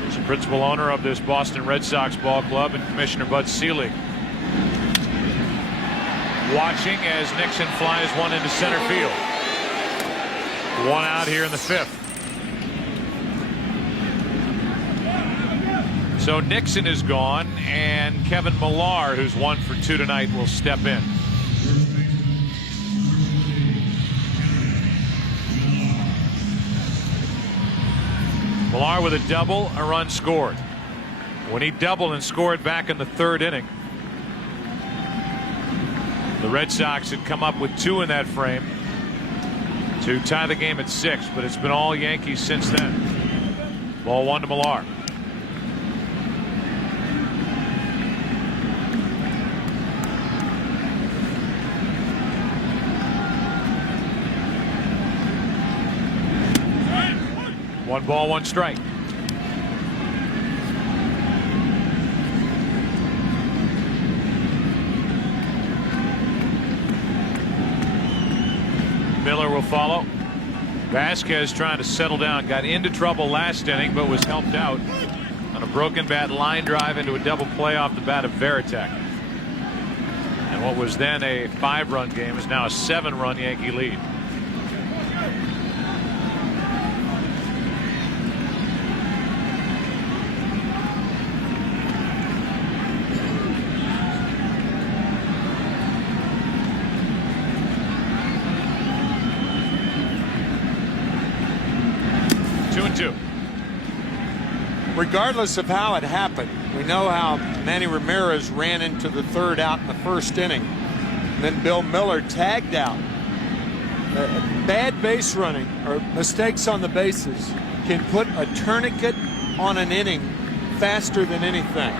is the principal owner of this Boston Red Sox ball club, and Commissioner Bud Selig watching as Nixon flies one into center field. 1 out here in the 5th. So Nixon is gone, and Kevin Millar, who's 1 for 2 tonight, will step in. Millar with a double, a run scored. When he doubled and scored back in the 3rd inning, the Red Sox had come up with 2 in that frame to tie the game at 6, but it's been all Yankees since then. Ball 1 to Millar. One ball, 1 strike. Miller will follow. Vasquez trying to settle down. Got into trouble last inning, but was helped out on a broken bat line drive into a double play off the bat of Varitek. And what was then a 5-run game is now a 7-run Yankee lead. Regardless of how it happened, we know how Manny Ramirez ran into the 3rd out in the 1st inning. And then Bill Miller tagged out. Bad base running or mistakes on the bases can put a tourniquet on an inning faster than anything.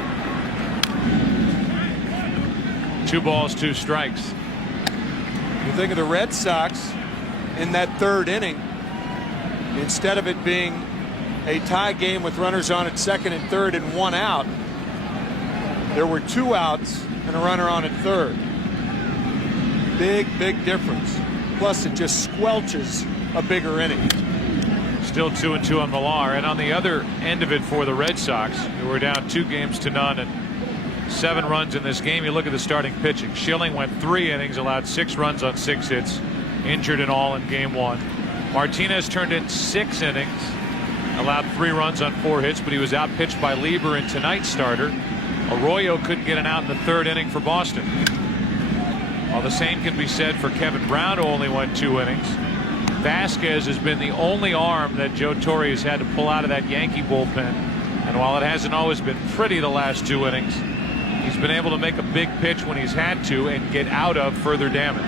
2 balls, 2 strikes. You think of the Red Sox in that 3rd inning, instead of it being a tie game with runners on at 2nd and 3rd and 1 out, there were 2 outs and a runner on at 3rd. Big difference. Plus, it just squelches a bigger inning. Still 2-2 on Millar. And on the other end of it for the Red Sox, who were down 2-0 and 7 runs in this game, you look at the starting pitching. Schilling went 3 innings, allowed 6 runs on 6 hits, injured in all in game 1. Martinez turned in 6 innings, allowed 3 runs on 4 hits, but he was outpitched by Lieber in tonight's starter. Arroyo couldn't get an out in the 3rd inning for Boston. While the same can be said for Kevin Brown, who only went 2 innings. Vasquez has been the only arm that Joe Torre has had to pull out of that Yankee bullpen. And while it hasn't always been pretty the last 2 innings, he's been able to make a big pitch when he's had to and get out of further damage.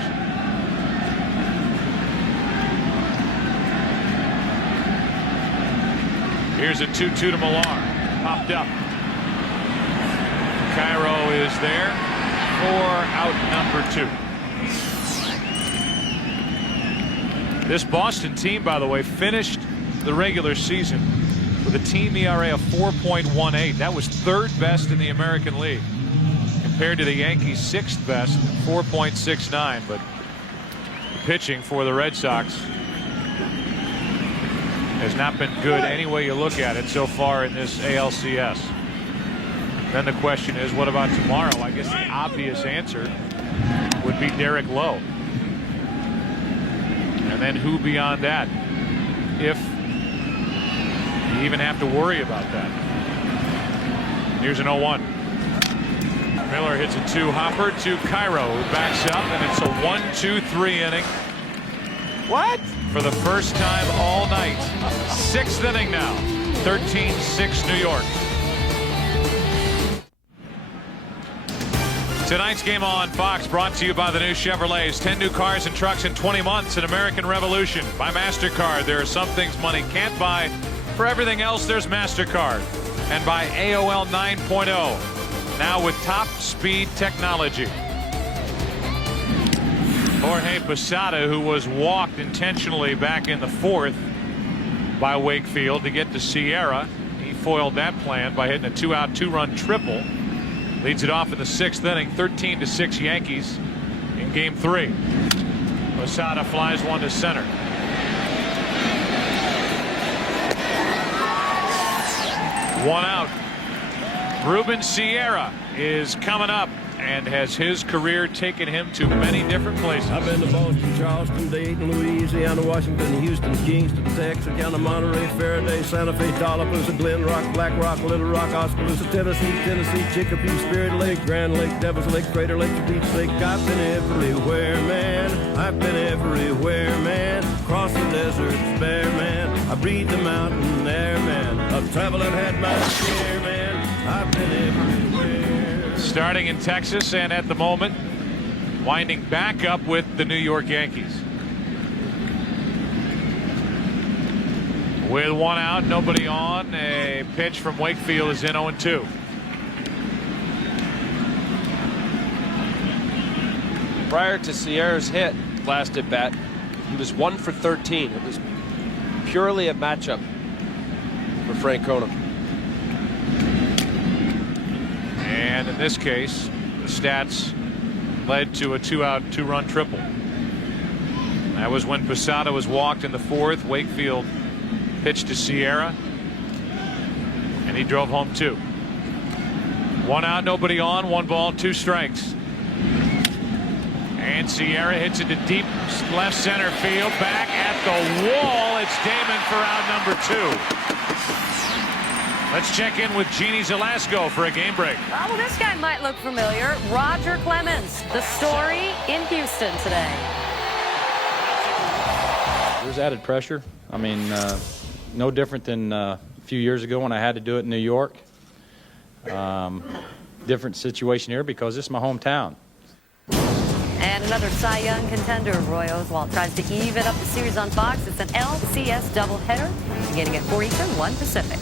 Here's a 2-2 to Millar. Popped up. Cairo is there for out number 2. This Boston team, by the way, finished the regular season with a team ERA of 4.18. That was 3rd best in the American League, compared to the Yankees' 6th best, 4.69. But the pitching for the Red Sox has not been good any way you look at it so far in this ALCS. Then the question is, what about tomorrow? I guess the obvious answer would be Derek Lowe. And then who beyond that, if you even have to worry about that. Here's an 0-1. Miller hits a 2 hopper to Cairo, who backs up, and it's a 1-2-3 inning. What? For the first time all night. 6th inning now. 13-6 New York. Tonight's game on Fox brought to you by the new Chevrolets. 10 new cars and trucks in 20 months. An American Revolution. By MasterCard. There are some things money can't buy. For everything else, there's MasterCard. And by AOL 9.0. Now with top speed technology. Jorge Posada, who was walked intentionally back in the 4th by Wakefield to get to Sierra. He foiled that plan by hitting a 2-out 2-run triple. Leads it off in the 6th inning, 13-6 Yankees in game 3. Posada flies one to center. One out. Ruben Sierra is coming up and has his career taken him to many different places. I've been to Boston, Charleston, Dayton, Louisiana, Washington, Houston, Kingston, Texarkana, Monterey, Faraday, Santa Fe, Tallapoosa, Glen Rock, Black Rock, Little Rock, Oskaloosa, Tennessee, Chicopee, Spirit Lake, Grand Lake, Devil's Lake, Crater Lake, Beach Lake. I've been everywhere, man. I've been everywhere, man. Across the deserts, bare, man. I breathe the mountain air, man. I've traveled and had my share, man. I've been everywhere. Starting in Texas and at the moment winding back up with the New York Yankees. With 1 out, nobody on, a pitch from Wakefield is in 0-2. Prior to Sierra's hit last at bat, he was 1 for 13. It was purely a matchup for Francona. And in this case, the stats led to a 2-out 2-run triple. That was when Posada was walked in the 4th. Wakefield pitched to Sierra, and he drove home 2. 1 out, nobody on, 1 ball, 2 strikes. And Sierra hits it to deep left center field. Back at the wall. It's Damon for out number 2. Let's check in with Jeannie Zelasco for a game break. Well, this guy might look familiar. Roger Clemens, the story in Houston today. There's added pressure. I mean, no different than a few years ago when I had to do it in New York. Different situation here because this is my hometown. And another Cy Young contender, Roy Oswalt tries to even up the series on Fox. It's an LCS doubleheader beginning at 4 Eastern, 1 Pacific.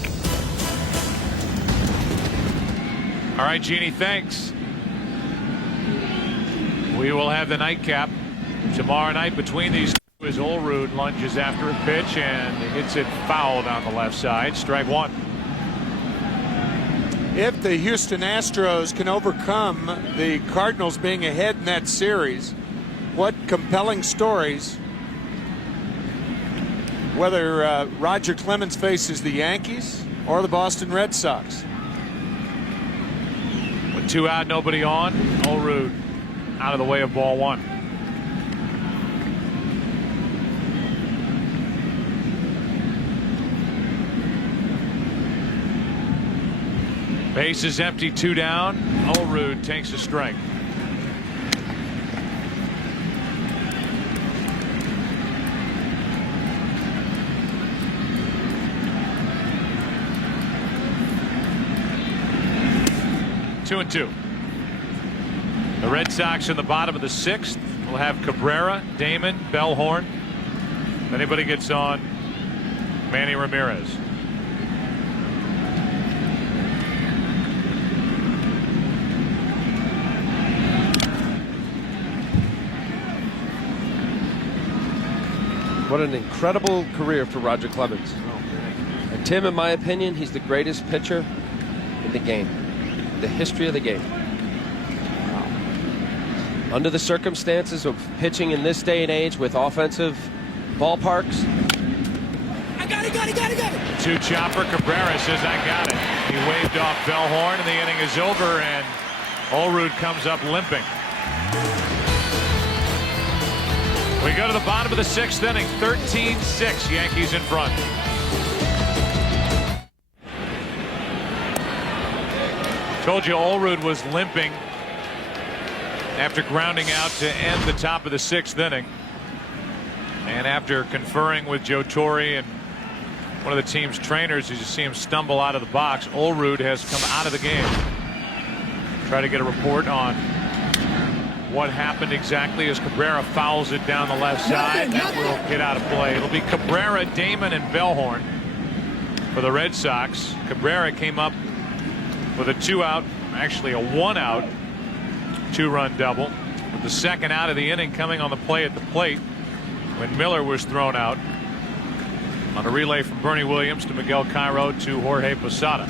All right, Jeannie, thanks. We will have the nightcap tomorrow night between these two as Olrud lunges after a pitch and hits it foul down the left side. Strike 1. If the Houston Astros can overcome the Cardinals being ahead in that series what compelling stories, whether Roger Clemens faces the Yankees or the Boston Red Sox. With 2 out, nobody on, Olerud out of the way of ball 1. Base is empty, 2 down. Olerud takes a strike. Two and 2. The Red Sox in the bottom of the 6th will have Cabrera, Damon, Bellhorn. If anybody gets on, Manny Ramirez. What an incredible career for Roger Clemens. And Tim, in my opinion, he's the greatest pitcher in the game, the history of the game. Under the circumstances of pitching in this day and age with offensive ballparks. I got it. 2 chopper. Cabrera says, I got it. He waved off Bellhorn, and the inning is over, and Olerud comes up limping. We go to the bottom of the 6th inning, 13-6, Yankees in front. Told you Olerud was limping after grounding out to end the top of the 6th inning. And after conferring with Joe Torre and one of the team's trainers, as you see him stumble out of the box, Olerud has come out of the game. Try to get a report on what happened exactly as Cabrera fouls it down the left side. That will get out of play. It'll be Cabrera, Damon, and Bellhorn for the Red Sox. Cabrera came up with a 2-out, actually a 1-out, 2-run double, with the 2nd out of the inning coming on the play at the plate when Miller was thrown out on a relay from Bernie Williams to Miguel Cairo to Jorge Posada.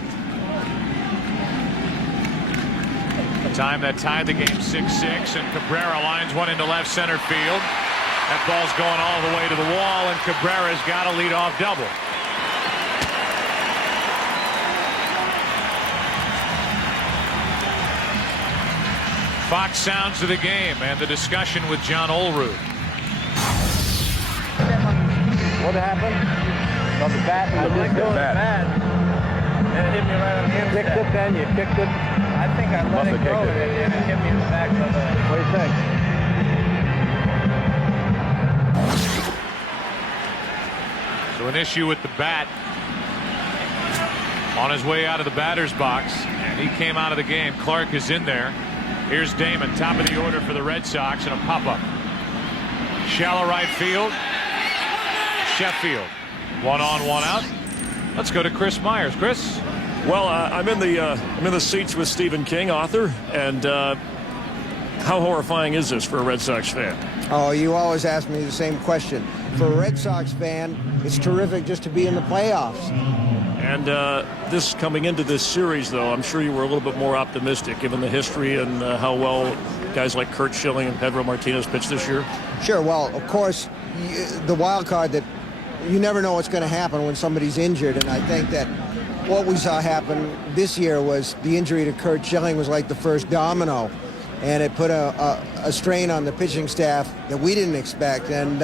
A time that tied the game 6-6, and Cabrera lines one into left center field. That ball's going all the way to the wall, and Cabrera's got a leadoff double. Fox sounds of the game and the discussion with John Olerud. What happened? On the bat? I let go of the bat, and it hit me right on the inside. Kicked it then? You kicked it? I think I let it go, and it hit me in the back of the... What do you think? So an issue with the bat on his way out of the batter's box, and he came out of the game. Clark is in there. Here's Damon, top of the order for the Red Sox, and a pop-up. Shallow right field. Sheffield. 1 on, 1 out. Let's go to Chris Myers. Chris? Well, I'm in the seats with Stephen King, author, and how horrifying is this for a Red Sox fan? Oh, you always ask me the same question. For a Red Sox fan, it's terrific just to be in the playoffs. And this coming into this series, though, I'm sure you were a little bit more optimistic given the history and how well guys like Curt Schilling and Pedro Martinez pitched this year. Sure. Well, of course, the wild card that you never know what's going to happen when somebody's injured, and I think that what we saw happen this year was the injury to Curt Schilling was like the first domino, and it put a strain on the pitching staff that we didn't expect, and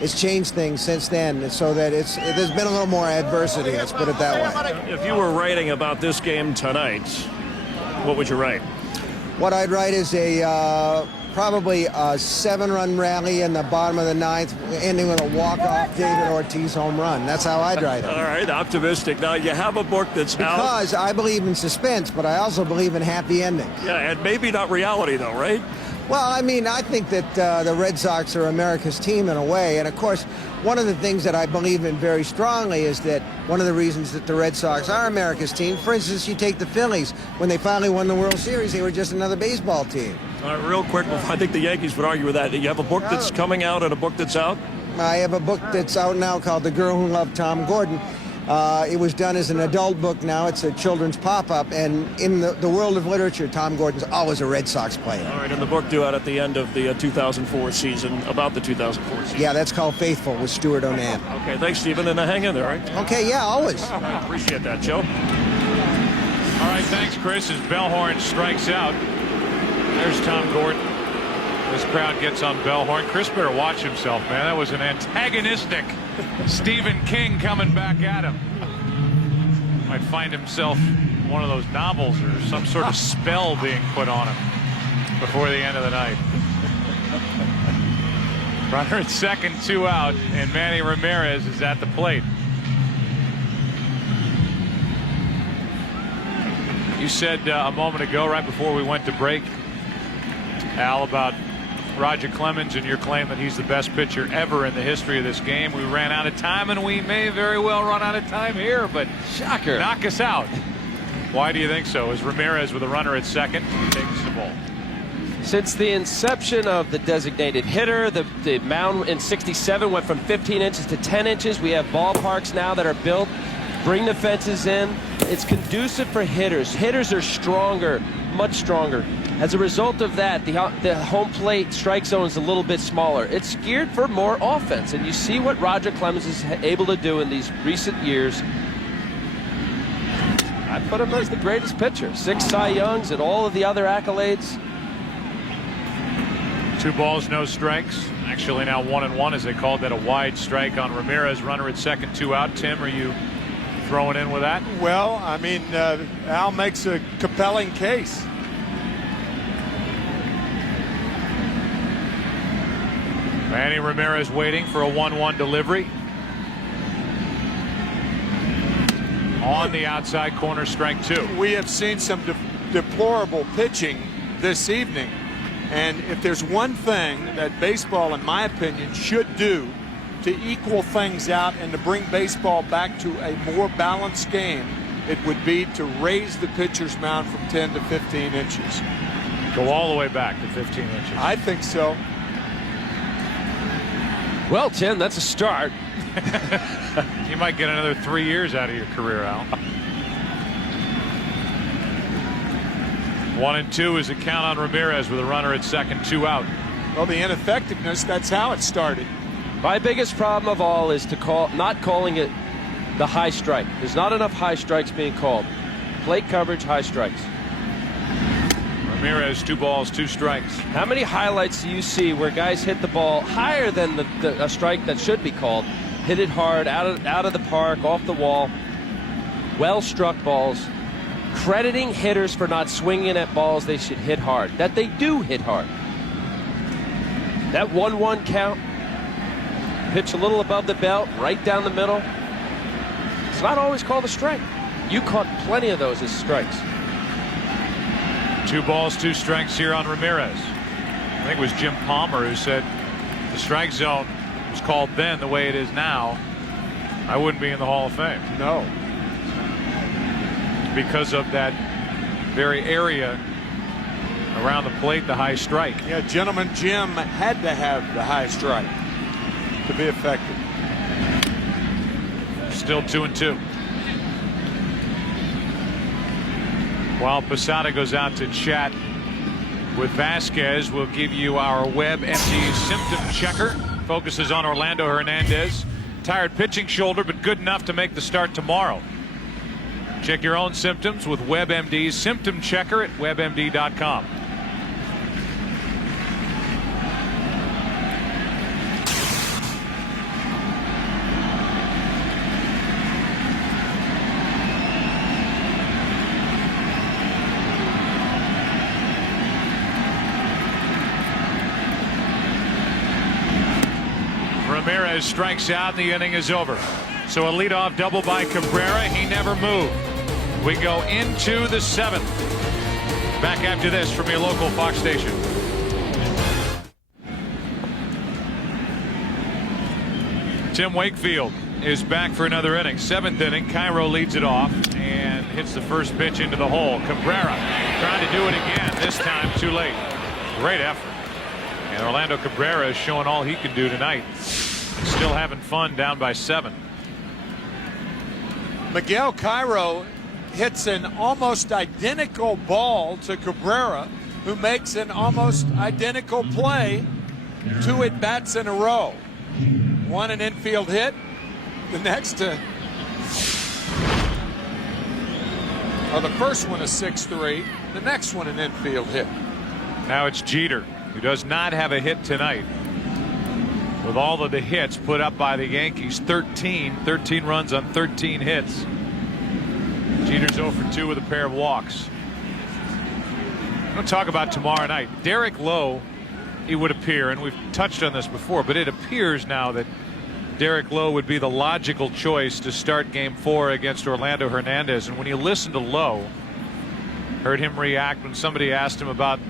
it's changed things since then, so that there's been a little more adversity, let's put it that way. If you were writing about this game tonight, what would you write? What I'd write is probably a 7-run rally in the bottom of the 9th, ending with a walk-off David Ortiz home run. That's how I'd write it. All right, optimistic. Now, you have a book that's out. Because I believe in suspense, but I also believe in happy endings. Yeah, and maybe not reality, though, right? Well, I mean, I think that the Red Sox are America's team in a way. And, of course, one of the things that I believe in very strongly is that one of the reasons that the Red Sox are America's team, for instance, you take the Phillies. When they finally won the World Series, they were just another baseball team. Real quick, I think the Yankees would argue with that. You have a book that's coming out and a book that's out? I have a book that's out now called The Girl Who Loved Tom Gordon. It was done as an adult book. Now it's a children's pop-up. And in the world of literature, Tom Gordon's always a Red Sox player. All right, and the book due out at the end of the 2004 season, about the 2004 season. Yeah, that's called Faithful with Stuart O'Nan. Okay, thanks, Stephen, and hang in there, all right? Okay, yeah, always. I appreciate that, Joe. All right, thanks, Chris. As Bellhorn strikes out, there's Tom Gordon. This crowd gets on Bellhorn. Chris better watch himself, man. That was an antagonistic Stephen King coming back at him. Might find himself in one of those novels or some sort of spell being put on him before the end of the night. Runner at second, 2 out, and Manny Ramirez is at the plate. You said a moment ago, right before we went to break, Al, about Roger Clemens and your claim that he's the best pitcher ever in the history of this game. We ran out of time, and we may very well run out of time here, but shocker, knock us out. Why do you think so? As Ramirez with a runner at second takes the ball. Since the inception of the designated hitter, the mound in '67 went from 15 inches to 10 inches. We have ballparks now that are built. Bring the fences in. It's conducive for hitters. Hitters are stronger, much stronger. As a result of that, the home plate strike zone is a little bit smaller. It's geared for more offense, and you see what Roger Clemens is able to do in these recent years. I put him as the greatest pitcher. 6 Cy Youngs and all of the other accolades. 2 balls, no strikes. Actually now 1-1, as they called that a wide strike on Ramirez. Runner at second, 2 out. Tim, are you throwing in with that? Well, I mean, Al makes a compelling case. Manny Ramirez waiting for a 1-1 delivery. On the outside corner, strike 2. We have seen some deplorable pitching this evening. And if there's one thing that baseball, in my opinion, should do to equal things out and to bring baseball back to a more balanced game, it would be to raise the pitcher's mound from 10 to 15 inches. Go all the way back to 15 inches. I think so. Well, Tim, that's a start. You might get another 3 years out of your career, Al. 1-2 is a count on Ramirez with a runner at second, 2 out. Well, the ineffectiveness, that's how it started. My biggest problem of all is not calling it the high strike. There's not enough high strikes being called. Plate coverage, high strikes. Ramirez, 2 balls, 2 strikes. How many highlights do you see where guys hit the ball higher than a strike that should be called? Hit it hard, out of the park, off the wall. Well-struck balls. Crediting hitters for not swinging at balls they should hit hard. That they do hit hard. That 1-1 count. Pitch a little above the belt, right down the middle. It's not always called a strike. You caught plenty of those as strikes. 2 balls, 2 strikes here on Ramirez. I think it was Jim Palmer who said the strike zone was called then the way it is now, I wouldn't be in the Hall of Fame. No. Because of that very area around the plate, the high strike. Yeah, Gentleman Jim had to have the high strike to be effective. Still 2-2. While Posada goes out to chat with Vasquez, we'll give you our WebMD symptom checker. Focuses on Orlando Hernandez. Tired pitching shoulder, but good enough to make the start tomorrow. Check your own symptoms with WebMD's symptom checker at WebMD.com. Ramirez strikes out and the inning is over. So a leadoff double by Cabrera. He never moved. We go into the 7th. Back after this from your local Fox station. Tim Wakefield is back for another inning. 7th inning. Cairo leads it off and hits the first pitch into the hole. Cabrera trying to do it again. This time too late. Great effort. And Orlando Cabrera is showing all he can do tonight. Still having fun down by 7. Miguel Cairo hits an almost identical ball to Cabrera, who makes an almost identical play 2 at-bats in a row. One an infield hit, the next the first one a 6-3, the next one an infield hit. Now it's Jeter, who does not have a hit tonight. With all of the hits put up by the Yankees, 13 runs on 13 hits. Jeter's 0 for 2 with a pair of walks. I'm going to talk about tomorrow night. Derek Lowe, he would appear, and we've touched on this before, but it appears now that Derek Lowe would be the logical choice to start Game 4 against Orlando Hernandez. And when you listen to Lowe, heard him react when somebody asked him about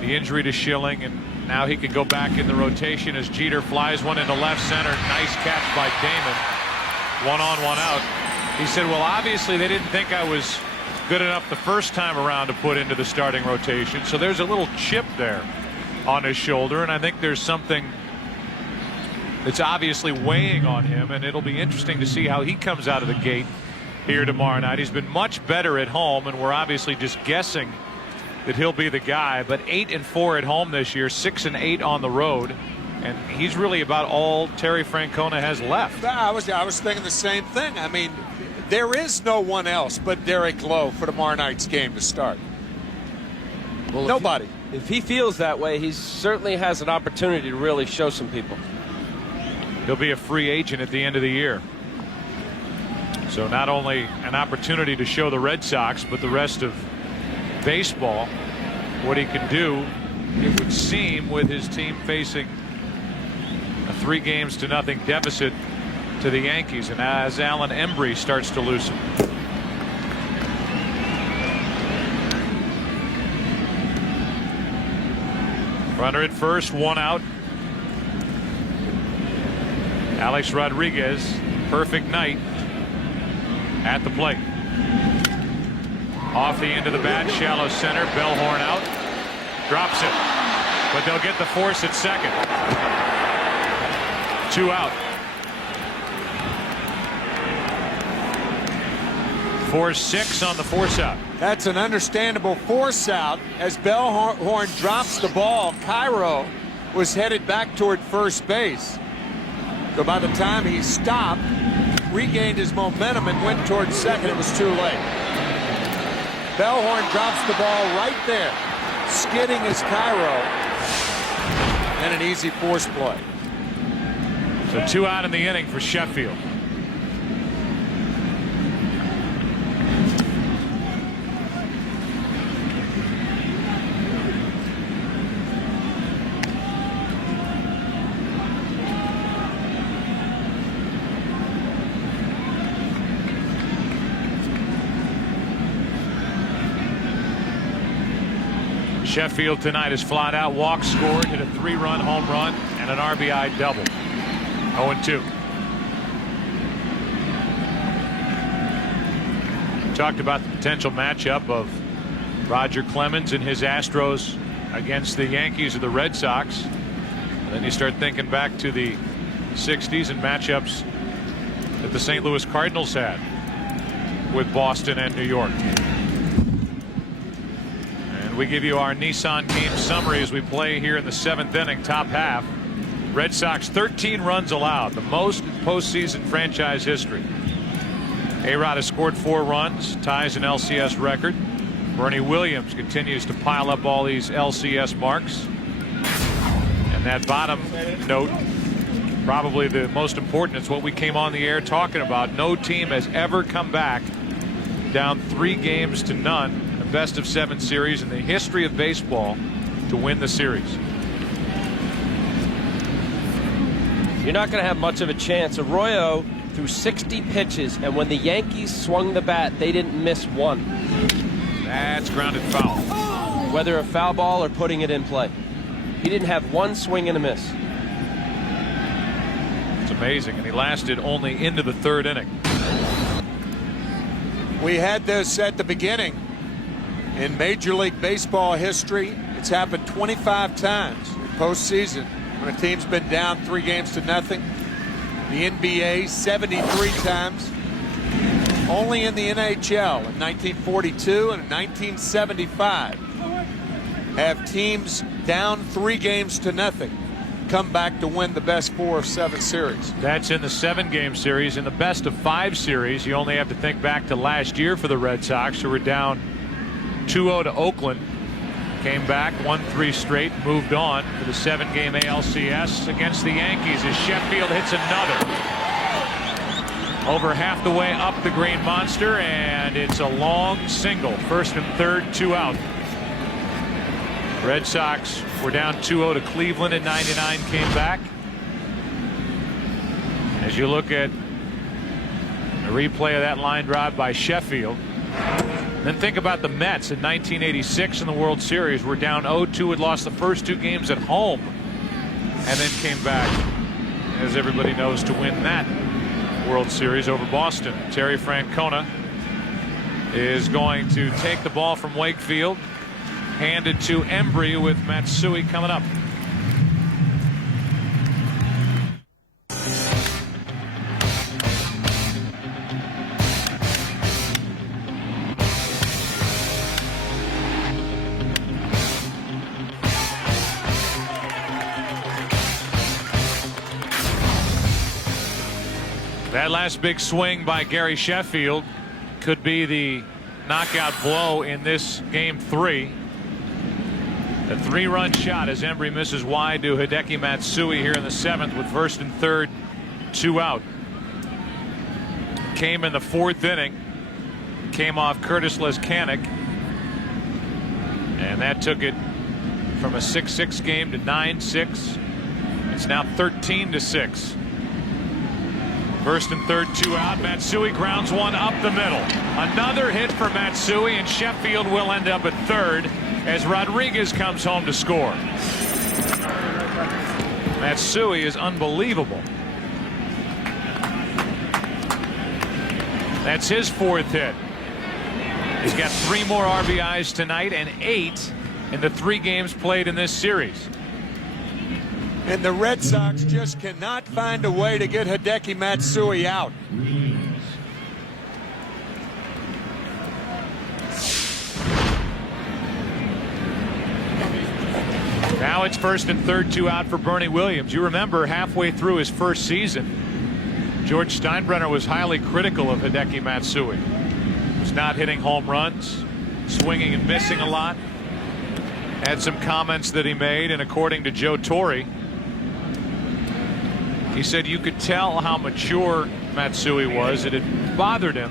the injury to Schilling, and now he could go back in the rotation as Jeter flies one into left center. Nice catch by Damon. 1 on, 1 out. He said, well, obviously they didn't think I was good enough the first time around to put into the starting rotation. So there's a little chip there on his shoulder, and I think there's something that's obviously weighing on him, and it'll be interesting to see how he comes out of the gate here tomorrow night. He's been much better at home, and we're obviously just guessing that he'll be the guy, but 8-4 at home this year, 6-8 on the road, and he's really about all Terry Francona has left. I was thinking the same thing. I mean, there is no one else but Derek Lowe for tomorrow night's game to start. Well, nobody. If he feels that way, he certainly has an opportunity to really show some people. He'll be a free agent at the end of the year. So not only an opportunity to show the Red Sox, but the rest of baseball what he can do, it would seem, with his team facing a 3-0 deficit to the Yankees, and as Alan Embry starts to loosen. Runner at first, 1 out. Alex Rodriguez, perfect night at the plate. Off the end of the bat, shallow center, Bellhorn out. Drops it, but they'll get the force at second. 2 out. 4-6 on the force out. That's an understandable force out as Bellhorn drops the ball. Cairo was headed back toward first base. So by the time he stopped, regained his momentum and went towards second, it was too late. Bellhorn drops the ball right there. Skidding is Cairo. And an easy force play. So 2 out in the inning for Sheffield. Sheffield tonight is flat out. Walk scored, hit a 3-run home run and an RBI double. 0-2. Talked about the potential matchup of Roger Clemens and his Astros against the Yankees or the Red Sox. And then you start thinking back to the 60s and matchups that the St. Louis Cardinals had with Boston and New York. We give you our Nissan game summary as we play here in the 7th inning, top half. Red Sox 13 runs allowed, the most in postseason franchise history. A-Rod has scored 4 runs, ties an LCS record. Bernie Williams continues to pile up all these LCS marks. And that bottom note, probably the most important, it's what we came on the air talking about. No team has ever come back down 3-0, best of 7 series in the history of baseball to win the series. You're not going to have much of a chance. Arroyo threw 60 pitches, and when the Yankees swung the bat, they didn't miss one. That's grounded foul. Whether a foul ball or putting it in play. He didn't have one swing and a miss. It's amazing, and he lasted only into the 3rd inning. We had this at the beginning. In Major League Baseball history, it's happened 25 times in postseason when a team's been down 3-0. The NBA 73 times. only in the NHL in 1942 and in 1975 have teams down 3 games to nothing come back to win the best 4 of 7 series. That's in the 7-game series. In the best of 5 series, you only have to think back to last year for the Red Sox, who were down 2-0 to Oakland. Came back, won 3 straight, moved on to the 7-game ALCS against the Yankees as Sheffield hits another. Over half the way up the Green Monster, and it's a long single. First and third, 2 out. Red Sox were down 2-0 to Cleveland in '99, came back. As you look at a replay of that line drive by Sheffield, then think about the Mets in 1986 in the World Series. Were down 0-2, had lost the first 2 games at home, and then came back, as everybody knows, to win that World Series over Boston. Terry Francona is going to take the ball from Wakefield, handed to Embry with Matsui coming up. That last big swing by Gary Sheffield could be the knockout blow in this game 3. A 3-run shot as Embry misses wide to Hideki Matsui here in the 7th with first and third, 2 out. Came in the 4th inning. Came off Curtis Leskanic. And that took it from a 6-6 game to 9-6. It's now 13-6. First and third, 2 out. Matsui grounds one up the middle. Another hit for Matsui, and Sheffield will end up at third as Rodriguez comes home to score. Matsui is unbelievable. That's his 4th hit. He's got 3 more RBIs tonight and 8 in the 3 games played in this series. And the Red Sox just cannot find a way to get Hideki Matsui out. Now it's first and third, 2 out for Bernie Williams. You remember halfway through his first season, George Steinbrenner was highly critical of Hideki Matsui. Was not hitting home runs, swinging and missing a lot. Had some comments that he made, and according to Joe Torre, he said you could tell how mature Matsui was. It had bothered him.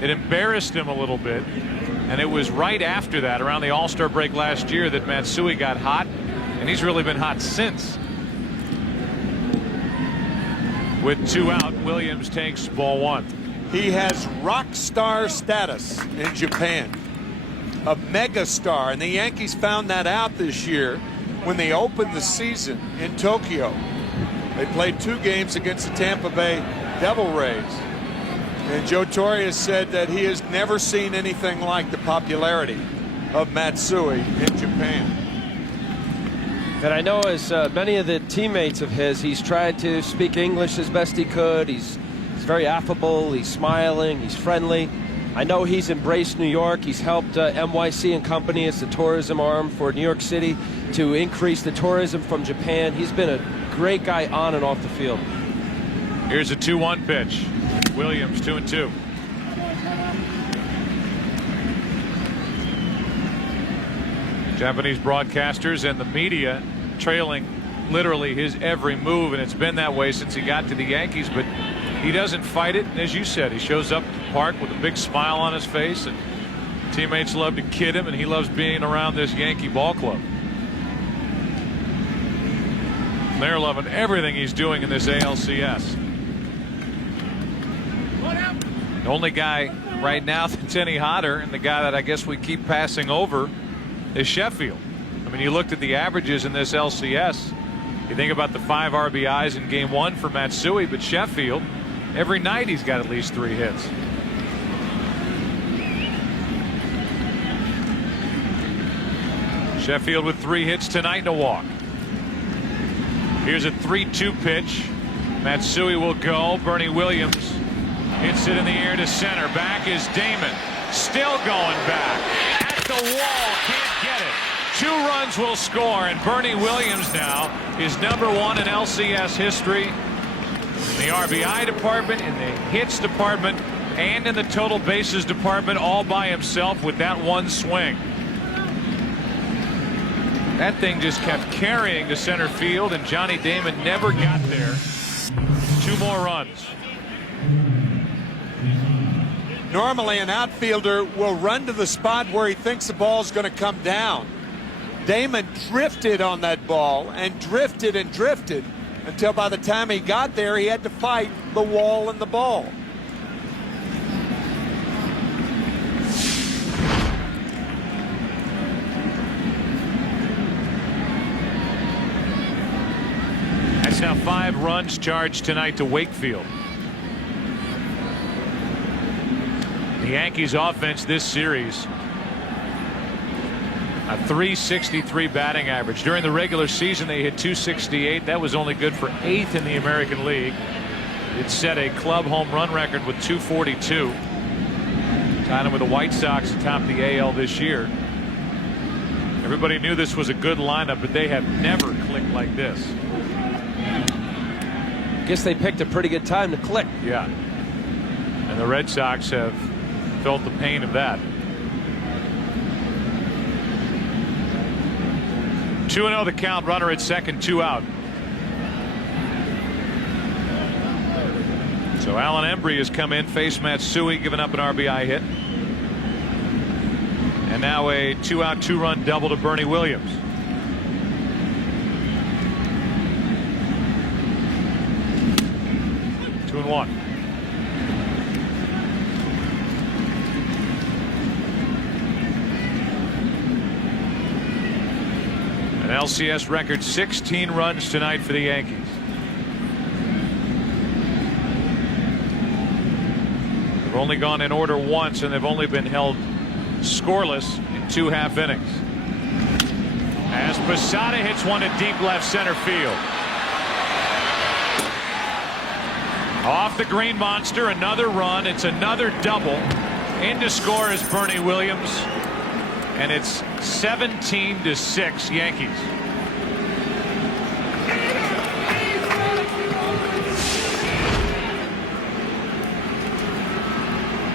It embarrassed him a little bit. And it was right after that, around the All-Star break last year, that Matsui got hot. And he's really been hot since. With 2 out, Williams takes ball 1. He has rock star status in Japan. A mega star. And the Yankees found that out this year when they opened the season in Tokyo. They played 2 games against the Tampa Bay Devil Rays. And Joe Torre has said that he has never seen anything like the popularity of Matsui in Japan. And I know as many of the teammates of his, he's tried to speak English as best he could. He's very affable, he's smiling, he's friendly. I know he's embraced New York. He's helped MYC and Company as the tourism arm for New York City to increase the tourism from Japan. He's been a great guy on and off the field. Here's a 2-1 pitch. Williams 2-2. Japanese broadcasters and the media trailing literally his every move, and it's been that way since he got to the Yankees, but he doesn't fight it. And as you said, he shows up to the park with a big smile on his face, and teammates love to kid him, and he loves being around this Yankee ball club. They're loving everything he's doing in this ALCS. The only guy right now that's any hotter, and the guy that I guess we keep passing over, is Sheffield. I mean, you looked at the averages in this LCS. You think about the 5 RBIs in game 1 for Matsui, but Sheffield, every night he's got at least 3 hits. Sheffield with 3 hits tonight and a walk. Here's a 3-2 pitch. Matsui will go. Bernie Williams Hits it in the air to center. Back is Damon. Still going back. At the wall. Can't get it. 2 runs will score, and Bernie Williams now is #1 in LCS history. In the RBI department, in the hits department, and in the total bases department, all by himself with that one swing. That thing just kept carrying to center field, and Johnny Damon never got there. 2 more runs. Normally an outfielder will run to the spot where he thinks the ball's going to come down. Damon drifted on that ball and drifted until by the time he got there he had to fight the wall and the ball. That's now 5 runs charged tonight to Wakefield. The Yankees offense this series, a .363 batting average. During the regular season they hit .268. That was only good for 8th in the American League. It set a club home run record with .242. Tied him with the White Sox atop the AL this year. Everybody knew this was a good lineup, but they have never clicked like this. Guess they picked a pretty good time to click. Yeah. And the Red Sox have felt the pain of that. 2-0 the count, runner at second, 2 out. So Alan Embry has come in, faced Matsui, given up an RBI hit. And now a 2-out, 2-run double to Bernie Williams. Two and one. An LCS record 16 runs tonight for the Yankees. They've only gone in order once, and they've only been held scoreless in 2 half innings. As Posada hits one to deep left center field. Off the green monster, another run. It's another double. In to score is Bernie Williams. And it's 17-6 Yankees.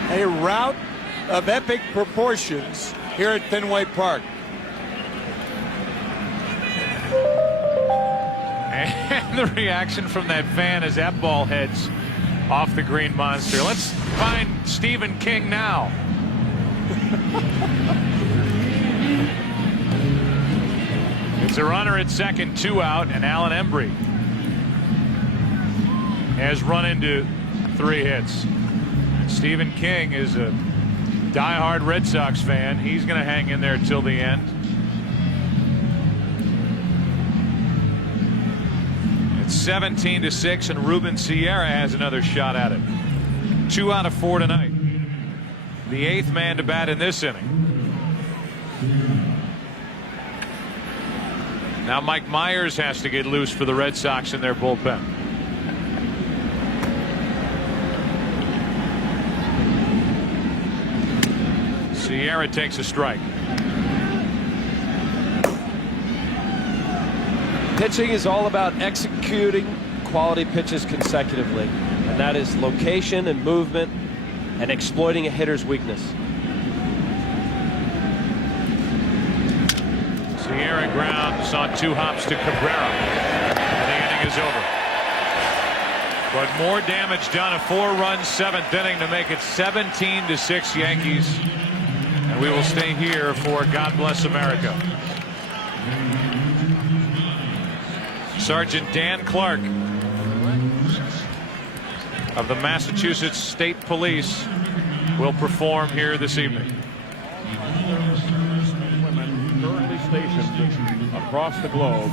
A rout of epic proportions here at Fenway Park. And the reaction from that fan as that ball heads off the green monster. Let's find Stephen King now. It's a runner at second, 2 out, and Alan Embry has run into 3 hits. Stephen King is a diehard Red Sox fan. He's going to hang in there till the end. It's 17-6, and Ruben Sierra has another shot at it. 2 out of 4 tonight. The 8th man to bat in this inning. Now Mike Myers has to get loose for the Red Sox in their bullpen. Sierra takes a strike. Pitching is all about executing quality pitches consecutively, and that is location and movement and exploiting a hitter's weakness. Sierra grounds on 2 hops to Cabrera, and the inning is over. But more damage done. A 4-run 7th inning to make it 17-6 Yankees. And we will stay here for God Bless America. Sergeant Dan Clark of the Massachusetts State Police will perform here this evening. Women currently stationed across the globe,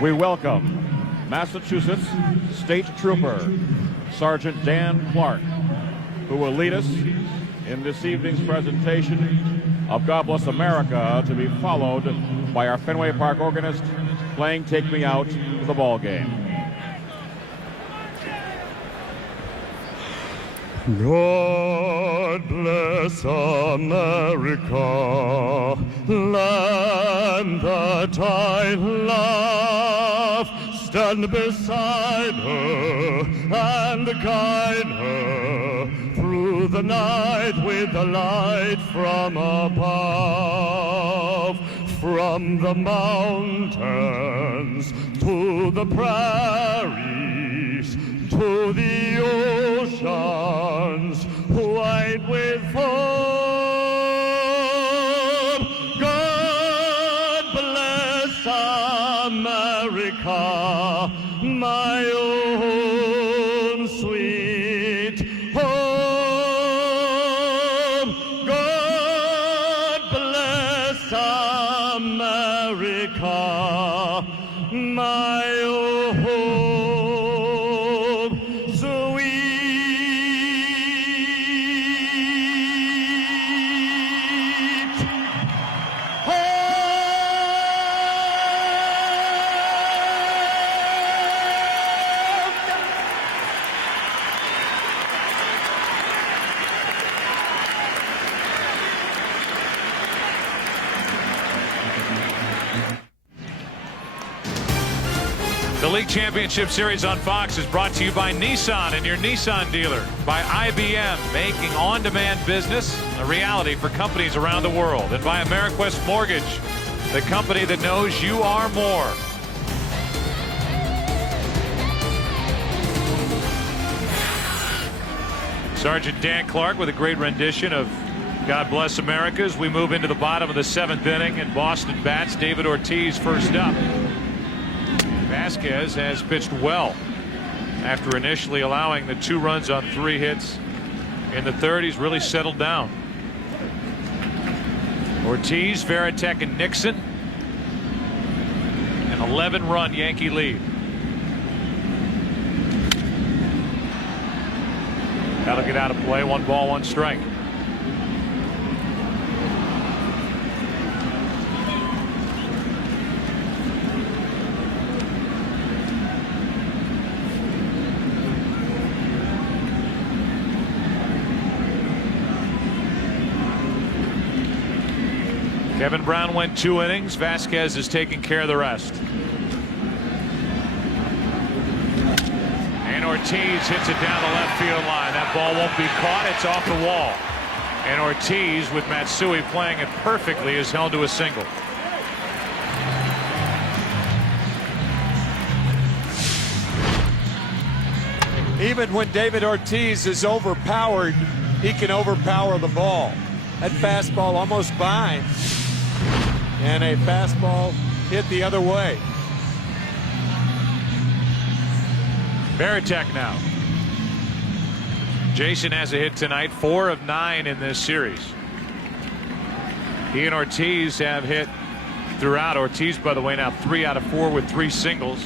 we welcome Massachusetts State Trooper Sergeant Dan Clark, who will lead us in this evening's presentation of God Bless America, to be followed by our Fenway Park organist playing Take Me Out to the Ball Game. God bless America, land that I love. Stand beside her and guide her through the night with the light from above. From the mountains to the prairies, to the oceans, white with foam. God bless America, my own sweet home. God bless America, my own sweet The League Championship Series on Fox is brought to you by Nissan and your Nissan dealer, by IBM, making on-demand business a reality for companies around the world, and by Ameriquest Mortgage, the company that knows you are more. Sergeant Dan Clark with a great rendition of God Bless America as we move into the bottom of the 7th inning, and Boston bats. David Ortiz first up. Vasquez has pitched well after initially allowing the 2 runs on 3 hits in the 3rd. He's really settled down. Ortiz, Varitek, and Nixon. An 11-run Yankee lead. That'll get out of play. 1 ball, 1 strike. Kevin Brown went 2 innings. Vasquez is taking care of the rest. And Ortiz hits it down the left field line. That ball won't be caught. It's off the wall. And Ortiz, with Matsui playing it perfectly, is held to a single. Even when David Ortiz is overpowered, he can overpower the ball. That fastball almost binds. And a fastball hit the other way. Varitek now. Jason has a hit tonight, 4 of 9 in this series. He and Ortiz have hit throughout. Ortiz, by the way, now 3 out of 4 with 3 singles.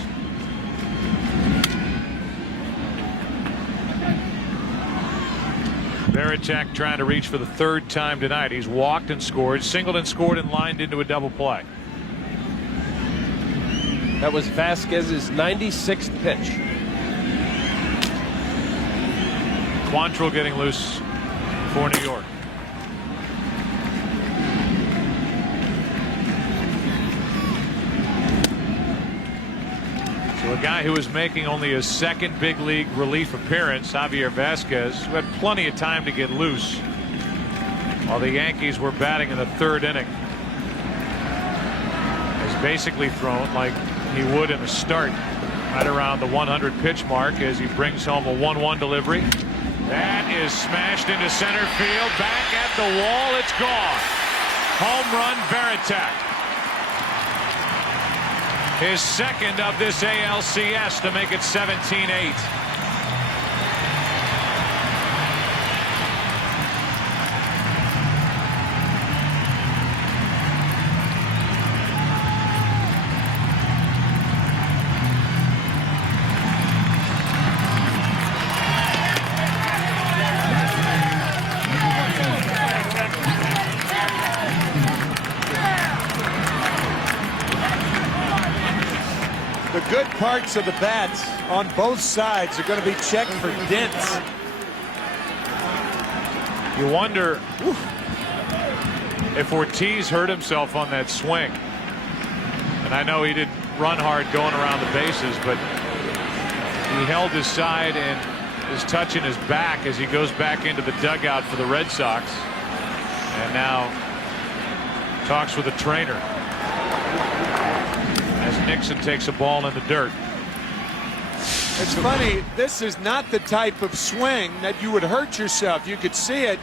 Varitek trying to reach for the 3rd time tonight. He's walked and scored, singled and scored, and lined into a double play. That was Vasquez's 96th pitch. Quantrill getting loose for New York. So a guy who was making only his 2nd big league relief appearance, Javier Vasquez, who had plenty of time to get loose while the Yankees were batting in the 3rd inning, has basically thrown like he would in the start, right around the 100 pitch mark, as he brings home a 1-1 delivery. That is smashed into center field. Back at the wall. It's gone. Home run, Varitek. His 2nd of this ALCS to make it 17-8. The good parts of the bats on both sides are going to be checked for dents. You wonder if Ortiz hurt himself on that swing. And I know he didn't run hard going around the bases, but he held his side and is touching his back as he goes back into the dugout for the Red Sox. And now talks with the trainer as Nixon takes a ball in the dirt. It's funny, this is not the type of swing that you would hurt yourself. You could see it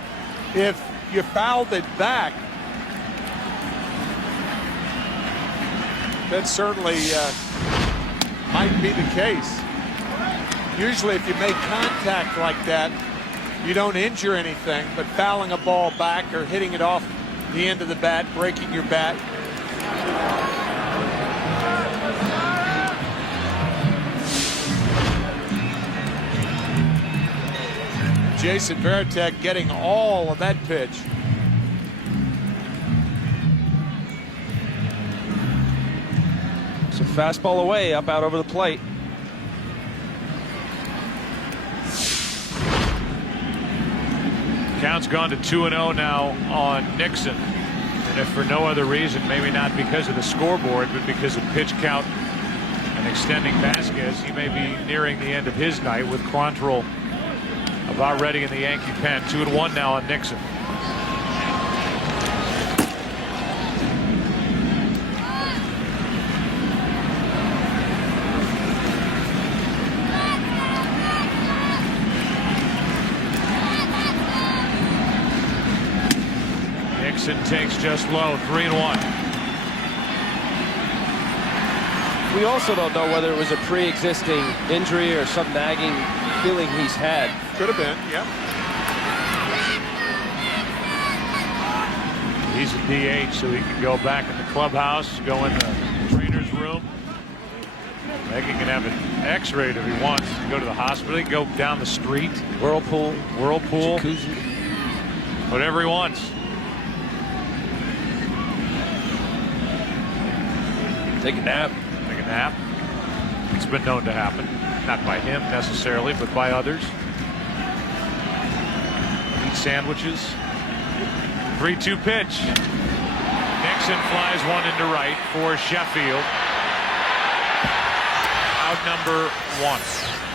if you fouled it back. That certainly might be the case. Usually if you make contact like that, you don't injure anything, but fouling a ball back or hitting it off the end of the bat, breaking your bat. Jason Varitek getting all of that pitch. It's a fastball away, up out over the plate. Count's gone to 2-0 now on Nixon. And if for no other reason, maybe not because of the scoreboard, but because of pitch count and extending Vasquez, he may be nearing the end of his night with Quantrill about ready in the Yankee pen. 2-1 now on Nixon. Nixon takes just low. 3-1. We also don't know whether it was a pre-existing injury or some nagging feeling he's had. Could have been, yeah. He's a DH, so he can go back in the clubhouse, go in the trainer's room. Maybe he can have an X-rayed if he wants. Go to the hospital, he can go down the street. Whirlpool. Jacuzzi. Whatever he wants. Take a nap. Take a nap. It's been known to happen. Not by him necessarily, but by others. Eat sandwiches. 3-2 pitch. Nixon flies one into right for Sheffield. Out number 1.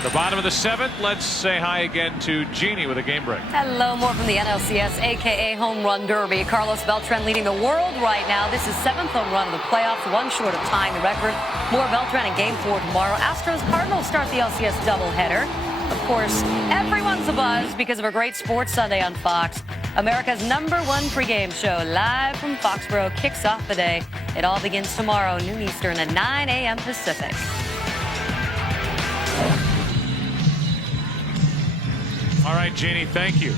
The bottom of the 7th. Let's say hi again to Jeannie with a game break. Hello, more from the NLCS, a.k.a. Home Run Derby. Carlos Beltran leading the world right now. This is 7th home run of the playoffs, one short of tying the record. More Beltran in Game 4 tomorrow. Astros-Cardinals start the LCS doubleheader. Of course, everyone's abuzz because of a great Sports Sunday on Fox. America's #1 pregame show live from Foxborough kicks off the day. It all begins tomorrow, noon Eastern at 9 a.m. Pacific. All right, Jeannie, thank you.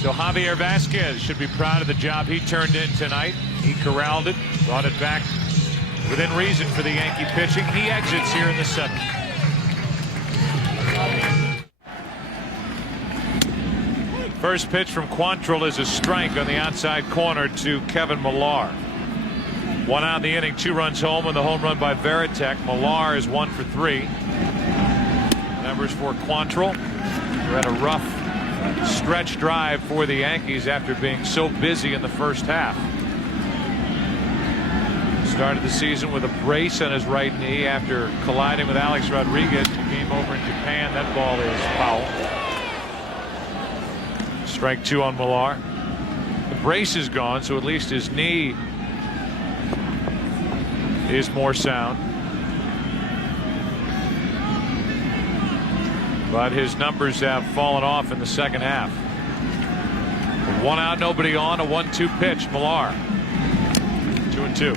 So Javier Vasquez should be proud of the job he turned in tonight. He corralled it, brought it back within reason for the Yankee pitching. He exits here in the 7th. First pitch from Quantrill is a strike on the outside corner to Kevin Millar. 1 out in the inning, 2 runs home, and the home run by Varitek. Millar is 1 for 3. Numbers for Quantrill. We're at a rough stretch drive for the Yankees after being so busy in the first half. Started the season with a brace on his right knee after colliding with Alex Rodriguez in the game over in Japan. That ball is foul. Strike 2 on Millar. The brace is gone, so at least his knee is more sound. But his numbers have fallen off in the second half. 1 out, nobody on, a 1-2 pitch. Millar. 2-2.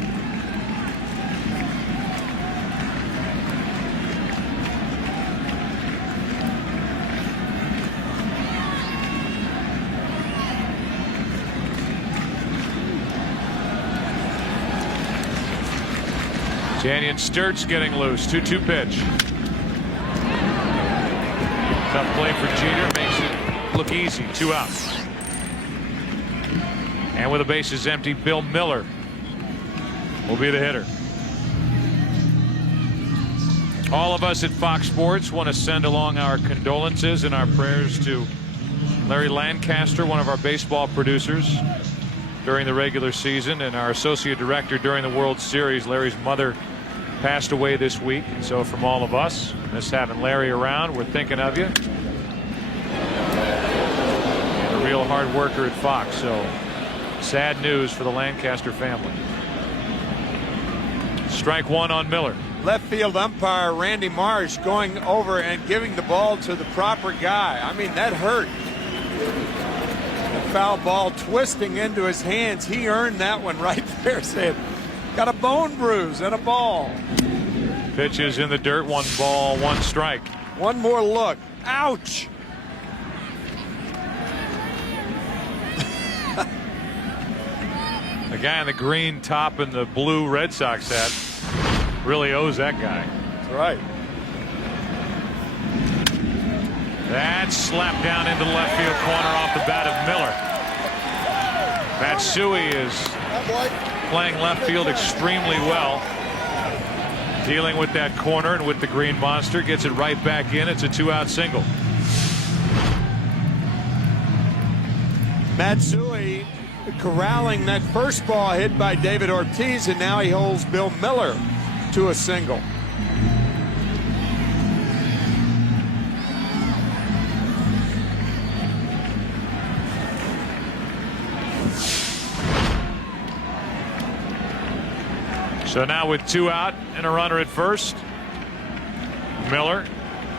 Daniel Sturt's getting loose. 2-2 pitch. Tough play for Jeter, makes it look easy. 2 outs. And with the bases empty, Bill Miller will be the hitter. All of us at Fox Sports want to send along our condolences and our prayers to Larry Lancaster, one of our baseball producers during the regular season and our associate director during the World Series. Larry's mother passed away this week, and so from all of us, miss having Larry around. We're thinking of you. And a real hard worker at Fox, so sad news for the Lancaster family. Strike one on Miller. Left field umpire Randy Marsh going over and giving the ball to the proper guy. I mean, that hurt. The foul ball twisting into his hands. He earned that one right there, saying, got a bone bruise and a ball. Pitches in the dirt, 1 ball, 1 strike. One more look. Ouch. The guy in the green top and the blue Red Sox hat really owes that guy. That's right. That's slapped down into the left field corner off the bat of Miller. Matsui is playing left field extremely well. Dealing with that corner and with the green monster. Gets it right back in. It's a 2-out single. Matsui corralling that first ball hit by David Ortiz, and now he holds Bill Miller to a single. So now with 2 out and a runner at first, Miller.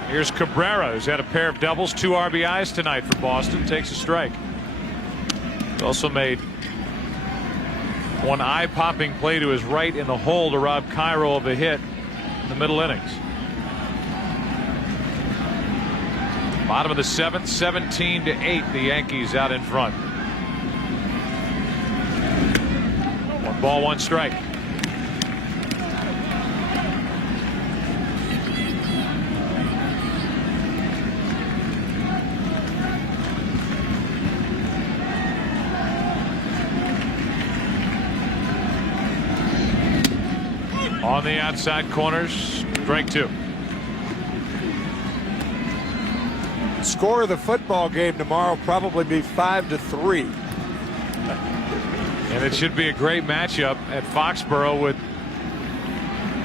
Here's Cabrera, who's had a pair of doubles, 2 RBIs tonight for Boston. Takes a strike. He's also made one eye-popping play to his right in the hole to rob Cairo of a hit in the middle innings. Bottom of the 7th, 17-8. The Yankees out in front. 1 ball, 1 strike. On the outside corners, strike 2. Score of the football game tomorrow will probably be 5-3. And it should be a great matchup at Foxborough with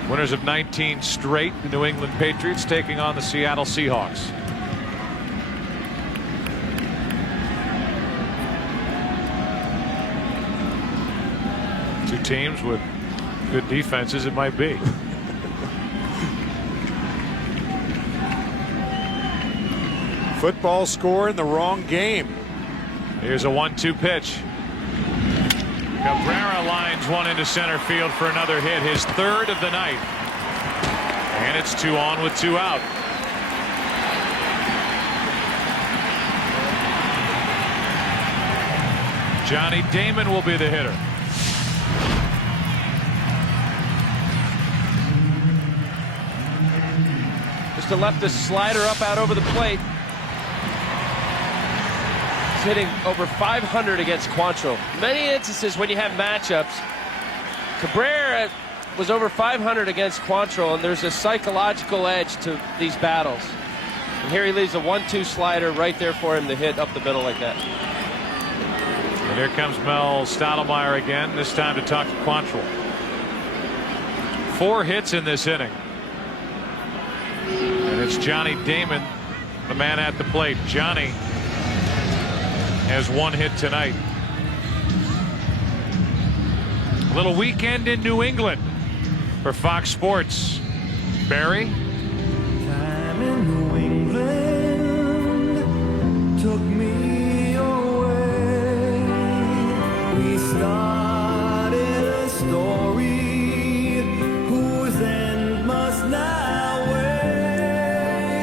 winners of 19 straight, the New England Patriots taking on the Seattle Seahawks. Two teams with good defenses, it might be. Football score in the wrong game. Here's a 1-2 pitch. Cabrera lines one into center field for another hit, his 3rd of the night. And it's 2 on with 2 out. Johnny Damon will be the hitter. To left a slider up out over the plate. He's hitting over 500 against Quantrill. Many instances when you have matchups, Cabrera was over 500 against Quantrill, and there's a psychological edge to these battles. And here he leaves a 1-2 slider right there for him to hit up the middle like that. And here comes Mel Stottlemyre again, this time to talk to Quantrill. 4 hits in this inning. And it's Johnny Damon, the man at the plate. Johnny has 1 hit tonight. A little weekend in New England for Fox Sports. Barry? Time in New England took me away. We started a story whose end must now wait,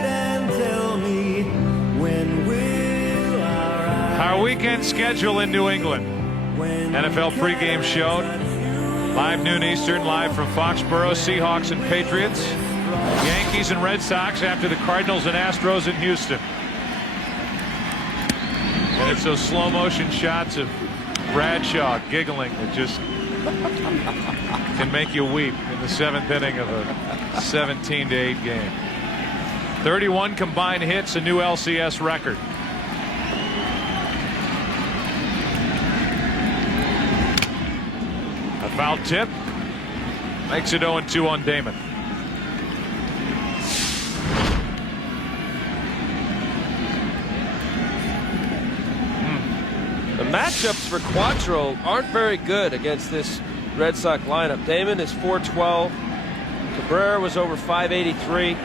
and tell me when will our weekend schedule in New England. NFL pregame show, live noon Eastern, live from Foxborough. Seahawks and Patriots, Yankees and Red Sox after the Cardinals and Astros in Houston. And it's those slow motion shots of Bradshaw giggling that just can make you weep in the 7th inning of a 17-8 game. 31 combined hits, a new LCS record. Foul tip makes it 0-2 on Damon. The matchups for Quattro aren't very good against this Red Sox lineup. Damon is 412. Cabrera was over 583.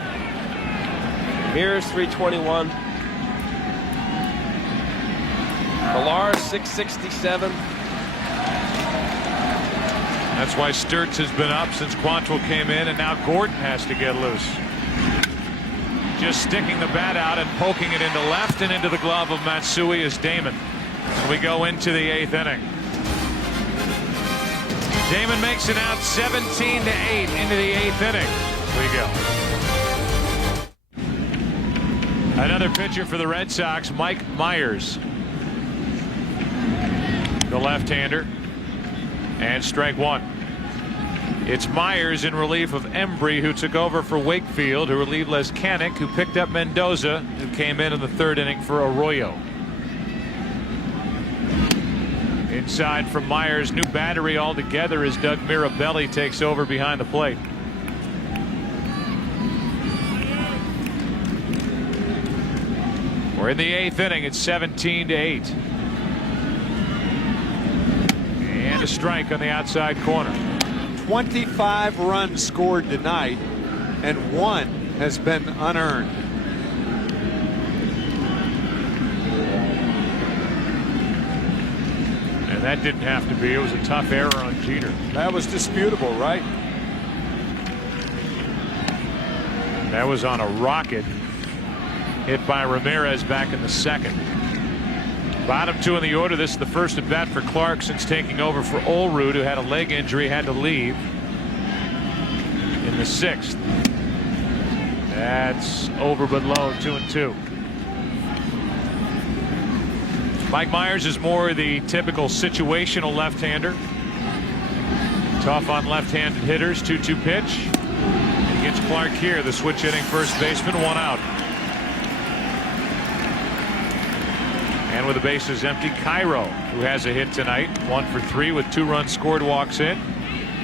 Ramirez 321. Pilar 667. That's why Sturtz has been up since Quantrill came in, and now Gordon has to get loose. Just sticking the bat out and poking it into left and into the glove of Matsui is Damon. So we go into the 8th inning. Damon makes it out 17-8 into the 8th inning. We go. Another pitcher for the Red Sox, Mike Myers. The left-hander. And strike one. It's Myers in relief of Embry, who took over for Wakefield, who relieved Leskanic, who picked up Mendoza, who came in the 3rd inning for Arroyo. Inside from Myers, new battery altogether as Doug Mirabelli takes over behind the plate. We're in the 8th inning. It's 17-8. And a strike on the outside corner. 25 runs scored tonight, and 1 has been unearned. And that didn't have to be. It was a tough error on Jeter. That was disputable, right? That was on a rocket hit by Ramirez back in the 2nd. Bottom 2 in the order. This is the first at bat for Clark since taking over for Olrud, who had a leg injury, had to leave in the 6th. That's over but low, 2-2. Mike Myers is more the typical situational left-hander. Tough on left-handed hitters. 2-2 pitch. Against Clark here, the switch hitting first baseman, 1 out. And with the bases empty, Cairo, who has a hit tonight, 1 for 3 with 2 runs scored, walks in.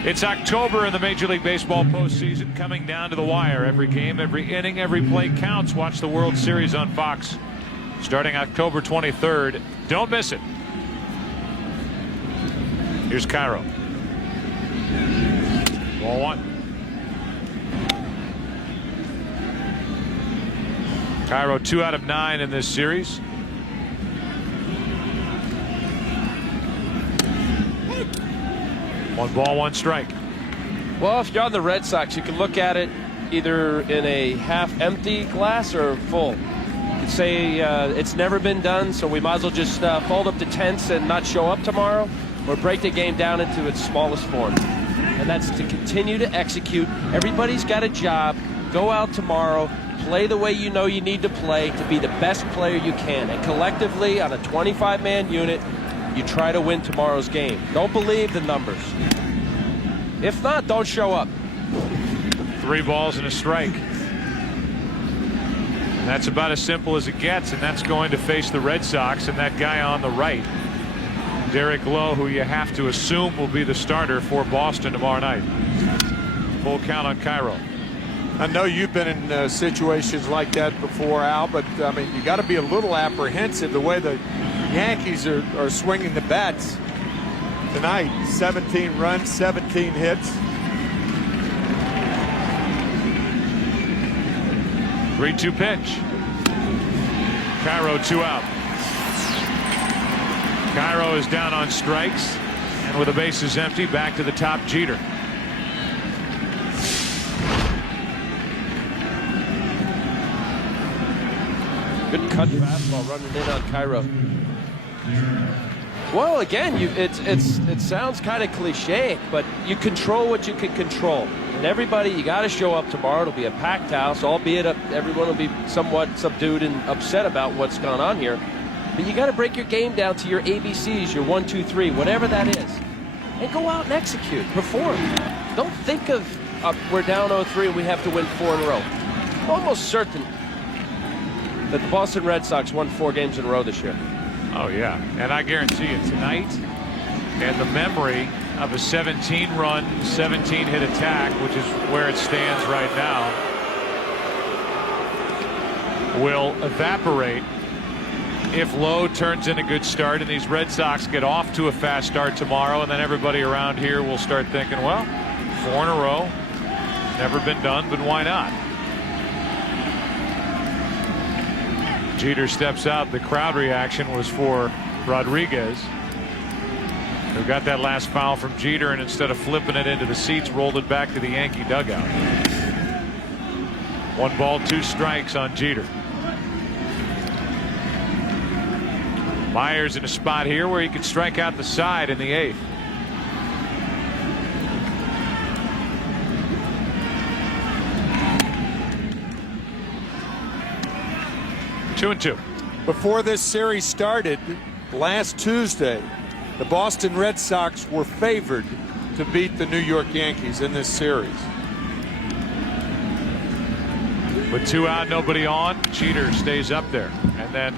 It's October in the Major League Baseball postseason, coming down to the wire. Every game, every inning, every play counts. Watch the World Series on Fox starting October 23rd. Don't miss it. Here's Cairo. Ball 1. Cairo 2 out of 9 in this series. One ball, 1 strike. Well, if you're on the Red Sox, you can look at it either in a half empty glass or full. You could say it's never been done, so we might as well just fold up the tents and not show up tomorrow, or break the game down into its smallest form. And that's to continue to execute. Everybody's got a job. Go out tomorrow, play the way you know you need to play to be the best player you can. And collectively, on a 25-man unit, you try to win tomorrow's game. Don't believe the numbers. If not, don't show up. 3 balls and a strike. And that's about as simple as it gets, and that's going to face the Red Sox and that guy on the right, Derek Lowe, who you have to assume will be the starter for Boston tomorrow night. Full count on Cairo. I know you've been in situations like that before, Al, but I mean, you got to be a little apprehensive the way the Yankees are swinging the bats tonight. 17 runs, 17 hits. 3-2 pitch. Cairo 2 out. Cairo is down on strikes, and with the bases empty, back to the top, Jeter. Good cut fastball running in on Cairo. Well, again, it sounds kind of cliche, but you control what you can control. And everybody, you got to show up tomorrow. It'll be a packed house, albeit everyone will be somewhat subdued and upset about what's gone on here. But you got to break your game down to your ABCs, your 1, 2, 3, whatever that is, and go out and execute, perform. Don't think of we're down 0-3 and we have to win 4 in a row. I'm almost certain that the Boston Red Sox won 4 games in a row this year. Oh, yeah. And I guarantee you tonight, and the memory of a 17-run, 17-hit attack, which is where it stands right now, will evaporate if Lowe turns in a good start and these Red Sox get off to a fast start tomorrow, and then everybody around here will start thinking, well, 4 in a row, never been done, but why not? Jeter steps out. The crowd reaction was for Rodriguez, who got that last foul from Jeter, and instead of flipping it into the seats, rolled it back to the Yankee dugout. 1 ball, 2 strikes on Jeter. Myers in a spot here where he could strike out the side in the 8th. Two and 2. Before this series started last Tuesday, the Boston Red Sox were favored to beat the New York Yankees in this series. With 2 out, nobody on, Jeter stays up there. And then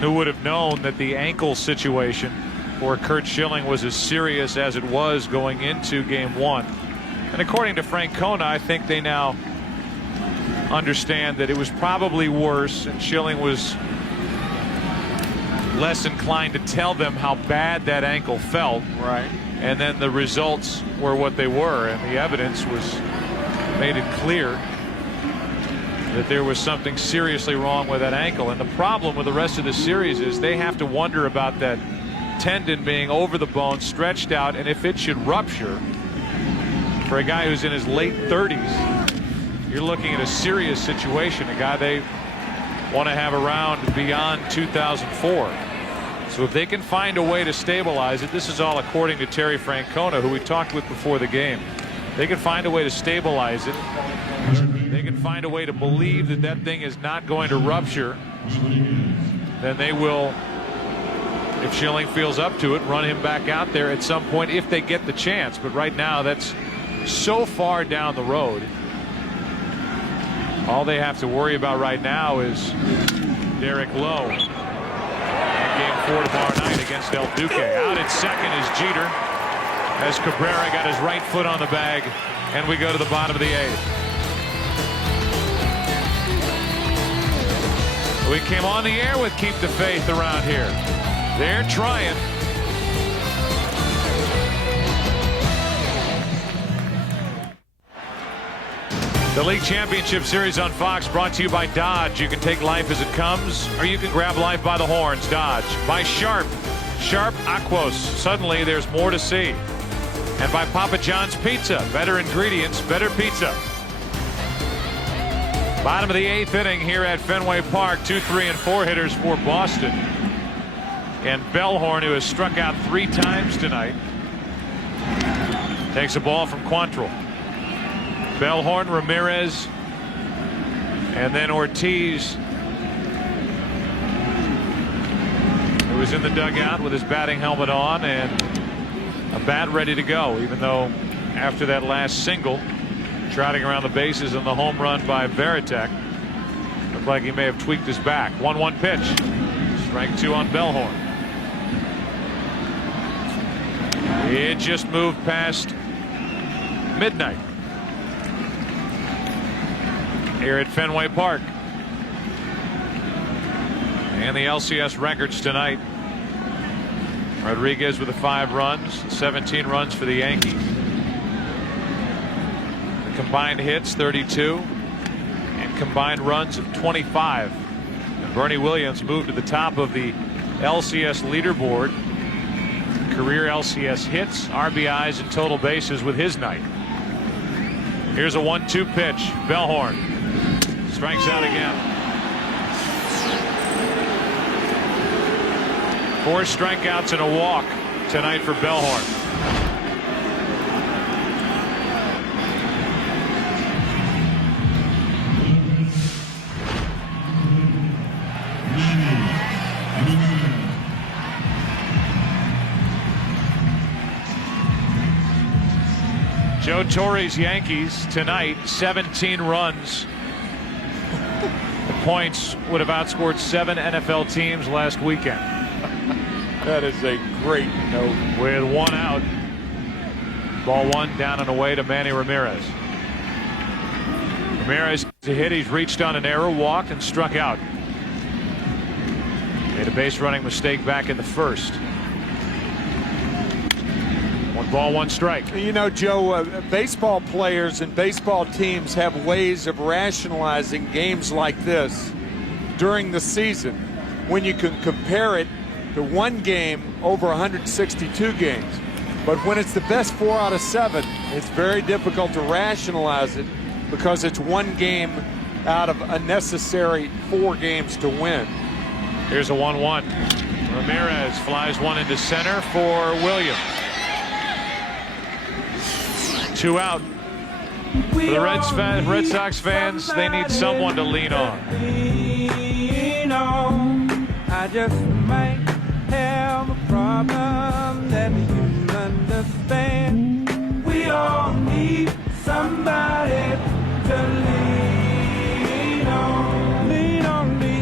who would have known that the ankle situation for Curt Schilling was as serious as it was going into Game 1. And according to Francona, I think they now understand that it was probably worse, and Schilling was less inclined to tell them how bad that ankle felt. Right. And then the results were what they were, and the evidence made it clear that there was something seriously wrong with that ankle. And the problem with the rest of the series is they have to wonder about that tendon being over the bone, stretched out, and if it should rupture, for a guy who's in his late 30s, you're looking at a serious situation, a guy they want to have around beyond 2004. So if they can find a way to stabilize it, this is all according to Terry Francona, who we talked with before the game. They can find a way to stabilize it. They can find a way to believe that that thing is not going to rupture. Then they will, if Schilling feels up to it, run him back out there at some point if they get the chance. But right now, that's so far down the road. All they have to worry about right now is Derek Lowe in Game 4 tomorrow night against El Duque. Out at second is Jeter, as Cabrera got his right foot on the bag, and we go to the bottom of the 8th. We came on the air with Keep the Faith around here. They're trying. The League Championship Series on Fox, brought to you by Dodge. You can take life as it comes, or you can grab life by the horns. Dodge. By Sharp Aquos. Suddenly there's more to see. And by Papa John's Pizza. Better ingredients, better pizza. Bottom of the 8th inning here at Fenway Park. 2, 3, and 4 hitters for Boston. And Bellhorn, who has struck out 3 times tonight, takes a ball from Quantrill. Bellhorn, Ramirez, and then Ortiz, who was in the dugout with his batting helmet on and a bat ready to go, even though after that last single, trotting around the bases on the home run by Varitek, looked like he may have tweaked his back. 1-1 pitch. Strike 2 on Bellhorn. It just moved past midnight here at Fenway Park. And the LCS records tonight. Rodriguez with the 5 runs, 17 runs for the Yankees. The combined hits 32 and combined runs of 25. And Bernie Williams moved to the top of the LCS leaderboard. Career LCS hits, RBIs, and total bases with his night. Here's a 1-2 pitch. Bellhorn strikes out again. 4 strikeouts and a walk tonight for Bellhorn. Joe Torre's Yankees tonight, 17 runs. The points would have outscored 7 NFL teams last weekend. That is a great note. With one out. Ball one down and away to Manny Ramirez. Ramirez to hit. He's reached on an error, walked, and struck out. Made a base running mistake back in the first. 1 ball, 1 strike. You know, Joe, baseball players and baseball teams have ways of rationalizing games like this during the season when you can compare it to one game over 162 games. But when it's the best 4 out of 7, it's very difficult to rationalize it because it's one game out of a necessary 4 games to win. Here's a 1-1. Ramirez flies one into center for Williams. 2 out. For the Red Sox fans, they need someone to lean on. I just might have a problem that you understand. We all need somebody to lean on. Lean on me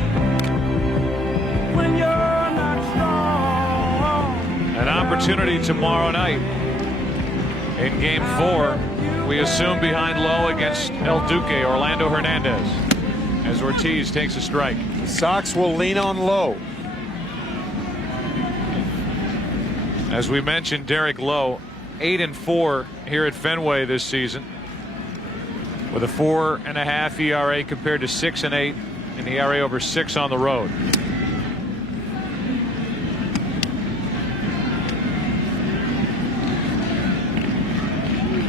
when you're not strong. An opportunity tomorrow night in Game 4. We assume behind low against El Duque, Orlando Hernandez, as Ortiz takes a strike. The Sox will lean on low. As we mentioned, Derek Lowe, 8-4 here at Fenway this season, with a 4.5 ERA compared to 6-8 in the ERA over 6 on the road.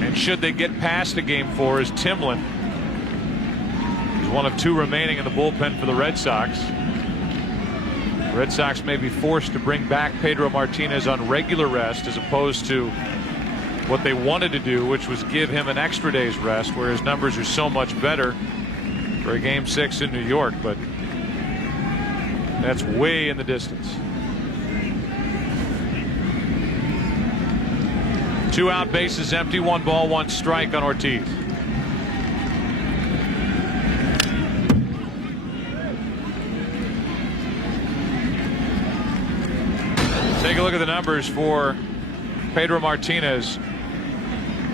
And should they get past a Game 4, as Timlin is one of 2 remaining in the bullpen for the Red Sox. The Red Sox may be forced to bring back Pedro Martinez on regular rest as opposed to what they wanted to do, which was give him an extra day's rest, where his numbers are so much better for a Game 6 in New York, but that's way in the distance. 2 out, bases empty, 1 ball, 1 strike on Ortiz. Take a look at the numbers for Pedro Martinez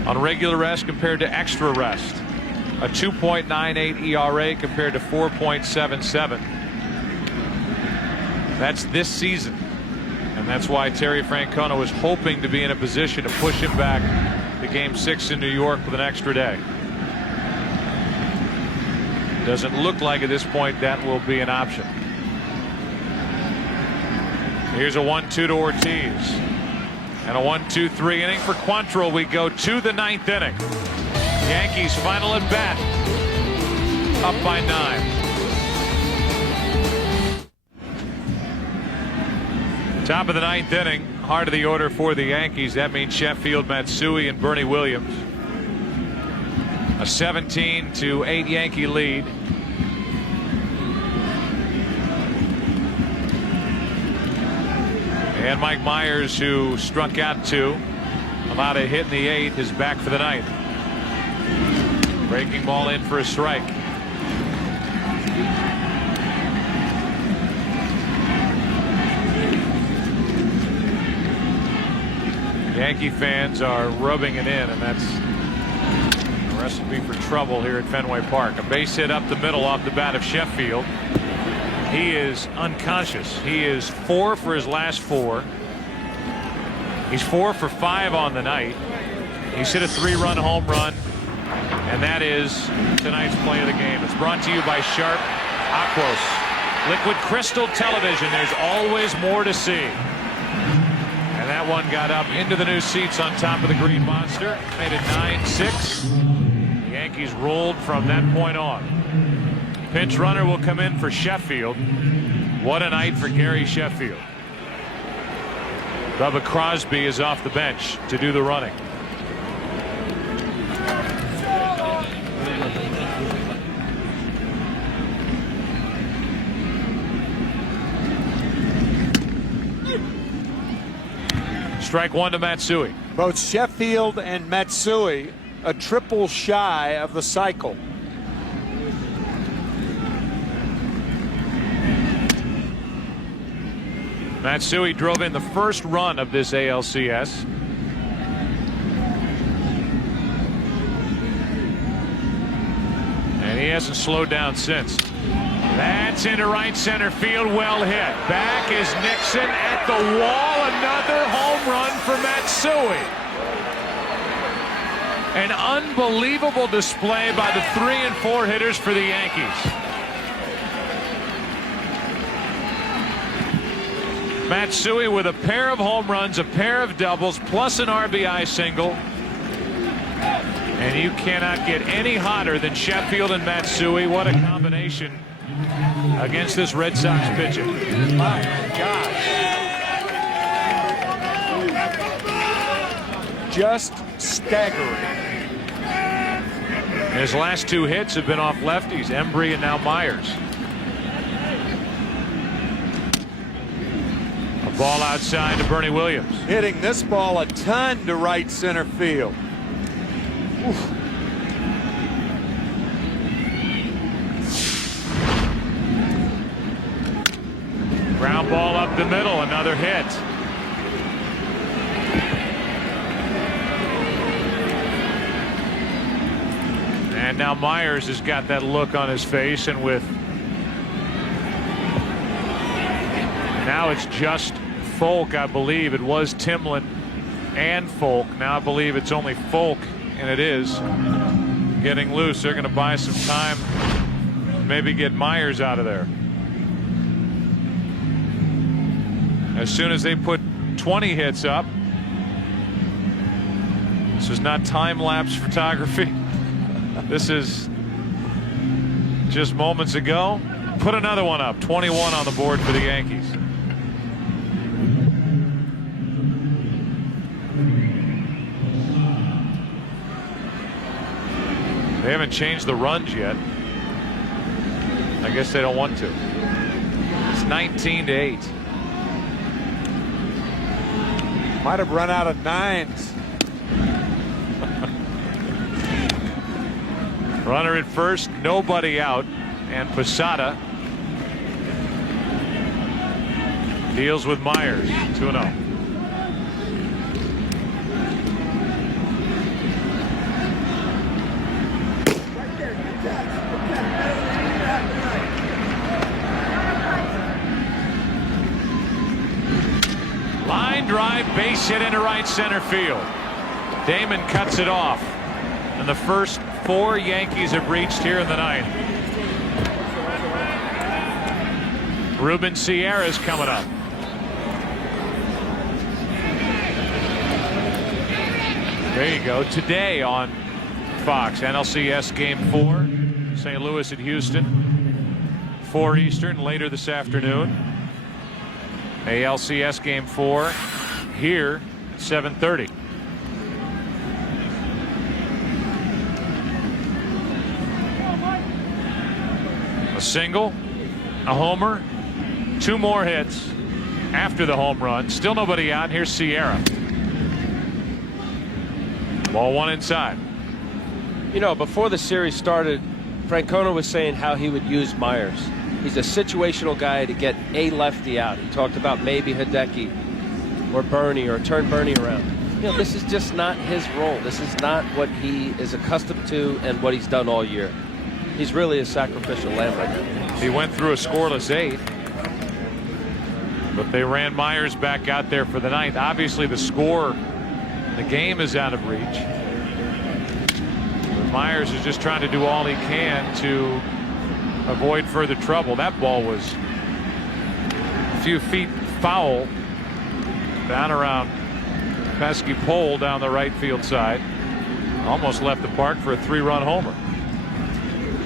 on regular rest compared to extra rest. A 2.98 ERA compared to 4.77. That's this season. And that's why Terry Francona was hoping to be in a position to push him back to Game 6 in New York with an extra day. Doesn't look like at this point that will be an option. Here's a 1-2 to Ortiz. And a 1-2-3 inning for Quantrill. We go to the 9th inning. Yankees final at bat. Up by 9. Top of the 9th inning. Heart of the order for the Yankees. That means Sheffield, Matsui, and Bernie Williams. A 17-8 Yankee lead. And Mike Myers, who struck out 2, allowed a hit in the 8th, is back for the 9th. Breaking ball in for a strike. Yankee fans are rubbing it in, and that's a recipe for trouble here at Fenway Park. A base hit up the middle off the bat of Sheffield. He is unconscious. He is 4 for his last 4. He's 4 for 5 on the night. He's hit a 3-run home run, and that is tonight's play of the game. It's brought to you by Sharp Aquos Liquid Crystal Television. There's always more to see. And that one got up into the new seats on top of the Green Monster. Made it 9-6. The Yankees rolled from that point on. Pinch runner will come in for Sheffield. What a night for Gary Sheffield. Bubba Crosby is off the bench to do the running. Strike 1 to Matsui. Both Sheffield and Matsui a triple shy of the cycle. Matsui drove in the first run of this ALCS. And he hasn't slowed down since. That's into right center field. Well hit. Back is Nixon at the wall. Another home run for Matsui. An unbelievable display by the 3 and 4 hitters for the Yankees. Matsui with a pair of home runs, a pair of doubles, plus an RBI single. And you cannot get any hotter than Sheffield and Matsui. What a combination against this Red Sox pitching. My gosh. Just staggering. His last 2 hits have been off lefties, Embry and now Myers. A ball outside to Bernie Williams. Hitting this ball a ton to right center field. Oof. Ground ball up the middle, another hit. And now Myers has got that look on his face, and with now it's just Folk, I believe. It was Timlin and Folk. Now I believe it's only Folk, and it is getting loose. They're going to buy some time, maybe get Myers out of there. As soon as they put 20 hits up, this is not time-lapse photography. This is just moments ago. Put another one up. 21 on the board for the Yankees. They haven't changed the runs yet. I guess they don't want to. It's 19-8. Might have run out of 9s. Runner at first, nobody out, and Posada deals with Myers. 2-0. Line drive, base hit into right center field. Damon cuts it off, and the first 4 Yankees have reached here in the 9th. Ruben Sierra's coming up. There you go. Today on Fox, NLCS Game 4, St. Louis at Houston, 4 Eastern. Later this afternoon, ALCS Game 4 here at 7:30. A single, a homer, 2 more hits after the home run. Still nobody out. Here's Sierra. Ball 1 inside. You know, before the series started, Francona was saying how he would use Myers. He's a situational guy to get a lefty out. He talked about maybe Hideki or Bernie, or turn Bernie around. You know, this is just not his role. This is not what he is accustomed to and what he's done all year. He's really a sacrificial lamb right now. He went through a scoreless 8, but they ran Myers back out there for the 9th. Obviously the score, the game is out of reach. But Myers is just trying to do all he can to avoid further trouble. That ball was a few feet foul down around pesky pole down the right field side. Almost left the park for a 3-run homer.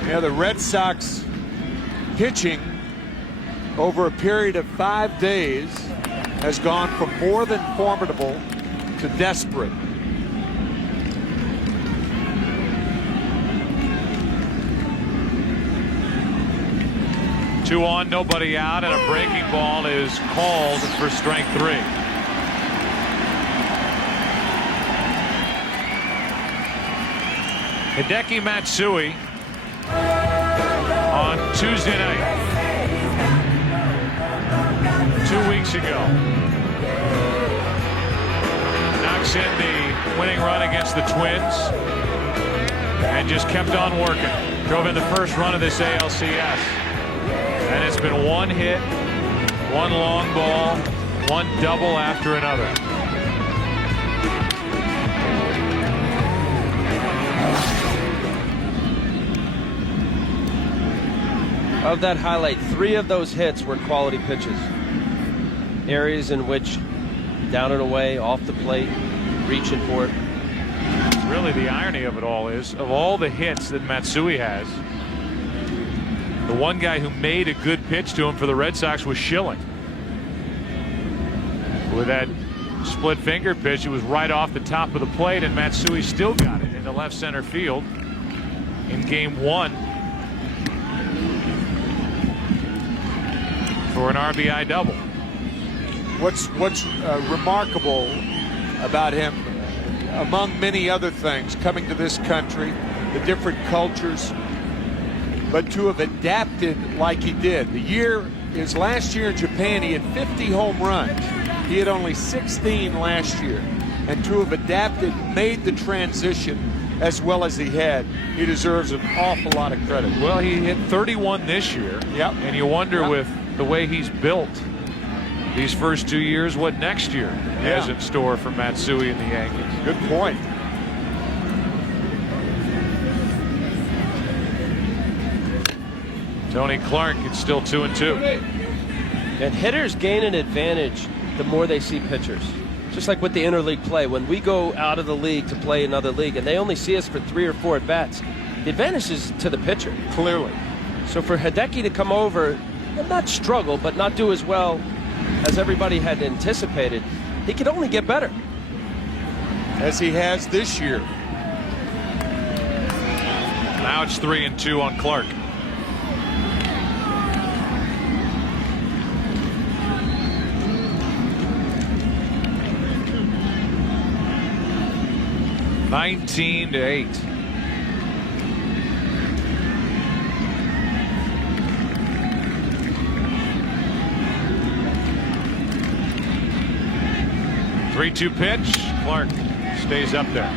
Yeah, the Red Sox pitching over a period of 5 days has gone from more than formidable to desperate. Two on, nobody out, and a breaking ball is called for strike 3. Hideki Matsui on Tuesday night. 2 weeks weeks ago. Knocks in the winning run against the Twins and just kept on working. Drove in the first run of this ALCS. And it's been one hit, one long ball, one double after another. Of that highlight, 3 of those hits were quality pitches. Areas in which down and away, off the plate, reaching for it. Really, the irony of it all is, of all the hits that Matsui has, the one guy who made a good pitch to him for the Red Sox was Schilling. With that split finger pitch, it was right off the top of the plate, and Matsui still got it into left center field in game 1 for an RBI double. What's remarkable about him, among many other things, coming to this country, the different cultures, but to have adapted like he did. His last year in Japan, he had 50 home runs. He had only 16 last year. And to have adapted, made the transition as well as he had, he deserves an awful lot of credit. Well, he hit 31 this year. Yep. And you wonder with the way he's built these first 2 years, what next year has in store for Matsui and the Yankees. Good point. Tony Clark, it's still 2-2. And hitters gain an advantage the more they see pitchers. Just like with the interleague play, when we go out of the league to play another league and they only see us for 3 or 4 at bats, the advantage is to the pitcher. Clearly. So for Hideki to come over and not struggle, but not do as well as everybody had anticipated, he could only get better. As he has this year. Now it's 3-2 on Clark. (19-8). Three-two pitch. Clark stays up there.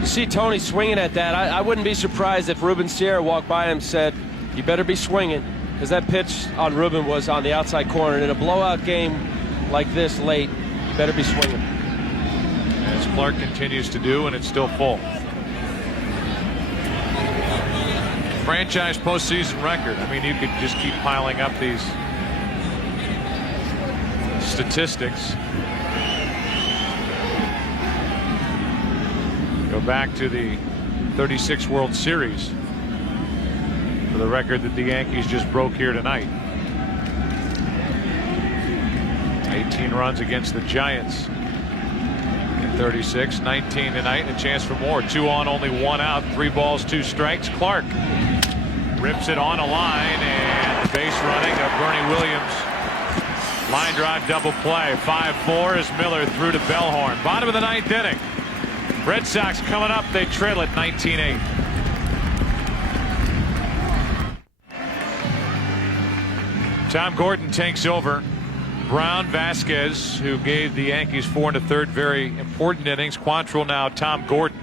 You see Tony swinging at that. I wouldn't be surprised if Ruben Sierra walked by him and said, "You better be swinging," because that pitch on Ruben was on the outside corner. And in a blowout game like this late, you better be swinging. As Clark continues to do, and it's still full. Franchise postseason record. I mean, you could just keep piling up these statistics. Go back to the 36 World Series for the record that the Yankees just broke here tonight. 18 runs against the Giants in 36, 19 tonight, and a chance for more. 2 on, only 1 out, 3 balls, 2 strikes. Clark rips it on a line, and the base running of Bernie Williams. Line drive double play. 5-4 as Miller threw to Bellhorn. Bottom of the 9th inning. Red Sox coming up. They trail it 19-8. Tom Gordon takes over. Brown, Vasquez, who gave the Yankees 4 1/3 very important innings. Quantrill now Tom Gordon.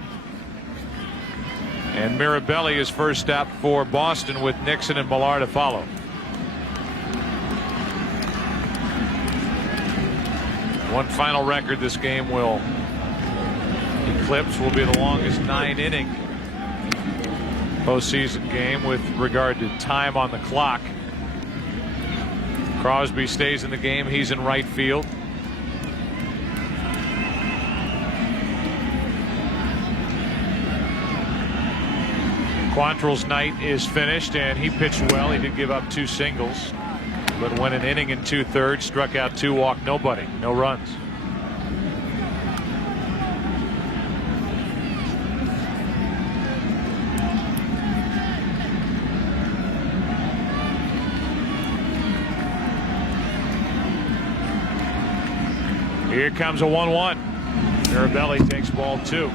And Mirabelli is first up for Boston with Nixon and Millar to follow. One final record this game will eclipse will be the longest 9-inning postseason game with regard to time on the clock. Crosby stays in the game. He's in right field. Quantrill's night is finished, and he pitched well. He did give up 2 singles, but went an inning and 2/3, struck out 2, walked nobody, no runs. Here comes a 1-1. Mirabelli takes ball 2.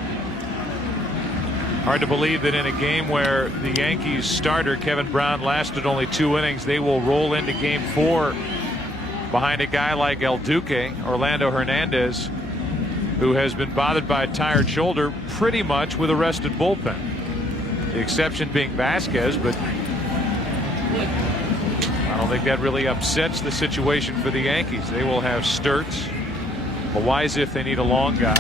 Hard to believe that in a game where the Yankees starter Kevin Brown lasted only 2 innings, they will roll into Game 4 behind a guy like El Duque, Orlando Hernandez, who has been bothered by a tired shoulder pretty much with a rested bullpen. The exception being Vasquez, but I don't think that really upsets the situation for the Yankees. They will have Sturtz, Loaiza if they need a long guy,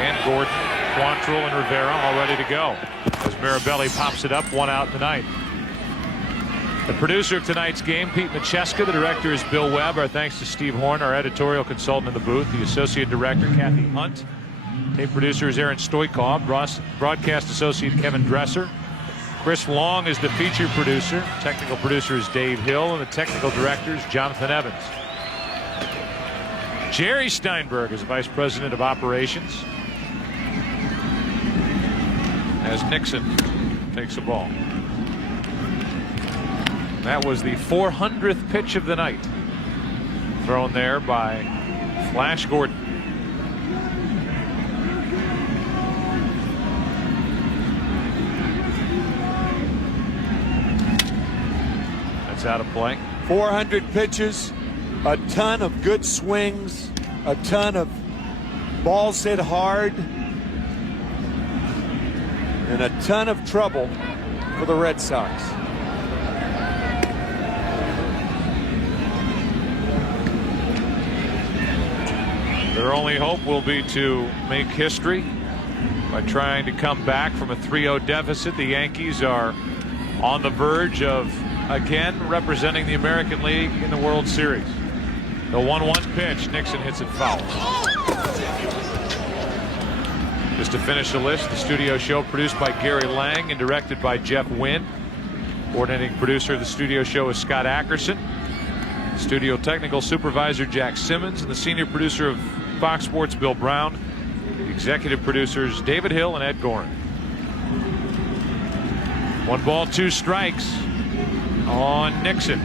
and Gordon, Quantrill, and Rivera all ready to go as Mirabelli pops it up, 1 out in the ninth. The producer of tonight's game, Pete Macheska. The director is Bill Webb. Our thanks to Steve Horn, our editorial consultant in the booth. The associate director, Kathy Hunt. Tape producer is Aaron Stoikov. Broadcast associate, Kevin Dresser. Chris Long is the feature producer. Technical producer is Dave Hill, and the technical director is Jonathan Evans. Jerry Steinberg is vice president of operations as Nixon takes the ball. That was the 400th pitch of the night, thrown there by Flash Gordon. That's out of play. 400 pitches, a ton of good swings, a ton of balls hit hard, and a ton of trouble for the Red Sox. Their only hope will be to make history by trying to come back from a 3-0 deficit. The Yankees are on the verge of again representing the American League in the World Series. The 1-1 pitch, Nixon hits it foul. Just to finish the list, the studio show produced by Gary Lang and directed by Jeff Wynn. Coordinating producer of the studio show is Scott Ackerson. Studio technical supervisor Jack Simmons, and the senior producer of Fox Sports, Bill Brown. The executive producers David Hill and Ed Gorin. 1 ball, 2 strikes on Nixon.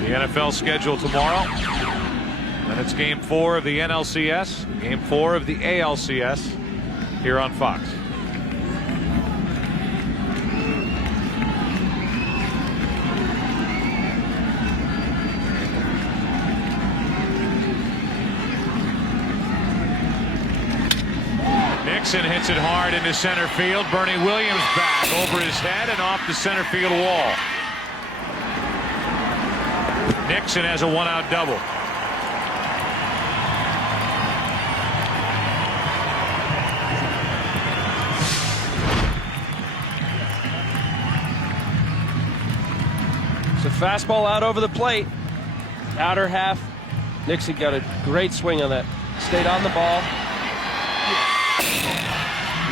The NFL schedule tomorrow, and it's Game 4 of the NLCS, Game 4 of the ALCS here on Fox. Nixon hits it hard into center field. Bernie Williams back over his head and off the center field wall. Nixon has a 1-out double. It's a fastball out over the plate. Outer half. Nixon got a great swing on that. Stayed on the ball.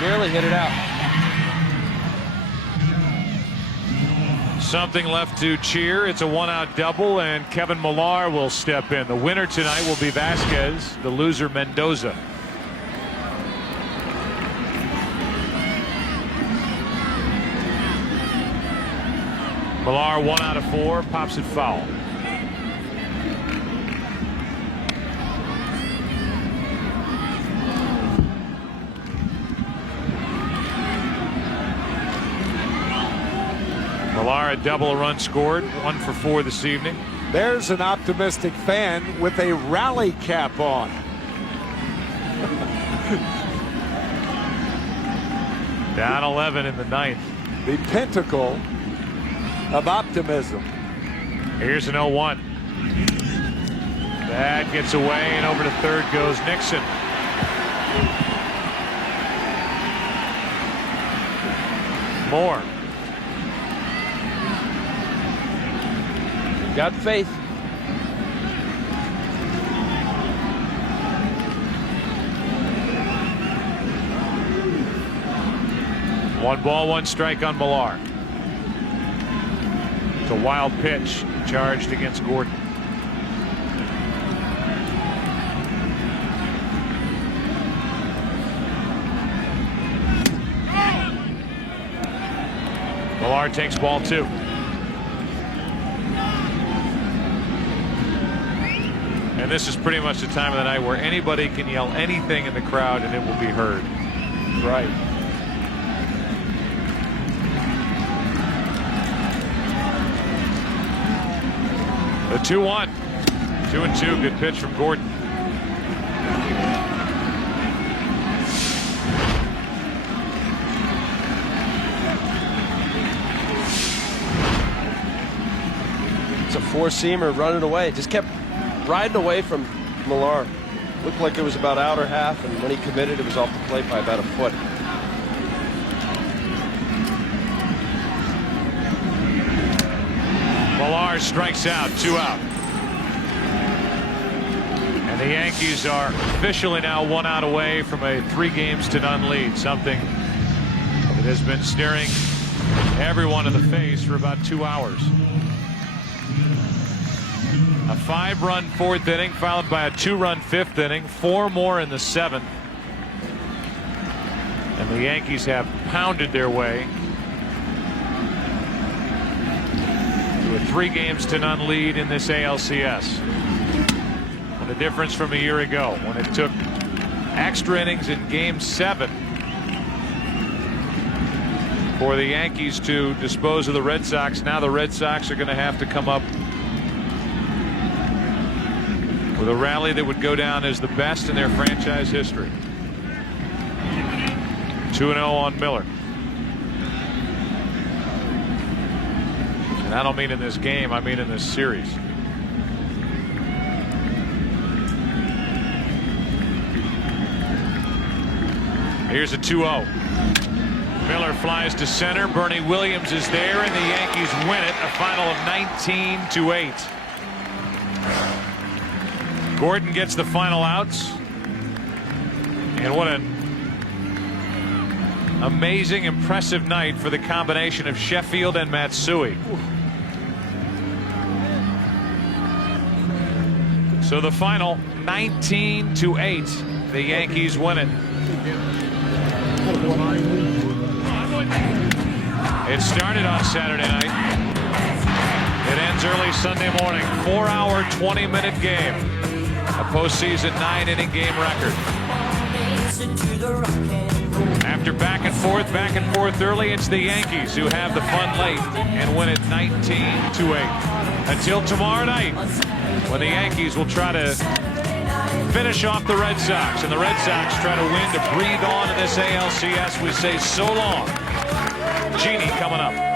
Nearly hit it out. Something left to cheer. It's a 1-out double, and Kevin Millar will step in. The winner tonight will be Vasquez, the loser Mendoza. Millar 1 out of 4, pops it foul. Millar, a double, a run scored, 1 for 4 this evening. There's an optimistic fan with a rally cap on. Down 11 in the ninth. The pinnacle of optimism. Here's an 0-1. That gets away, and over to third goes Nixon. Moore. Got faith. One ball, 1 strike on Millar. It's a wild pitch charged against Gordon. Millar takes ball 2. this is pretty much the time of the night where anybody can yell anything in the crowd and it will be heard. Right. The 2-1. 2-2. Good pitch from Gordon. It's a four-seamer running away. Just kept riding away from Millar. Looked like it was about outer half, and when he committed, it was off the plate by about a foot. Millar strikes out, 2 out. And the Yankees are officially now 1 out away from a 3-0 lead, something that has been staring everyone in the face for about 2 hours. A 5-run 4th inning followed by a 2-run 5th inning, 4 more in the 7th. And the Yankees have pounded their way to a 3-0 lead in this ALCS. And the difference from a year ago when it took extra innings in Game 7 for the Yankees to dispose of the Red Sox. Now the Red Sox are going to have to come up with a rally that would go down as the best in their franchise history. 2-0 on Miller. And I don't mean in this game, I mean in this series. Here's a 2-0. Miller flies to center. Bernie Williams is there, and the Yankees win it. A final of 19-8. Gordon gets the final outs. And what an amazing, impressive night for the combination of Sheffield and Matsui. So the final 19-8. The Yankees win it. It started on Saturday night. It ends early Sunday morning. 4-hour, 20-minute game. A postseason 9-inning game record. After back and forth early, it's the Yankees who have the fun late and win it 19-8. Until tomorrow night, when the Yankees will try to finish off the Red Sox, and the Red Sox try to win to breathe on in this ALCS. We say so long. Genie coming up.